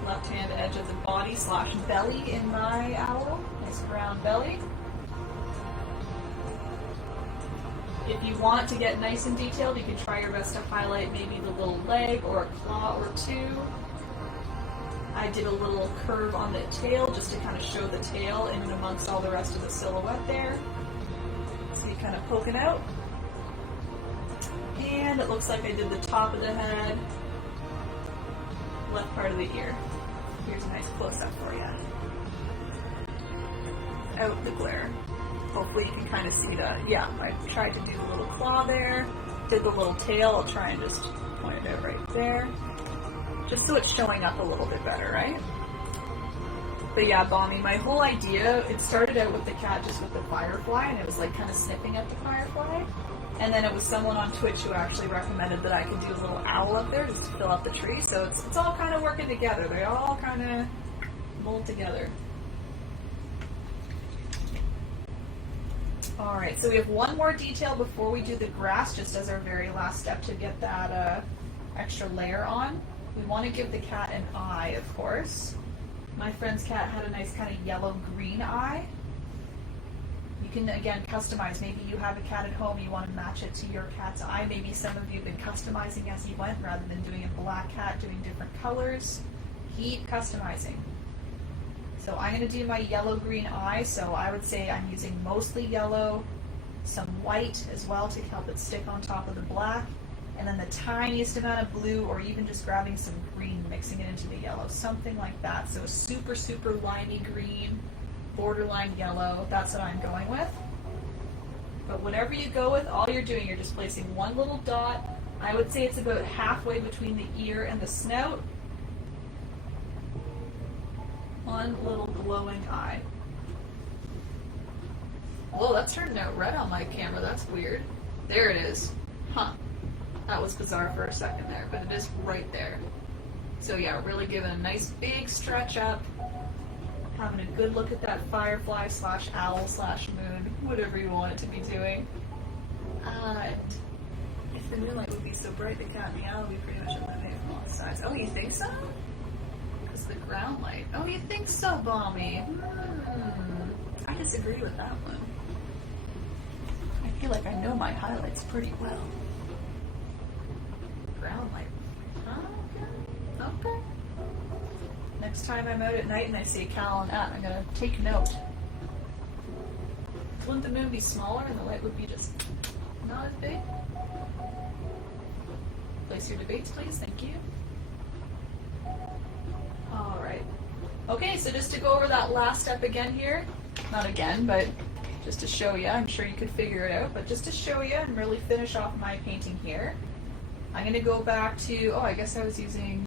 Left-hand edge of the body / belly in my owl. Nice brown belly. If you want to get nice and detailed, you can try your best to highlight maybe the little leg or a claw or two. I did a little curve on the tail just to kind of show the tail in and amongst all the rest of the silhouette there. See it kind of poking out. And it looks like I did the top of the head, left part of the ear. Here's a nice close-up for you. Out the glare. Hopefully you can kind of see that. Yeah, I tried to do a little claw there, did the little tail. I'll try and just point it out right there. Just so it's showing up a little bit better, right? But yeah, Bommy, my whole idea, it started out with the cat just with the firefly, and it was like kind of sniffing at the firefly. And then it was someone on Twitch who actually recommended that I could do a little owl up there just to fill out the tree. So it's all kind of working together. They all kind of mold together. Alright, so we have one more detail before we do the grass, just as our very last step to get that extra layer on. We want to give the cat an eye, of course. My friend's cat had a nice kind of yellow-green eye. You can, again, customize. Maybe you have a cat at home, you want to match it to your cat's eye. Maybe some of you have been customizing as you went, rather than doing a black cat, doing different colors. Keep customizing. So I'm going to do my yellow-green eye, so I would say I'm using mostly yellow, some white as well to help it stick on top of the black, and then the tiniest amount of blue, or even just grabbing some green, mixing it into the yellow, something like that. So a super, super limey green, borderline yellow, that's what I'm going with. But whatever you go with, all you're doing, you're just placing one little dot. I would say it's about halfway between the ear and the snout. One little glowing eye. Whoa, that turned out red on my camera. That's weird. There it is. Huh. That was bizarre for a second there, but it is right there. So yeah, really giving a nice big stretch up. Having a good look at that firefly / owl / moon, whatever you want it to be doing. If the moonlight would be so bright, the cat and the owl would be pretty much eliminated from all sides. Oh, you think so? Because the ground light. Oh, you think so, Bommy? I disagree with that one. I feel like I know my highlights pretty well. Ground light. Okay. Next time I'm out at night and I see a cow on that, I'm going to take note. Wouldn't the moon be smaller and the light would be just not as big? Place your debates, please. Thank you. Alright. Okay, so just to go over that last step again here. Not again, but just to show you. I'm sure you could figure it out, but just to show you and really finish off my painting here. I'm going to go back to, oh, I guess I was using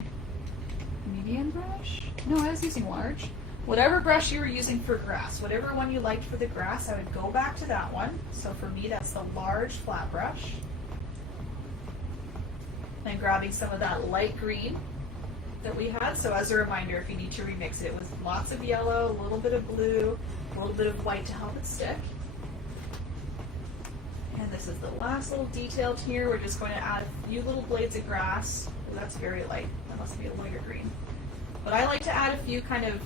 medium brush? No, I was using large. Whatever brush you were using for grass, whatever one you liked for the grass, I would go back to that one. So for me, that's the large flat brush. And grabbing some of that light green that we had. So as a reminder, if you need to remix it with lots of yellow, a little bit of blue, a little bit of white to help it stick. this is the last little detail here. We're just going to add a few little blades of grass. Oh, that's very light. That must be a lighter green. But I like to add a few kind of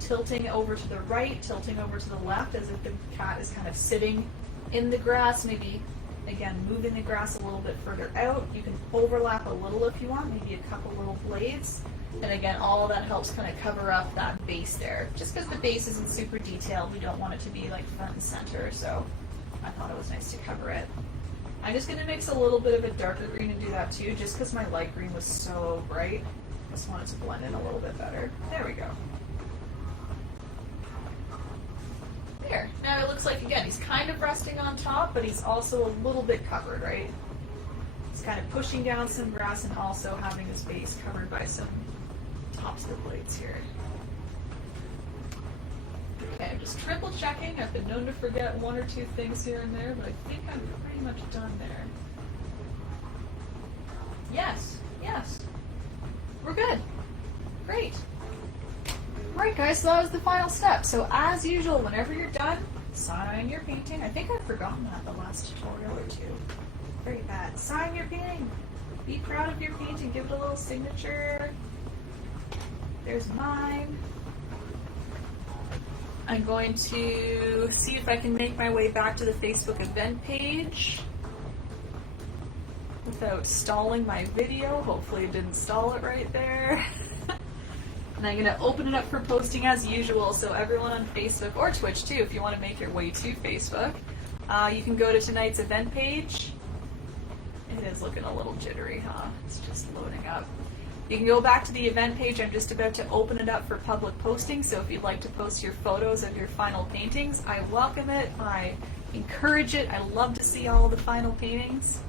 tilting over to the right, tilting over to the left, as if the cat is kind of sitting in the grass, maybe, again, moving the grass a little bit further out. You can overlap a little if you want, maybe a couple little blades. And again, all of that helps kind of cover up that base there. Just because the base isn't super detailed, we don't want it to be like front and center, so I thought it was nice to cover it. I'm just going to mix a little bit of a darker green and do that too, just because my light green was so bright. Just wanted to blend in a little bit better. There we go. There. Now it looks like, again, he's kind of resting on top, but he's also a little bit covered, right? He's kind of pushing down some grass and also having his base covered by some tops of the blades here. Okay, I'm just triple checking. I've been known to forget one or two things here and there, but I think I'm pretty much done there. Yes, yes. We're good. Great. Alright guys, so that was the final step. So as usual, whenever you're done, sign your painting. I think I've forgotten that the last tutorial or two. Very bad. Sign your painting. Be proud of your painting. Give it a little signature. There's mine. I'm going to see if I can make my way back to the Facebook event page without stalling my video. Hopefully it didn't stall it right there. And I'm going to open it up for posting as usual, so everyone on Facebook, or Twitch too, if you want to make your way to Facebook, you can go to tonight's event page. It is looking a little jittery, huh? It's just loading up. You can go back to the event page. I'm just about to open it up for public posting, so if you'd like to post your photos of your final paintings, I welcome it. I encourage it. I love to see all the final paintings.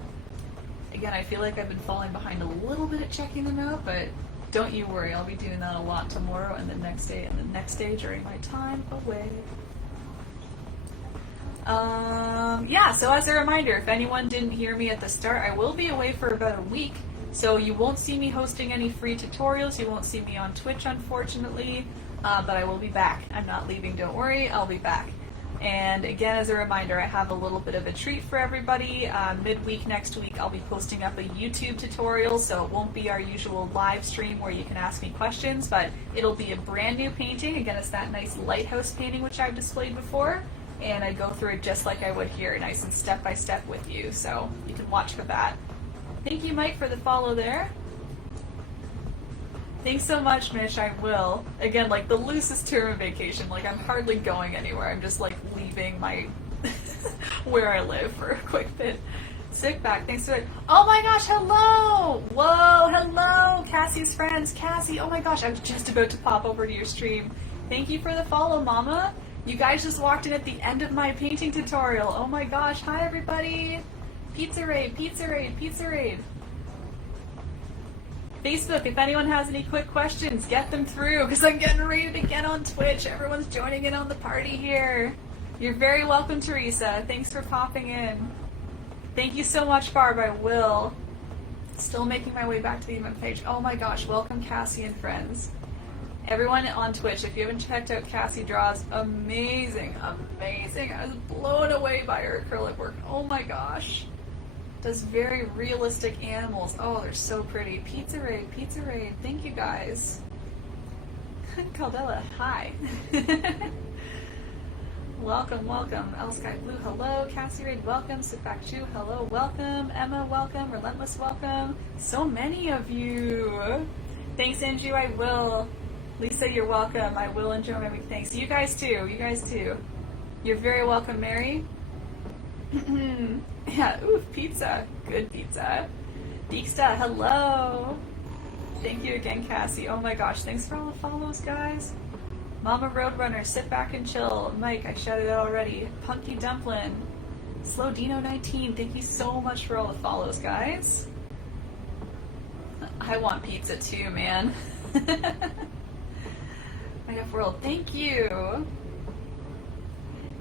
Again, I feel like I've been falling behind a little bit at checking them out, but don't you worry, I'll be doing that a lot tomorrow and the next day and the next day during my time away. Yeah, so as a reminder, if anyone didn't hear me at the start, I will be away for about a week, so you won't see me hosting any free tutorials, you won't see me on Twitch, unfortunately, but I will be back. I'm not leaving, don't worry, I'll be back. And again, as a reminder, I have a little bit of a treat for everybody. Midweek next week, I'll be posting up a YouTube tutorial, so it won't be our usual live stream where you can ask me questions, but it'll be a brand new painting. Again, it's that nice lighthouse painting which I've displayed before, and I go through it just like I would here, nice and step by step with you, so you can watch for that. Thank you, Mike, for the follow there. Thanks so much, Mitch, I will. Again, like the loosest term of vacation, like I'm hardly going anywhere. I'm just like leaving my, where I live for a quick bit. Sick back, thanks for it. Oh my gosh, hello! Whoa, hello, Cassie's friends. Cassie, oh my gosh, I was just about to pop over to your stream. Thank you for the follow, Mama. You guys just walked in at the end of my painting tutorial. Oh my gosh, hi everybody. Pizza raid, pizza raid, pizza raid. Facebook, if anyone has any quick questions, get them through, because I'm getting ready to get on Twitch. Everyone's joining in on the party here. You're very welcome, Teresa. Thanks for popping in. Thank you so much, Barb. I will. Still making my way back to the event page. Oh my gosh, welcome Cassie and friends. Everyone on Twitch, if you haven't checked out Cassie Draws, amazing, amazing. I was blown away by her acrylic work. Oh my gosh. Does very realistic animals. Oh, they're so pretty. Pizza raid, pizza raid. Thank you guys. Caldella, hi. Welcome, welcome. El Sky Blue, hello. Cassie Raid, welcome. Sit back Chew, hello, welcome. Emma, welcome. Relentless, welcome. So many of you. Thanks, Anju, I will. Lisa, you're welcome. I will enjoy my week. Thanks. You guys too. You guys too. You're very welcome, Mary. Yeah, ooh, pizza. Good pizza. Deeksta, hello. Thank you again, Cassie. Oh my gosh, thanks for all the follows, guys. Mama Roadrunner, sit back and chill. Mike, I shouted out already. Punky Dumplin. Slow Dino 19, thank you so much for all the follows, guys. I want pizza too, man. IF World, thank you.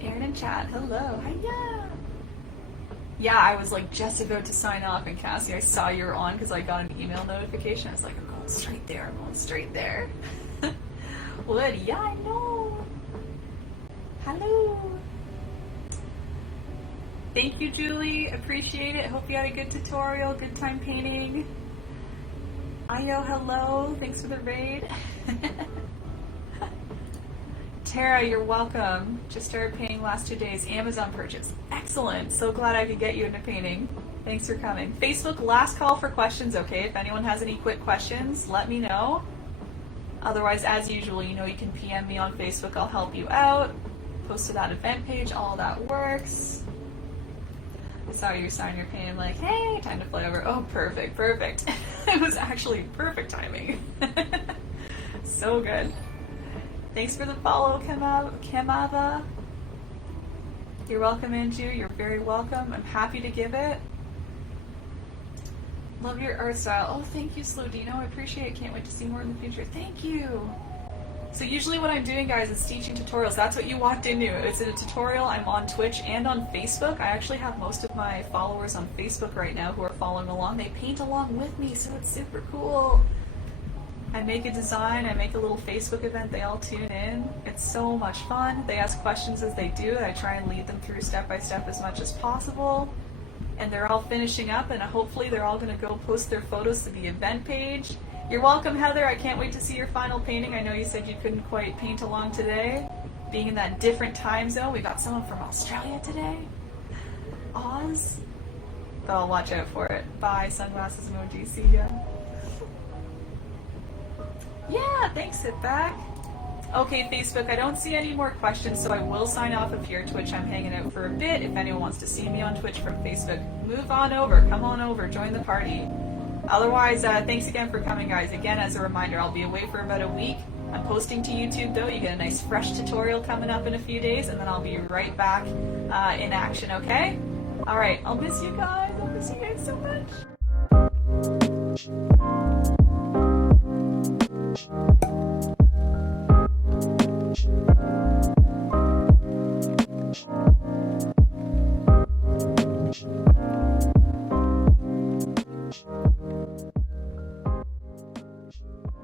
Aaron and chat, hello. Hiya. Yeah, I was like just about to sign off, and Cassie, I saw you were on because I got an email notification. I was like, I'm going straight there, I'm going straight there. Wood, yeah, I know. Hello. Thank you, Julie. Appreciate it. Hope you had a good tutorial, good time painting. Ayo, hello. Thanks for the raid. Tara, you're welcome. Just started painting last 2 days. Amazon purchase. Excellent. So glad I could get you into painting. Thanks for coming. Facebook, last call for questions, okay? If anyone has any quick questions, let me know. Otherwise, as usual, you know you can PM me on Facebook. I'll help you out. Post to that event page. All that works. I saw you sign your painting. Like, hey, time to fly over. Oh, perfect, perfect. It was actually perfect timing. So good. Thanks for the follow, Kemava. You're welcome, Anju. You're very welcome. I'm happy to give it. Love your art style. Oh, thank you, Slodino. I appreciate it. Can't wait to see more in the future. Thank you. So usually what I'm doing, guys, is teaching tutorials. That's what you walked into. It's a tutorial. I'm on Twitch and on Facebook. I actually have most of my followers on Facebook right now who are following along. They paint along with me, so it's super cool. I make a design, I make a little Facebook event, they all tune in. It's so much fun. They ask questions as they do, and I try and lead them through step by step as much as possible. And they're all finishing up, and hopefully they're all going to go post their photos to the event page. You're welcome, Heather. I can't wait to see your final painting. I know you said you couldn't quite paint along today. Being in that different time zone, we got someone from Australia today. Oz. So I'll watch out for it. Bye, sunglasses emoji. See ya. Yeah, thanks, sit back. Okay, Facebook, I don't see any more questions, so I will sign off of here. Twitch, I'm hanging out for a bit. If anyone wants to see me on Twitch from Facebook, move on over, come on over, join the party. Otherwise, thanks again for coming, guys. Again, as a reminder, I'll be away for about a week. I'm posting to YouTube, though. You get a nice fresh tutorial coming up in a few days, and then I'll be right back in action, okay? All right, I'll miss you guys. I'll miss you guys so much.